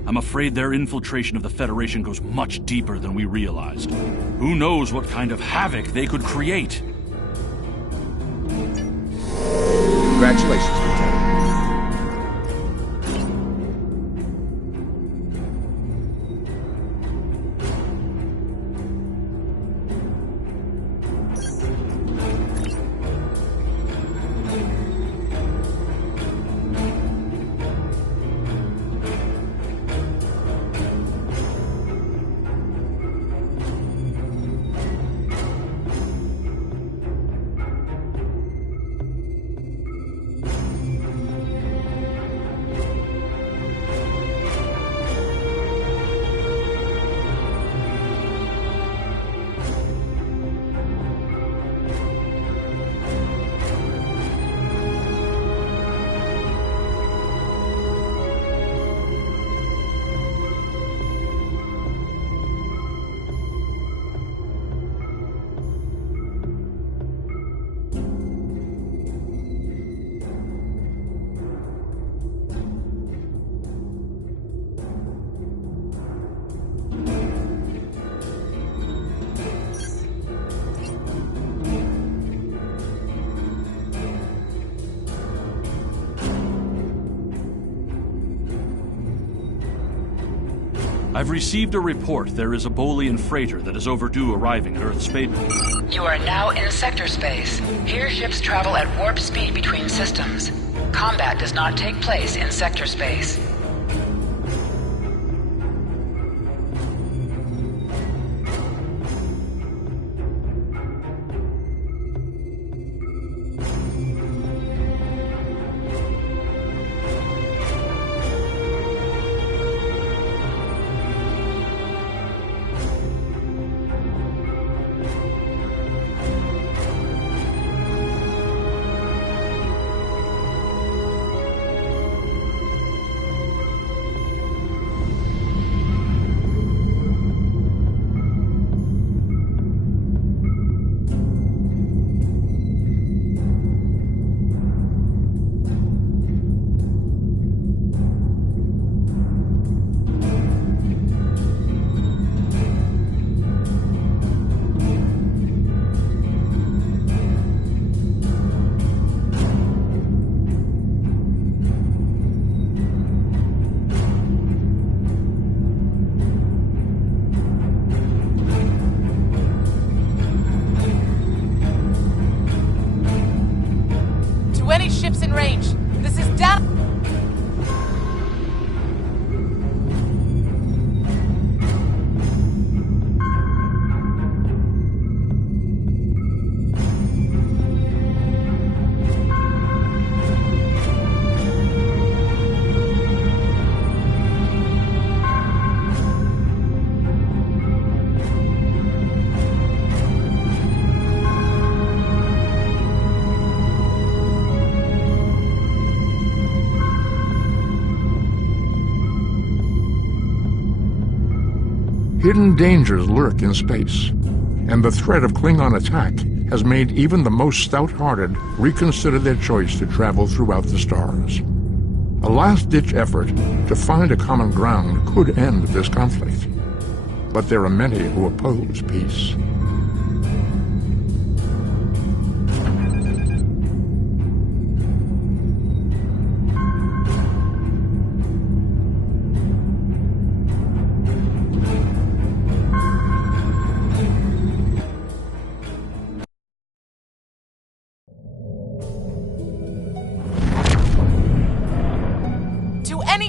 I'm afraid their infiltration of the Federation goes much deeper than we realized. Who knows what kind of havoc they could create? Congratulations, Lieutenant. I've received a report there is a Bolian freighter that is overdue arriving at Earth space. You are now in sector space. Here ships travel at warp speed between systems. Combat does not take place in sector space. Ships in range. This is down. Hidden dangers lurk in space, and the threat of Klingon attack has made even the most stout-hearted reconsider their choice to travel throughout the stars. A last-ditch effort to find a common ground could end this conflict, but there are many who oppose peace.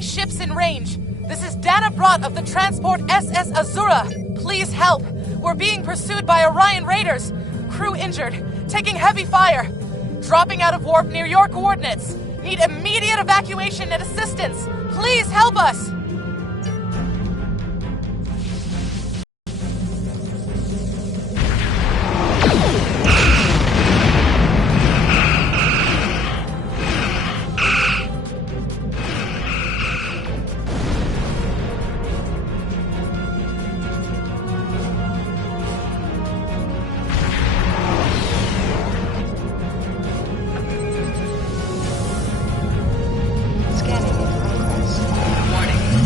Ships in range. This is Dana Brott of the transport SS Azura. Please help. We're being pursued by Orion raiders. Crew injured. Taking heavy fire. Dropping out of warp near your coordinates. Need immediate evacuation and assistance. Please help us. Scanning in progress. Warning.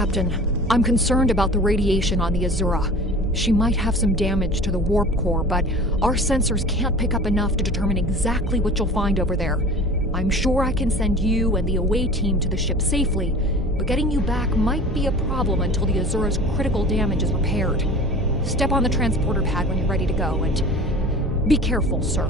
Captain. I'm concerned about the radiation on the Azura. She might have some damage to the warp core, but our sensors can't pick up enough to determine exactly what you'll find over there. I'm sure I can send you and the away team to the ship safely, but getting you back might be a problem until the Azura's critical damage is repaired. Step on the transporter pad when you're ready to go, and be careful, sir.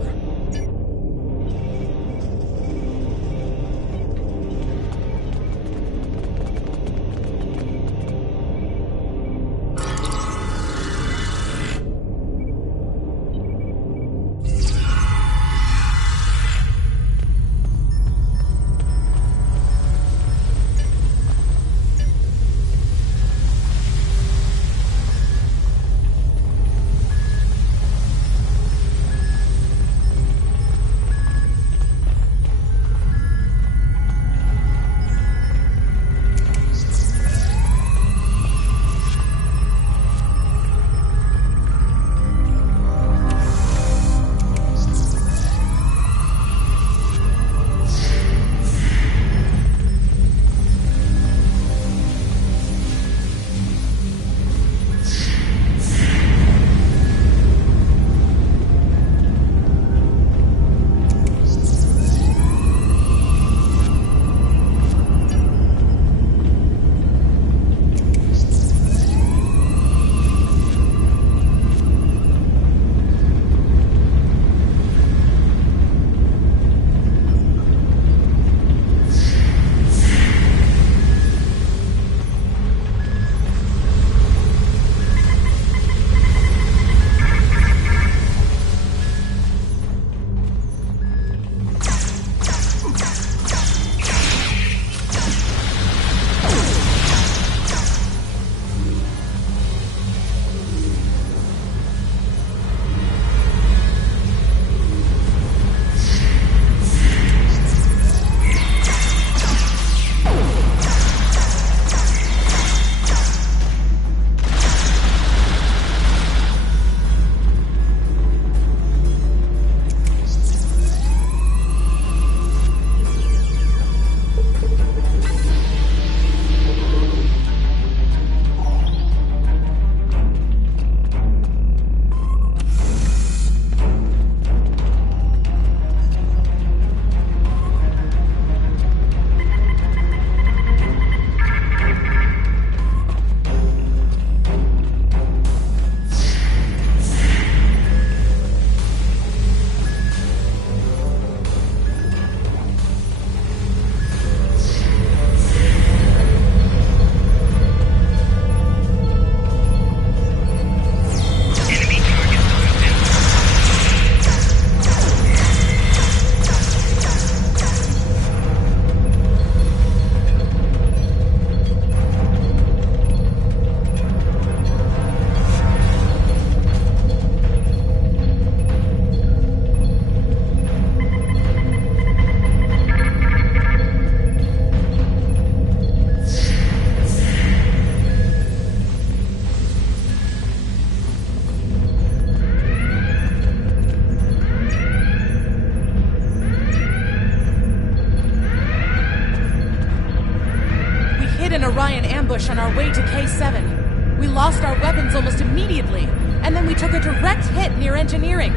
On our way to K7. We lost our weapons almost immediately, and then we took a direct hit near engineering.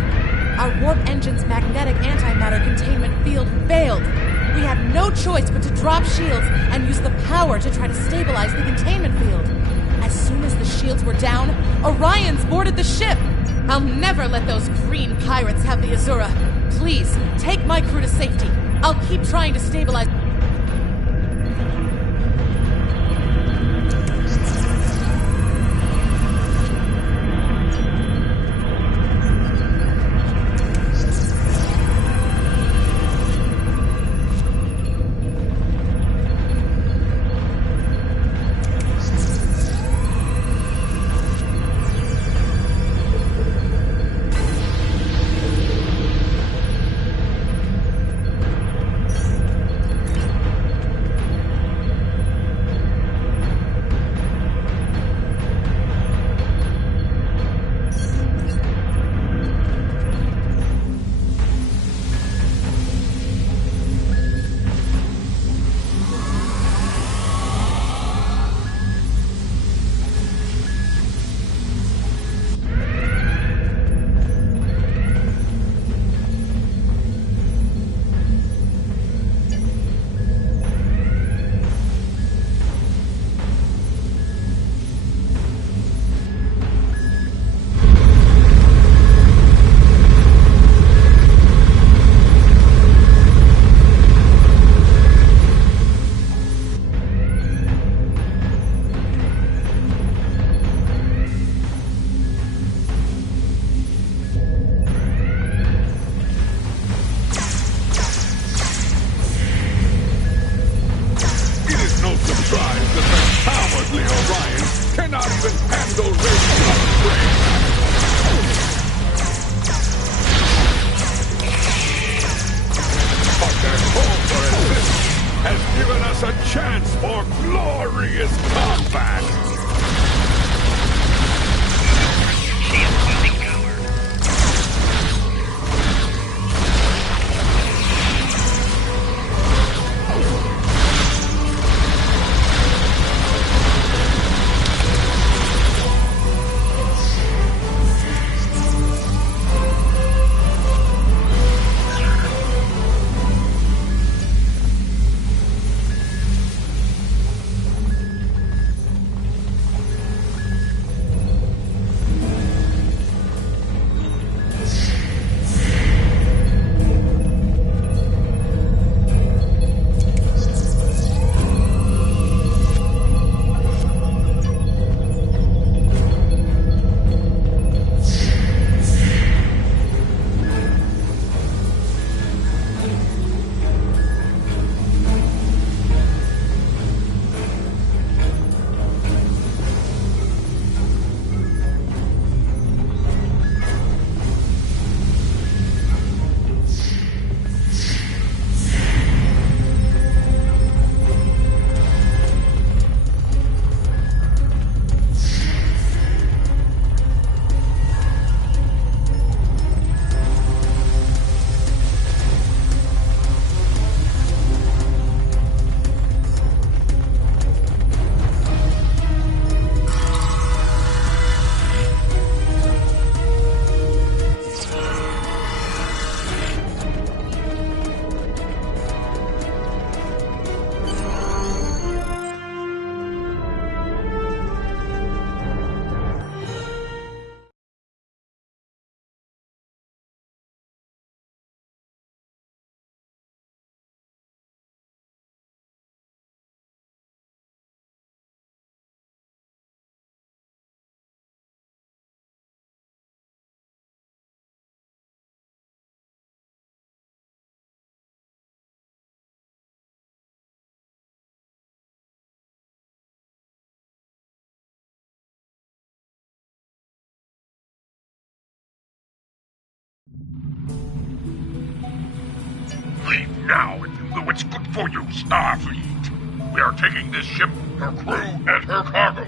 Our warp engine's magnetic antimatter containment field failed. We had no choice but to drop shields and use the power to try to stabilize the containment field. As soon as the shields were down, Orions boarded the ship. I'll never let those green pirates have the Azura. Please, take my crew to safety. I'll keep trying to stabilize... Leave now and do what's good for you, Starfleet. We are taking this ship, her crew, and her cargo.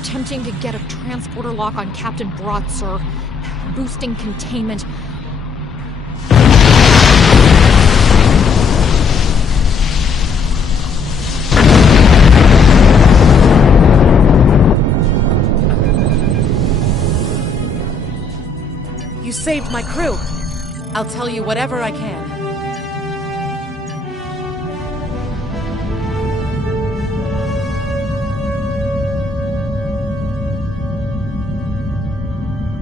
Attempting to get a transporter lock on Captain Brott, sir. Boosting containment. You saved my crew. I'll tell you whatever I can.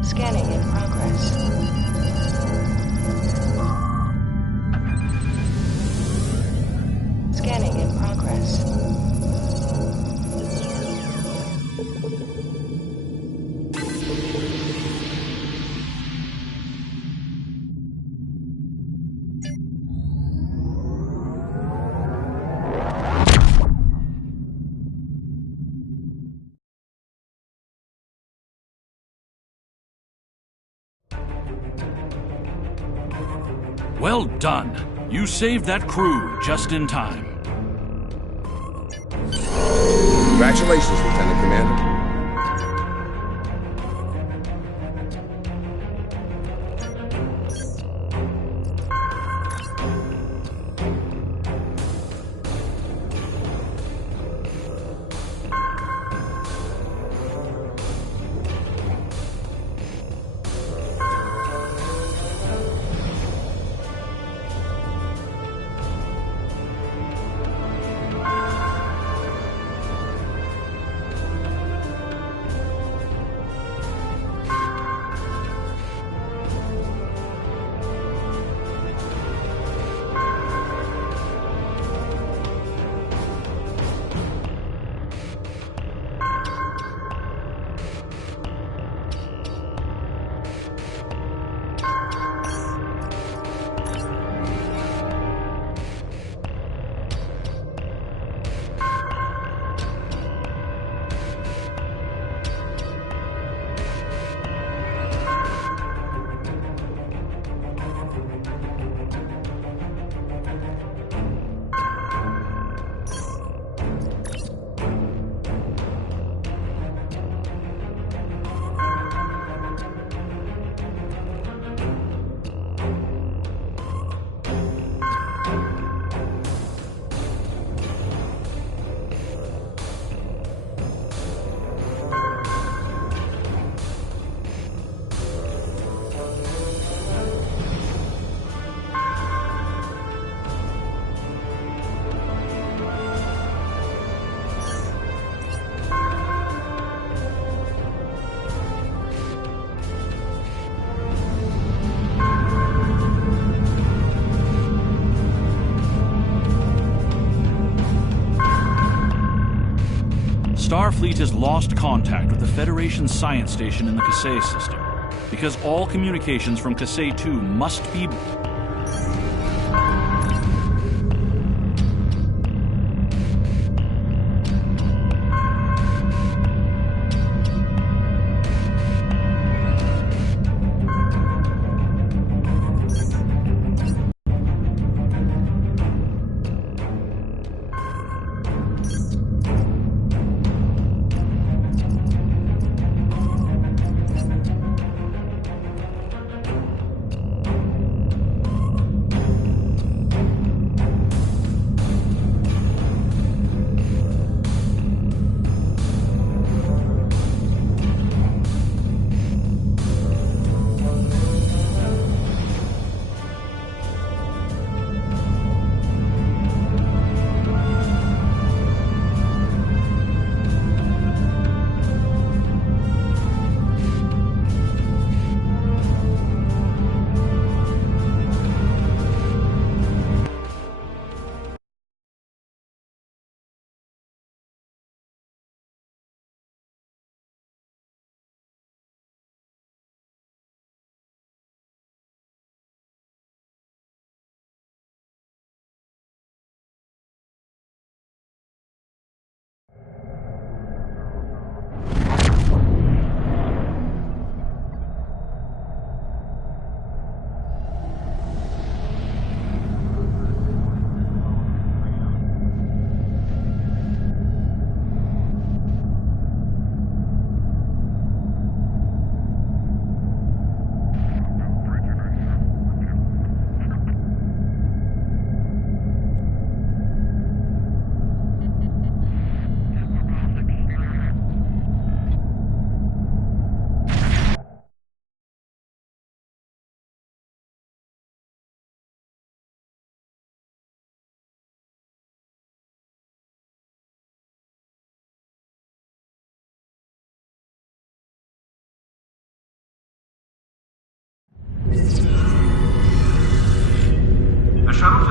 Scanning in progress. Scanning in progress. Well done. You saved that crew just in time. Congratulations, Lieutenant Commander. Starfleet has lost contact with the Federation science station in the Kasei system, because all communications from Kasei 2 must be...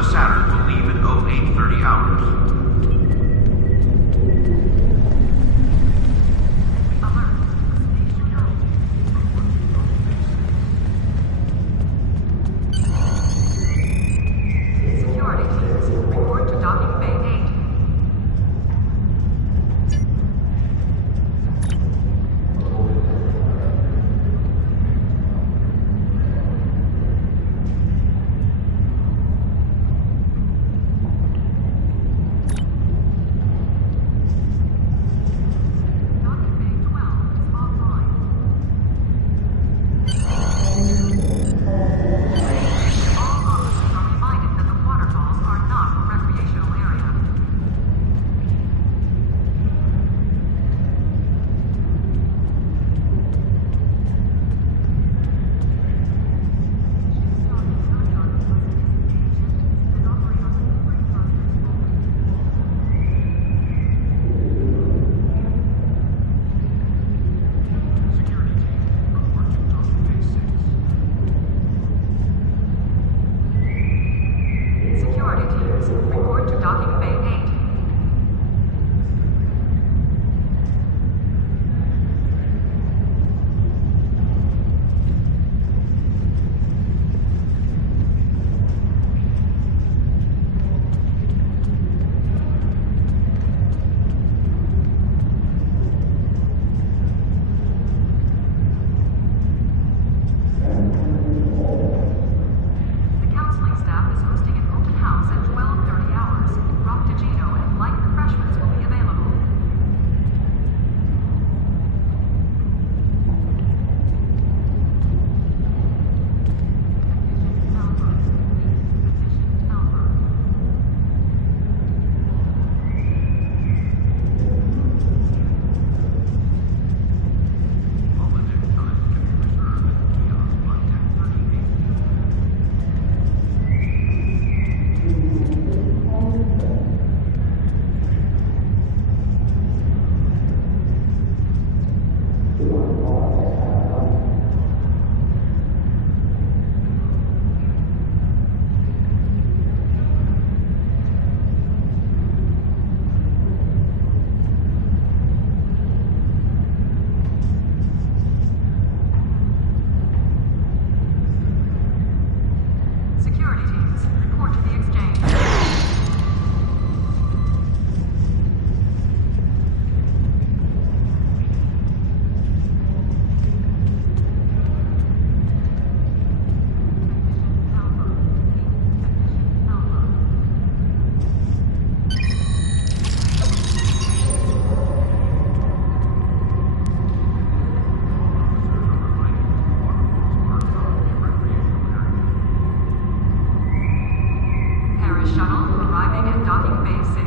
to Saturn will leave at 0830 hours. Security teams, report to docking bay 8. Security teams, report to docking bay 8. The counseling staff is hosting an open house at 12:30 hours. Raptagino and light refreshments will be available. Security teams, report to the exchange. Paris shuttle arriving at docking bay 6.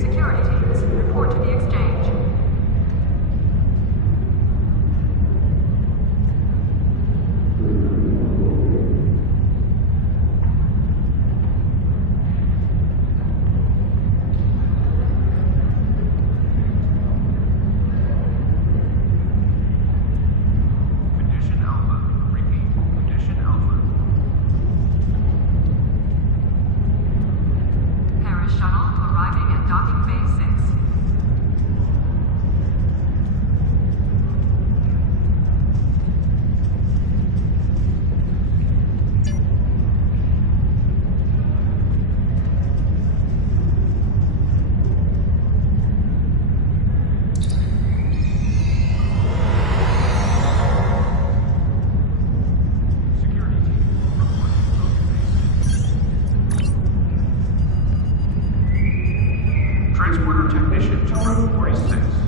Security teams, report to the exchange. Condition Alpha. Repeat. Condition Alpha. Paris shuttle arriving at docking bay 6. Transporter Technician to Route 46.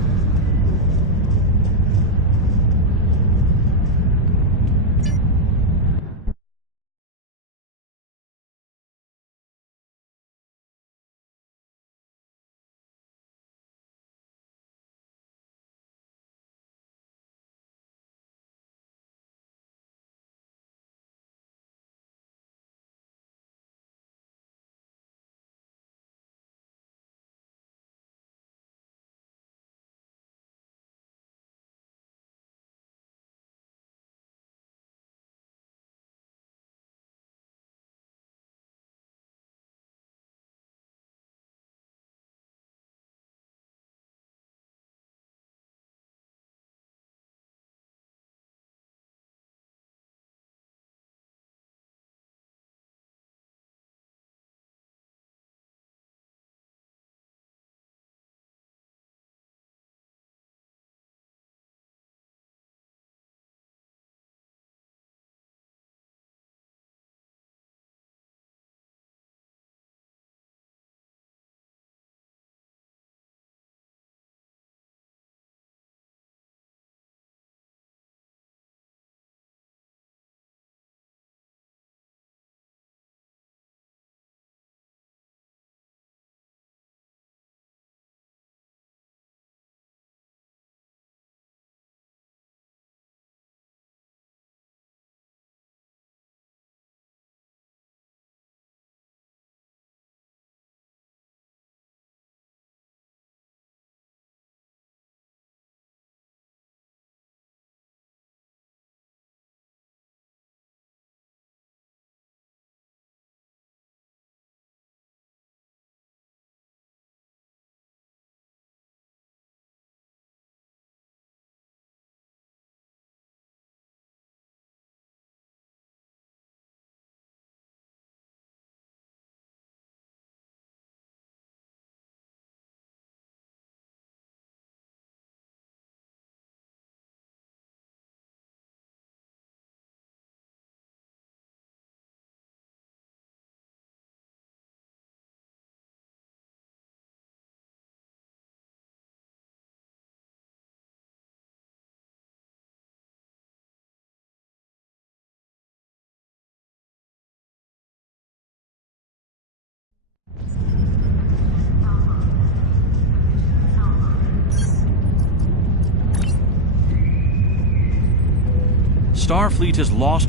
Starfleet has lost...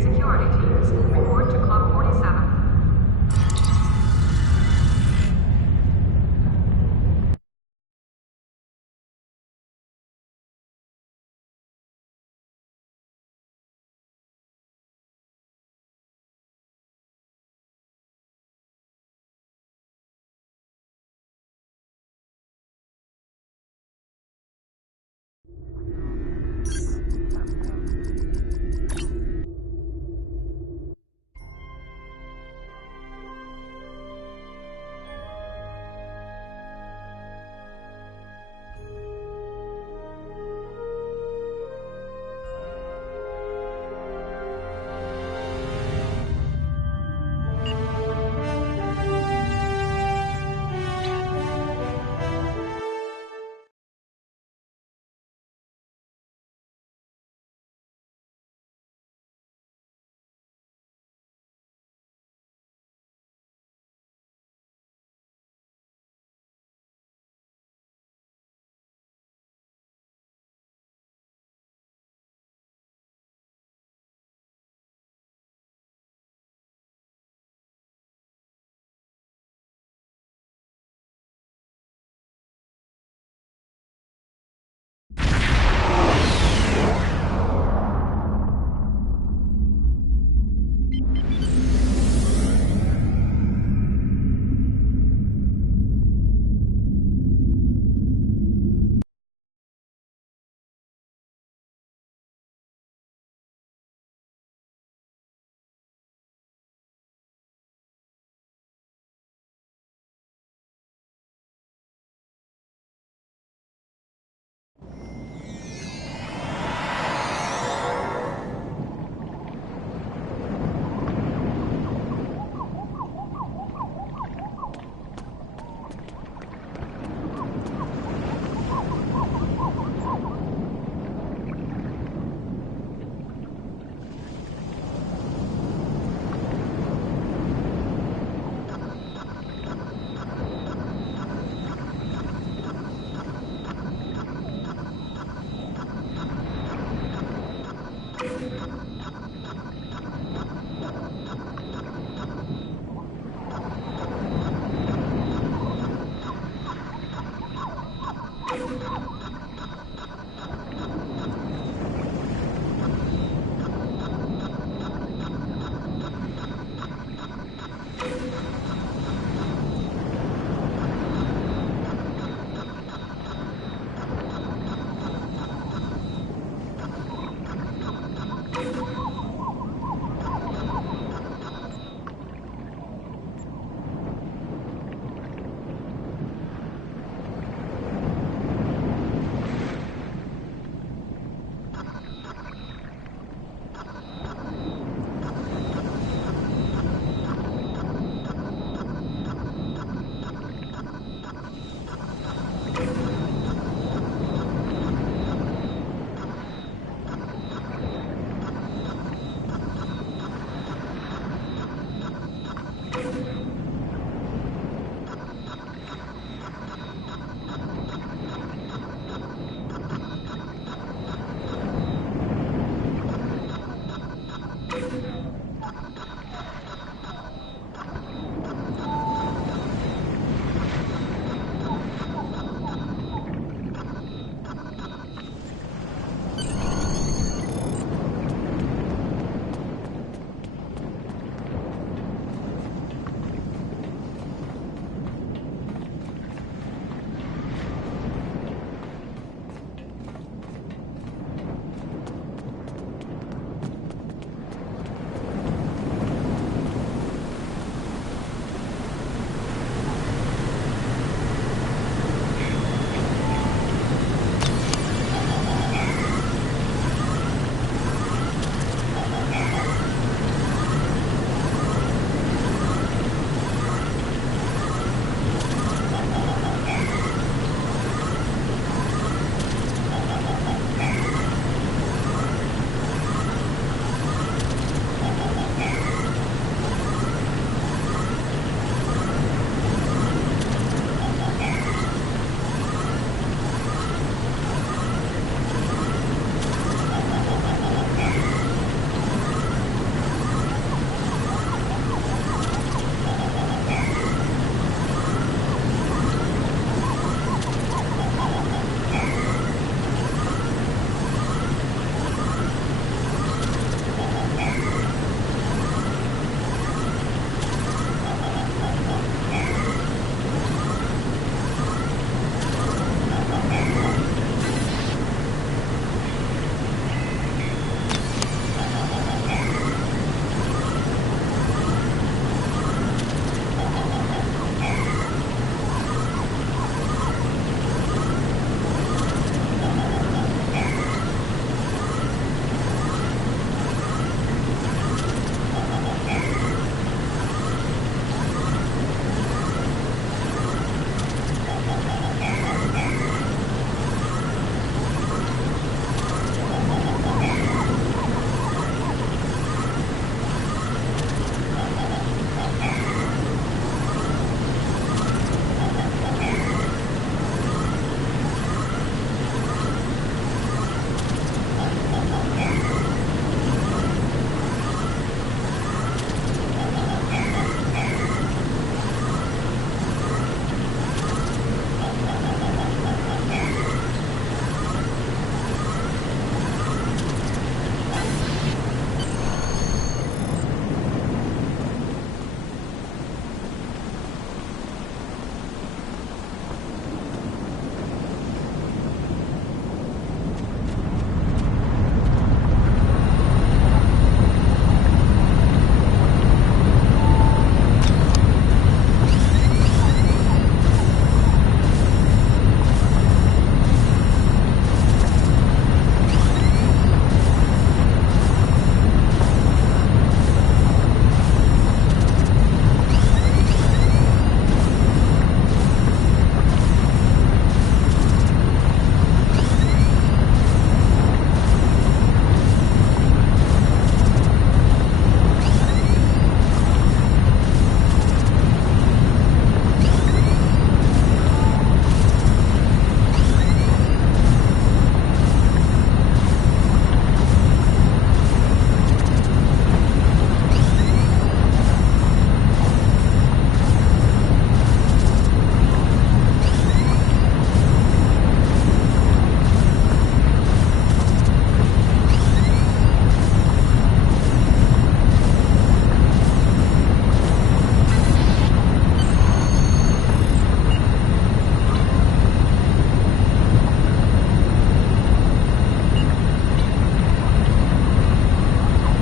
Security teams, report to Club 47.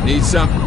Need something?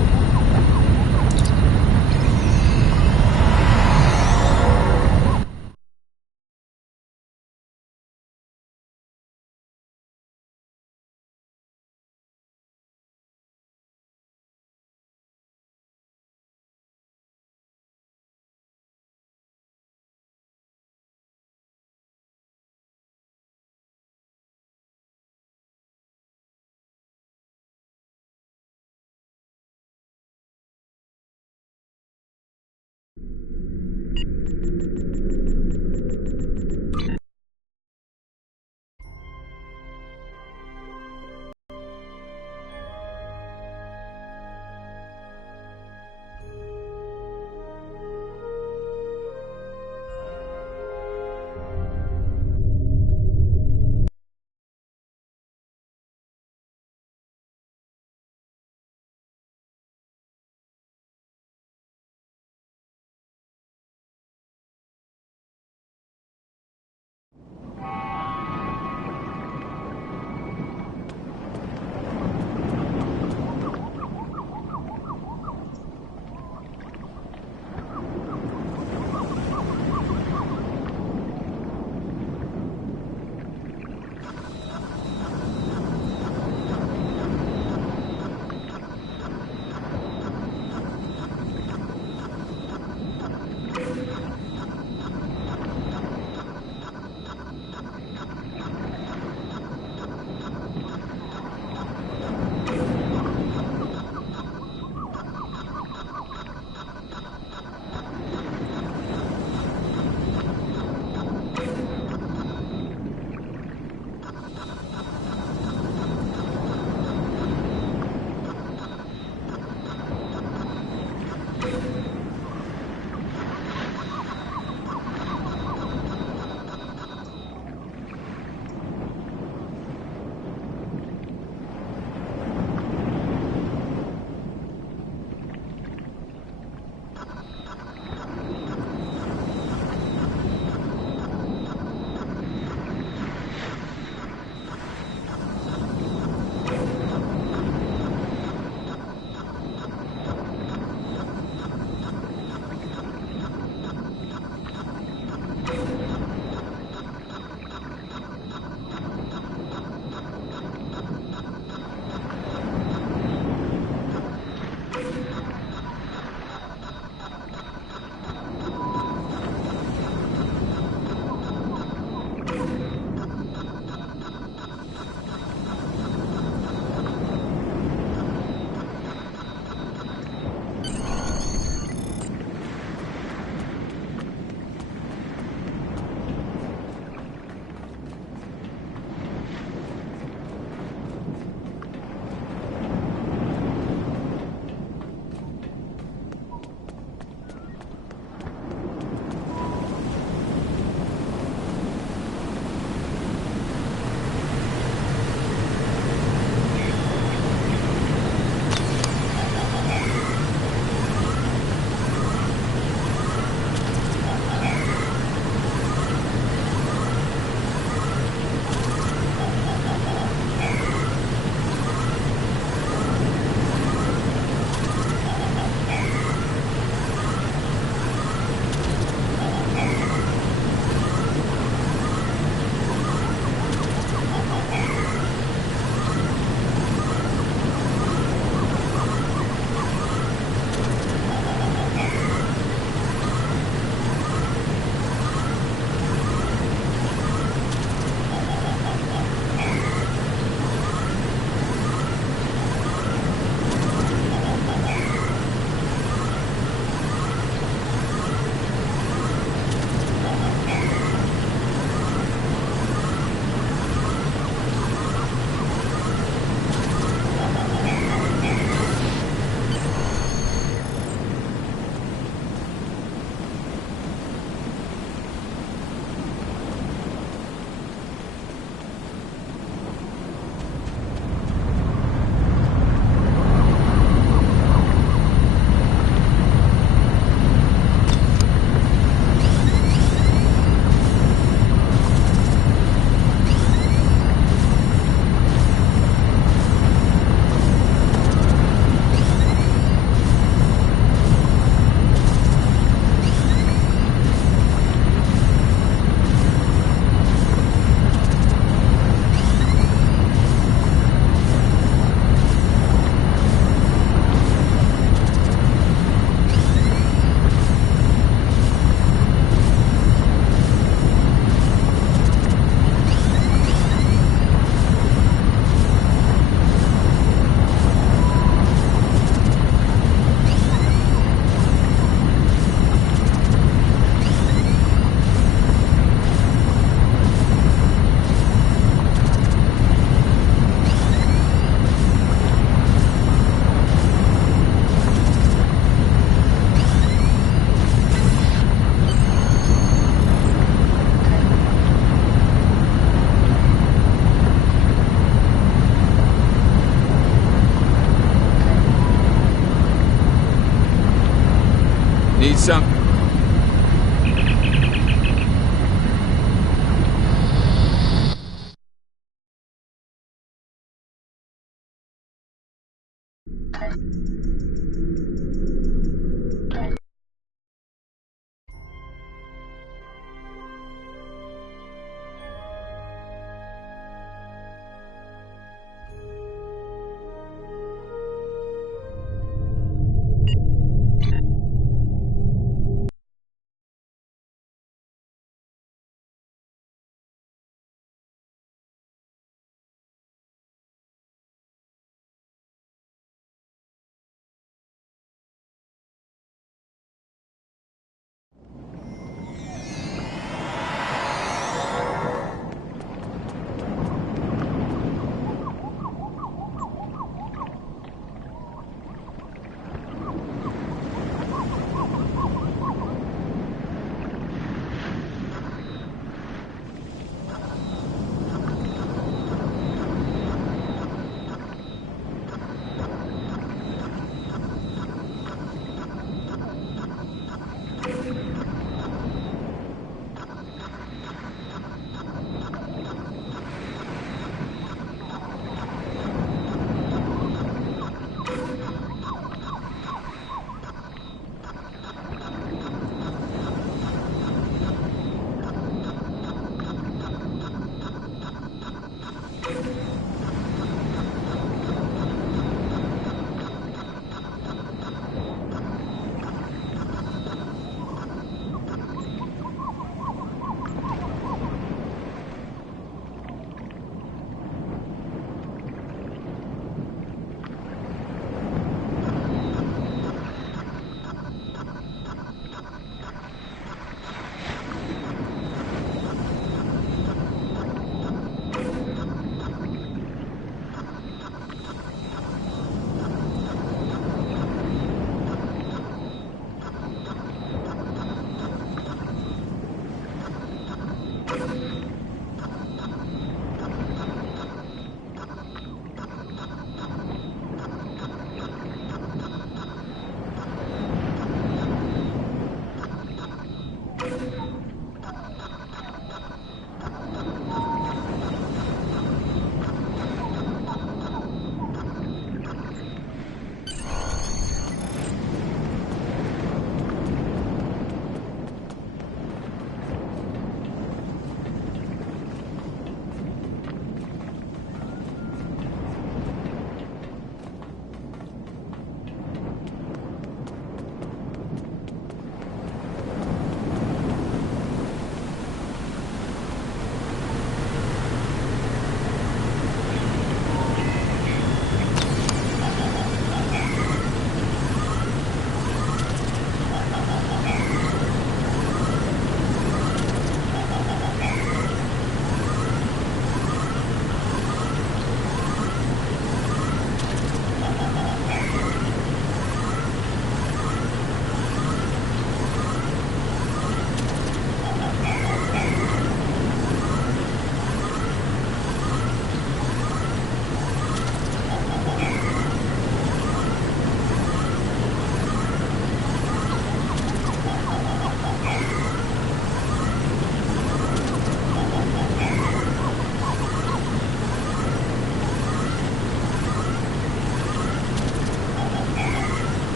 Need some...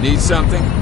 Need something?